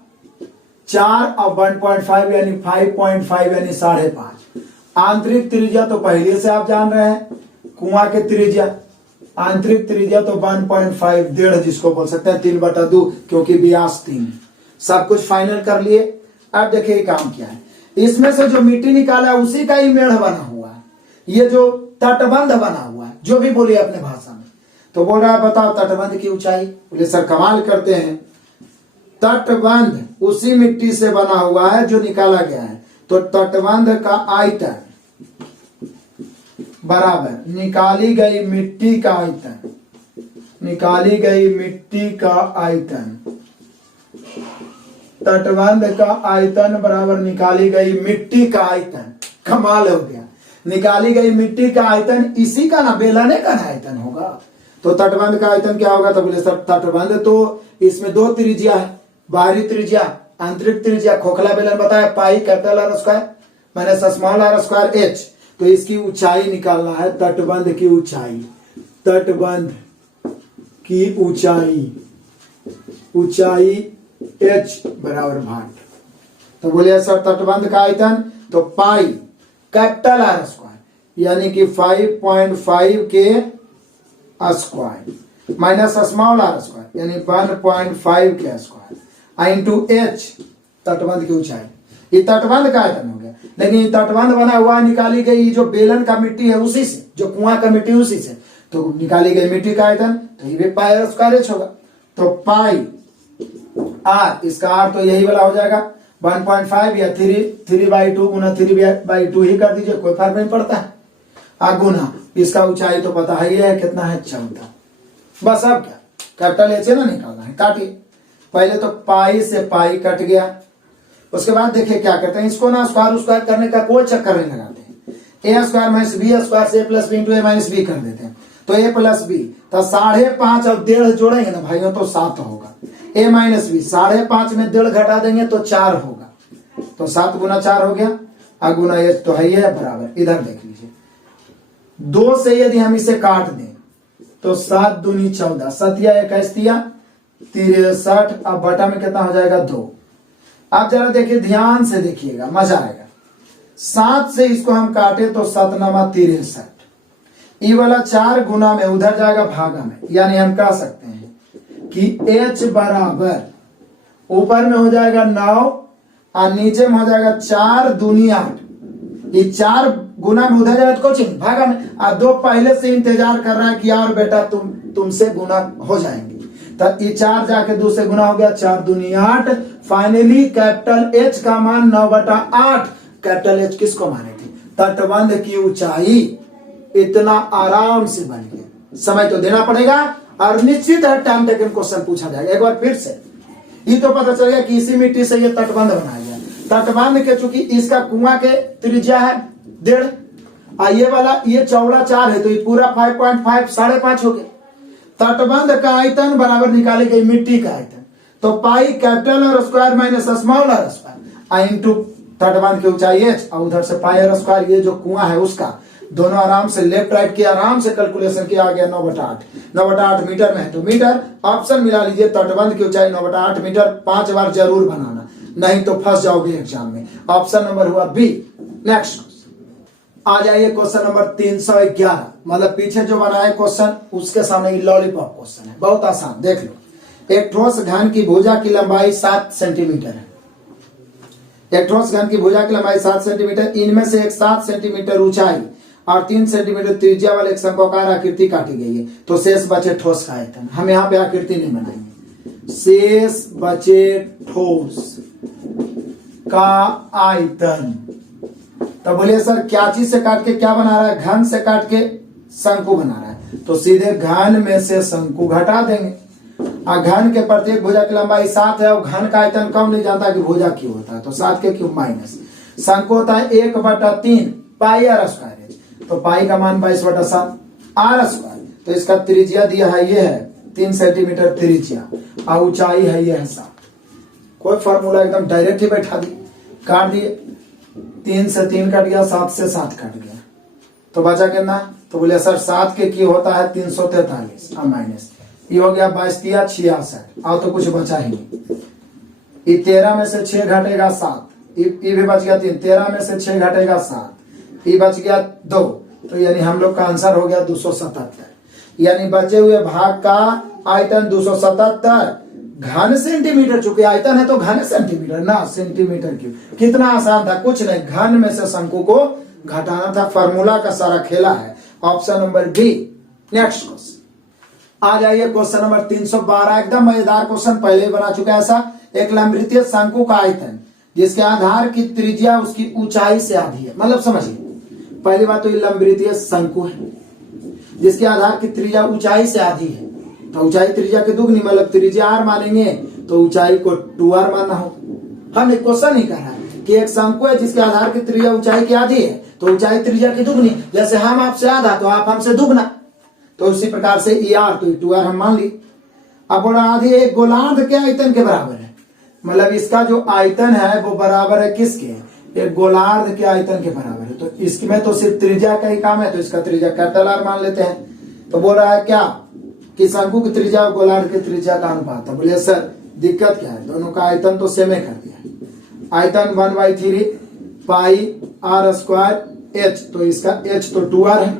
4 और 1.5 यानी 5.5 यानी 5.5। आंतरिक त्रिज्या तो पहले से आप जान रहे हैं, कुआं के त्रिज्या आंतरिक त्रिज्या तो 1.5 1.5 जिसको बोल सकते हैं 3/2, क्योंकि व्यास 3। सब कुछ फाइनल कर लिए। अब देखिए काम क्या है, इसमें से जो मिट्टी निकाला है उसी का ही मेढ़ बना हुआ है, ये जो तटबंध बना हुआ है, जो भी बोलिए अपने भाषा में। तो बोल रहा है बताओ तटबंध की ऊंचाई। बोले सर कमाल करते हैं, तटबंध उसी मिट्टी से बना हुआ है जो निकाला गया है, तो तटबंध का आयतन बराबर निकाली गई मिट्टी का आयतन, निकाली गई मिट्टी का आयतन, तटबंध का आयतन बराबर निकाली गई मिट्टी का आयतन। कमाल हो गया, निकाली गई मिट्टी का आयतन इसी का ना बेलने का ना आयतन होगा। तो तटबंध का आयतन क्या होगा? तो बोले सर तटबंध तो इसमें दो त्रिज्या है, बाहरी त्रिज्या, आंतरिक त्रिज्या। खोखला बेलन बताया pi capital R square minus small R square H. तो इसकी ऊंचाई निकालना है, तटबंध की ऊंचाई, तटबंध की ऊंचाई, ऊंचाई एच बराबर भाट। तो बोलिए सर तटबंध का आयतन तो पाई कैपिटल आर स्क्वायर यानी कि 5.5 के square minus small R square यानी 1.5 के स्क्वायर इंटू एच तटबंध की ऊंचाई। ये तटबंध का आयतन हो गया। लेकिन ये तटबंध बना हुआ निकाली गई जो बेलन का मिट्टी है उसी से, जो कुआं का मिट्टी उसी से, तो निकाली गई मिट्टी का आयतन तो ये भी पाई आर स्क्वायर एच होगा। तो पाई आर, इसका आर तो यही वाला हो जाएगा 1.5 या 3/2 गुना 3/2 ही कर दीजिए, कोई फर्क नहीं पड़ता है। गुना इसका ऊंचाई तो पता ही है कितना है 14। बस अब क्या कैपिटल एच ना निकालना है, काटिए। पहले तो पाई से पाई कट गया, उसके बाद देखिए क्या करते हैं, इसको ना स्क्वायर करने का कोई चक्कर नहीं लगाते हैं। ए स्क्वायर माइनस बी स्क्वायर से ए प्लस बी इंटू ए माइनस बी कर देते हैं। तो ए प्लस बी तो 5.5 और 1.5 जोड़ेंगे ना भाइयों तो 7 होगा। ए माइनस बी 5.5 में 1.5 घटा देंगे तो 4 होगा। तो 7 गुना 4 हो गया, गुना एच तो है ही है बराबर। इधर देख लीजिए 2 से यदि हम इसे काट दें तो 7 दूनी 14, 7 या 21 दिया 63। अब बटा में कितना हो जाएगा 2। आप जरा देखिए ध्यान से देखिएगा, मजा आएगा। 7 से इसको हम काटे तो 7 नमा 63। ये वाला 4 गुना में उधर जाएगा भागा में, यानी हम कह सकते हैं कि h बराबर ऊपर में हो जाएगा 9 और नीचे में हो जाएगा 4 दूनी 8। ये 4 गुना में उधर जाएगा तो कुछ नहीं भागा में, और 2 पहले से इंतजार कर रहा है कि यार बेटा तुमसे गुना हो जाएंगे। तो ये 4 जाके 2 से गुना हो गया, 4 दूनी 8। फाइनली कैपिटल एच का मान 9/8। कैपिटल एच किसको माने थे? तटबंध की ऊंचाई। इतना आराम से बन गया। समय तो देना पड़ेगा और निश्चित है टाइम टेकन क्वेश्चन पूछा जाएगा। एक बार फिर से ये तो पता चल गया कि इसी मिट्टी से ये तटबंध बनाया गया। तटबंध के चूंकि इसका कुआं के त्रिज्या है 1.5, ये वाला ये चौड़ा 4 है तो ये पूरा 5.5 5.5 हो गया। तटबंध का आयतन बराबर निकाली गई मिट्टी का आयतन। तो pi capital R square minus small R square into तटबंध की ऊंचाई एच, और उधर से पाई आर स्क्वायर ये जो कुआं है उसका, दोनों आराम से लेफ्ट राइट की आराम से कैलकुलेशन किया आ गया। 9/8 9/8 मीटर में है तो मीटर ऑप्शन मिला लीजिए। तटबंध की ऊंचाई 9/8 मीटर। 5 बार जरूर बनाना, नहीं तो फंस जाओगे एग्जाम में। ऑप्शन नंबर हुआ बी। नेक्स्ट आ जाइए क्वेश्चन नंबर 311, मतलब पीछे जो बना है क्वेश्चन उसके सामने लॉलीपॉप क्वेश्चन है, बहुत आसान। देख लो, एक ठोस घन की भुजा की लंबाई 7 सेंटीमीटर है। एक ठोस घन की भुजा की लंबाई 7 सेंटीमीटर, इनमें से एक 7 सेंटीमीटर ऊंचाई और 3 सेंटीमीटर त्रिज्या वाले एक शंक्वाकार आकृति काटी गई है। तो शेष बचे ठोस का आयतन। हम यहाँ पे आकृति नहीं बनाएंगे, शेष बचे ठोस का आयतन। तो बोलिए सर क्या चीज से काट के क्या बना रहा है? घन से काट के शंकु बना रहा है, तो सीधे घन में से शंकु घटा देंगे। और घन के प्रत्येक भुजा की लंबाई 7 है और घन का आयतन कम नहीं जाता कि भुजा क्यों होता है, तो 7 के क्यूब माइनस शंकु होता है 1/3 पाई आर स्क्वायर। तो पाई का मान 22/7 आर स्क्वायर। तो इसका त्रिज्या दिया है ये है 3 सेंटीमीटर त्रिज्या और ऊंचाई है ये है 7। कोई फॉर्मूला एकदम डायरेक्ट ही बैठा दी, काट दिए। 3 से 3 कट गया, 7 से 7 कट गया, तो बचा कितना? तो बोले सर 7 के क्यों होता है 343 और माइनस ये हो गया 22 66 और तो कुछ बचा ही नहीं। ये 13 में से 6 घटेगा 7, ये भी बच गया 3। 13 में से 6 घटेगा 7, ये बच गया 2। तो यानी हम लोग का आंसर हो गया 277। यानी बचे हुए भाग का आयतन 277 घन सेंटीमीटर। चूंकि आयतन है तो घन सेंटीमीटर ना सेंटीमीटर क्यूब। कितना आसान था, कुछ नहीं, घन में से शंकु को घटाना था। फार्मूला का सारा खेला है। Option number B. Next question आ जाइए क्वेश्चन नंबर 312। एकदम मजेदार क्वेश्चन, पहले ही बना चुका है ऐसा। एक लंबवृत्तीय शंकु का आयतन जिसके आधार की त्रिज्या उसकी ऊंचाई से आधी है। मतलब समझिए, पहली बात तो ये लंबवृत्तीय शंकु है जिसके आधार की त्रिज्या ऊंचाई से आधी है। तो ऊंचाई त्रिज्या के दुगनी, मतलब त्रिज्या r मानेंगे तो ऊंचाई को 2r मानना हो। हम एक क्वेश्चन ही कह रहा है कि एक शंकु है जिसके आधार की त्रिज्या ऊंचाई की आधी है, तो ऊंचाई त्रिज्या की दुगनी, जैसे हम आपसे आधा तो आप हमसे दुगना, तो उसी प्रकार से ई आर, तो 2r हम मान ली। अब बोला आधी एक गोलार्ध के आयतन के बराबर है, मतलब इसका जो आयतन है वो बराबर है किसके, एक गोलार्ध के आयतन के बराबर है। तो इसमें तो सिर्फ त्रिज्या का ही काम है, तो इसका त्रिज्या कैपिटल आर मान लेते हैं। तो बोल रहा है क्या कि शंकु की त्रिज्या और गोलार्ध की त्रिज्या का अनुपात है। बोले सर दिक्कत क्या है, दोनों का आयतन तो सेम ही कर दिया, आयतन 1/3 पाई आर स्क्वायर एच, तो इसका एच तो 2r है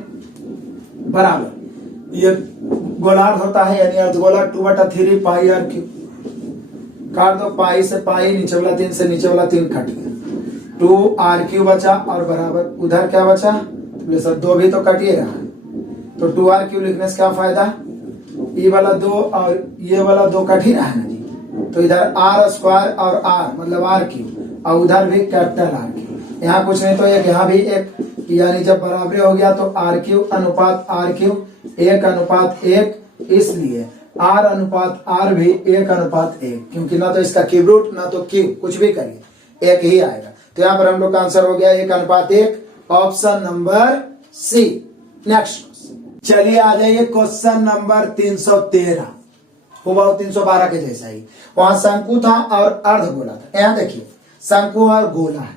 बराबर, ये गोलार्ध होता है यानी अर्धगोला 2/3 पाई आर क्यूब, काट दो पाई से पाई, नीचे वाला 3 से नीचे वाला 3 कट गया, 2r³ बचा और बराबर उधर क्या बचा, तो सर 2 भी तो कट ही रहा है, तो 2r³ लिखने से क्या फायदा, ये वाला 2 और ये वाला 2 कट ही रहा है ना जी, तो इधर आर स्क्वायर और r मतलब r³ और उधर भी कैपिटल R³, यहाँ कुछ नहीं तो एक, यहाँ भी एक, यानी जब बराबरी हो गया तो r³ अनुपात r³, 1:1, इसलिए r अनुपात r भी 1:1, क्योंकि ना तो इसका क्यूब रूट ना तो क्यूब, कुछ भी करिए एक ही आएगा। तो यहाँ पर हम लोग का आंसर हो गया 1:1, ऑप्शन नंबर सी। नेक्स्ट चलिए आ जाइए क्वेश्चन नंबर 313, वो 312 के जैसा ही, वहां शंकु था और अर्धगोला था। यहाँ देखिए शंकु और गोला है,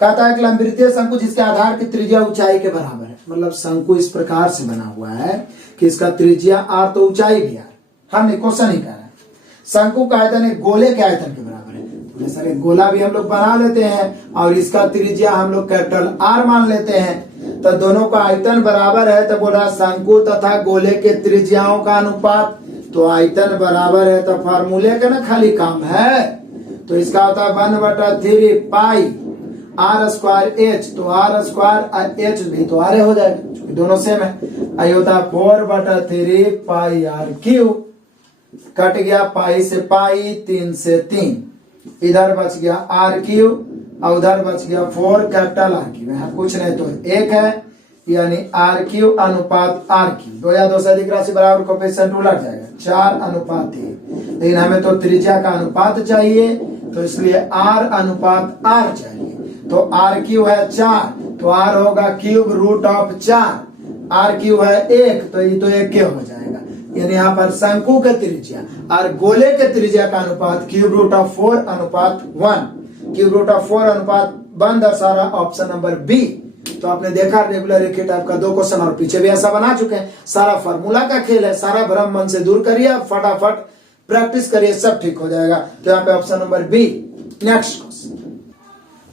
कहता है कि लंबवृत्तीय शंकु जिसके आधार की त्रिज्या ऊंचाई के बराबर है, मतलब शंकु इस प्रकार से बना हुआ है कि इसका त्रिज्या r तो ऊंचाई भी r, हम क्वेश्चन ही कर रहे हैं, शंकु का आयतन एक गोले के आयतन के बराबर है। तो सर एक गोला भी हम लोग बना लेते हैं और इसका त्रिज्या हम लोग कैपिटल R मान लेते हैं, तो दोनों का आयतन बराबर है, तो बोला शंकु तथा गोले के त्रिज्याओं का अनुपात, तो आयतन बराबर है तो फार्मूले का ना खाली काम है, तो इसका होता है 1/3 पाई आर स्क्वायर एच, तो आर स्क्वायर एच भी तो आर हो जाएगा क्योंकि दोनों सेम है। आई होता है 4/3 पाई r³, कट गया पाई से पाई, 3 से 3, इधर बच गया r³ और उधर बच गया 4 कैपिटल R³, यहाँ कुछ नहीं तो 1 है, यानी r³ अनुपात r³, 2 या 2 से अधिक राशि बराबर कोएफिशिएंट उलट जाएगा, 4:1, लेकिन हमें तो त्रिज्या का अनुपात चाहिए, तो इसलिए r अनुपात r चाहिए, तो r³ है 4, तो r होगा क्यूब रूट ऑफ 4, r³ है 1, तो ये तो 1 के हो जाएगा, यानी यहाँ पर शंकु के त्रिज्या और गोले के त्रिज्या का अनुपात क्यूब रूट ऑफ 4 अनुपात 1, क्यूब रूट ऑफ 4 अनुपात 1 दर्शा रहा ऑप्शन नंबर बी। तो आपने देखा रेगुलर एक टाइप का 2 क्वेश्चन और पीछे भी ऐसा बना चुके हैं, सारा फार्मूला का खेल है, सारा भ्रम मन से दूर करिए, फटाफट प्रैक्टिस करिए, सब ठीक हो जाएगा। तो यहाँ पे option number B. Next question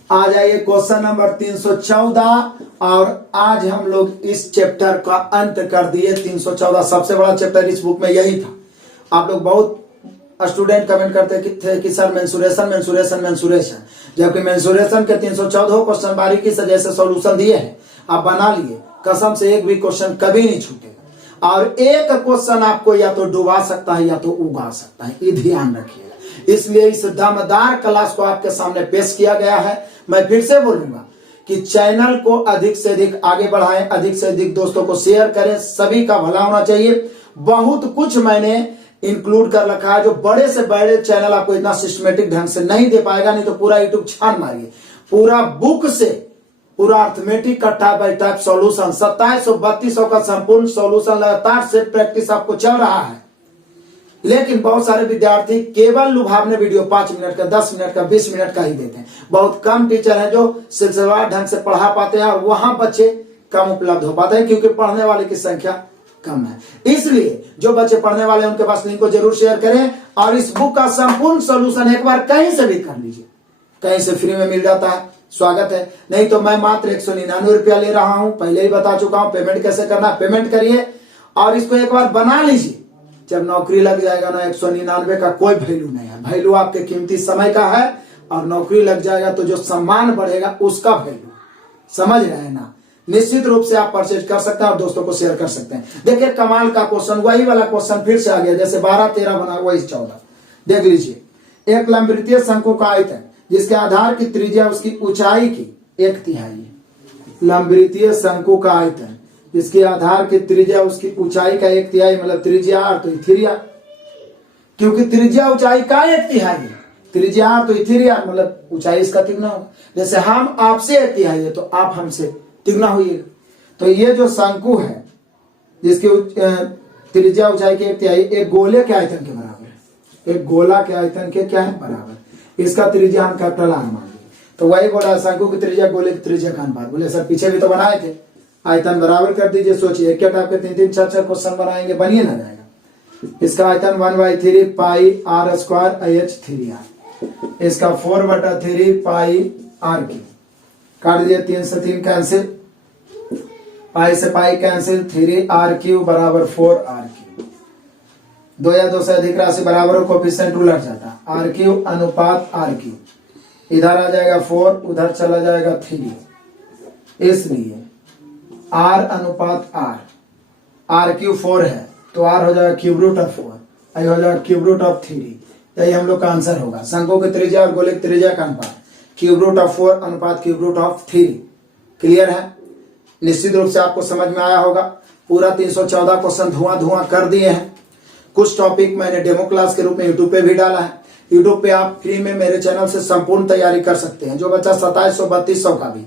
आ जाइए क्वेश्चन नंबर 314, और आज हम लोग इस चैप्टर का अंत कर दिए। 314 सबसे बड़ा चैप्टर इस बुक में यही था। आप लोग बहुत स्टूडेंट कमेंट करते थे कि सर मेंसुरेशन मेंसुरेशन मेंसुरेशन, जबकि मेंसुरेशन के 314 क्वेश्चन बारीकी से जैसे सॉल्यूशन दिए हैं, आप बना लिए, कसम से एक भी क्वेश्चन कभी नहीं छूटेगा, और एक क्वेश्चन आपको या तो डुबा सकता है या तो उगा सकता है, ये ध्यान रखिएगा। इसलिए इस दमदार क्लास को आपके सामने पेश किया गया है। मैं फिर से बोलूंगा कि चैनल को अधिक से अधिक आगे बढ़ाएं, अधिक से अधिक दोस्तों को शेयर करें, सभी का भला होना चाहिए। बहुत कुछ मैंने इंक्लूड कर रखा है जो बड़े से बड़े चैनल आपको इतना सिस्टमेटिक ढंग से नहीं दे पाएगा, नहीं तो पूरा यूट्यूब छान मारिए, पूरा बुक से पूरा अर्थमेटिक का टाइप बाय टाइप सॉल्यूशन 2700-3200 का संपूर्ण सॉल्यूशन लगातार से प्रैक्टिस आपको चल रहा है। लेकिन बहुत सारे विद्यार्थी केवल लुभावने वीडियो 5 मिनट का, 10 मिनट का, 20 मिनट का ही देते हैं। बहुत कम टीचर हैं जो सिलसिलेवार ढंग से पढ़ा पाते हैं, और वहां बच्चे कम उपलब्ध हो पाते हैं क्योंकि पढ़ने वाले की संख्या कम है। इसलिए जो बच्चे पढ़ने वाले हैं उनके पास लिंक को जरूर शेयर करें, और इस बुक का संपूर्ण सोल्यूशन एक बार कहीं से भी कर लीजिए, कहीं से फ्री में मिल जाता है, स्वागत है। नहीं तो मैं मात्र 199 रुपया ले रहा हूं, पहले ही बता चुका हूं। पेमेंट कैसे करना, पेमेंट करिए और इसको एक बार बना लीजिए। जब नौकरी लग जाएगा ना, 199 का कोई वैल्यू नहीं है, वैल्यू आपके कीमती समय का है, और नौकरी लग जाएगा तो जो सम्मान बढ़ेगा उसका वैल्यू, समझ रहे हैं ना। निश्चित रूप से आप परचेज कर सकते हैं और दोस्तों को शेयर कर सकते हैं। देखिए कमाल का क्वेश्चन, वही वाला क्वेश्चन फिर से आ गया, जैसे 12-13 बना वही 14। देख लीजिए, एक लंबवृत्तीय शंकु का आयतन जिसके आधार की त्रिज्या उसकी ऊंचाई की 1/3, लंबवृत्तीय शंकु का आयतन जिसके आधार की त्रिज्या उसकी ऊंचाई का 1/3, मतलब त्रिज्या r तो इथिरिया, क्योंकि त्रिज्या ऊंचाई का 1/3 है, त्रिज्या r तो इथिरिया, मतलब ऊंचाई इसका कितना होगा। जैसे हम आपसे 1/3 है तो आप हमसे तिगुना हुई। तो ये जो शंकु है जिसकी त्रिज्या ऊंचाई के 1/3 एक गोले के आयतन के बराबर है, एक गोला के आयतन के क्या है बराबर, इसका त्रिज्या हम कैपिटल आर मान लिया। तो वही बोला शंकु की त्रिज्या गोले की त्रिज्या का अनुपात। बोले सर पीछे भी तो बनाए थे, आयतन बराबर कर दीजिए। सोचिए एक टाइप के 3-3 4-4 क्वेश्चन बनाएंगे, बनिए ना जाएगा। इसका आयतन 1/3 पाई आर स्क्वायर H3R, इसका 4/3 पाई आर क्यूब, काट दिए 3 से 3 कैंसिल, पाई से पाई कैंसिल, 3R³ बराबर 4R³। 2 या 2 से अधिक राशि बराबर हो, कोफिशिएंट उलट जाता है, R³ अनुपात R³, इधर आ जाएगा 4, उधर चला जाएगा 3, इसलिए R अनुपात R³ 4 है तो R हो जाएगा क्यूब रूट ऑफ 4, यही हो जाएगा क्यूब रूट ऑफ 3। यही हम लोग का आंसर होगा। शंकु की त्रिज्या और गोले की त्रिज्या का अनुपात क्यूब रूट ऑफ 4 अनुपात क्यूब रूट ऑफ 3। क्लियर है? निश्चित रूप से आपको समझ में आया होगा। पूरा 314 क्वेश्चन धुआं कर दिए हैं। कुछ टॉपिक मैंने डेमो क्लास के रूप में यूट्यूब पे भी डाला है। यूट्यूब पे आप फ्री में मेरे चैनल से संपूर्ण तैयारी कर सकते हैं। जो बच्चा 2700-3200 का भी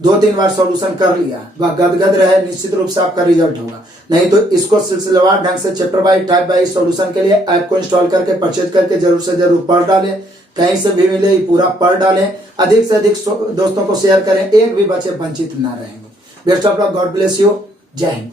2-3 बार सॉल्यूशन कर लिया, वह गदगद रहे, निश्चित रूप से आपका रिजल्ट होगा। नहीं तो इसको सिलसिलेवार ढंग से chapter by type by solution के लिए ऐप को इंस्टॉल करके परचेज करके जरूर से जरूर पढ़ डालें। कहीं से भी मिले पूरा पढ़ डालें। अधिक से अधिक दोस्तों को शेयर करें, एक भी बच्चे वंचित ना रहेंगे। Best of luck, God bless you, जय हिंद।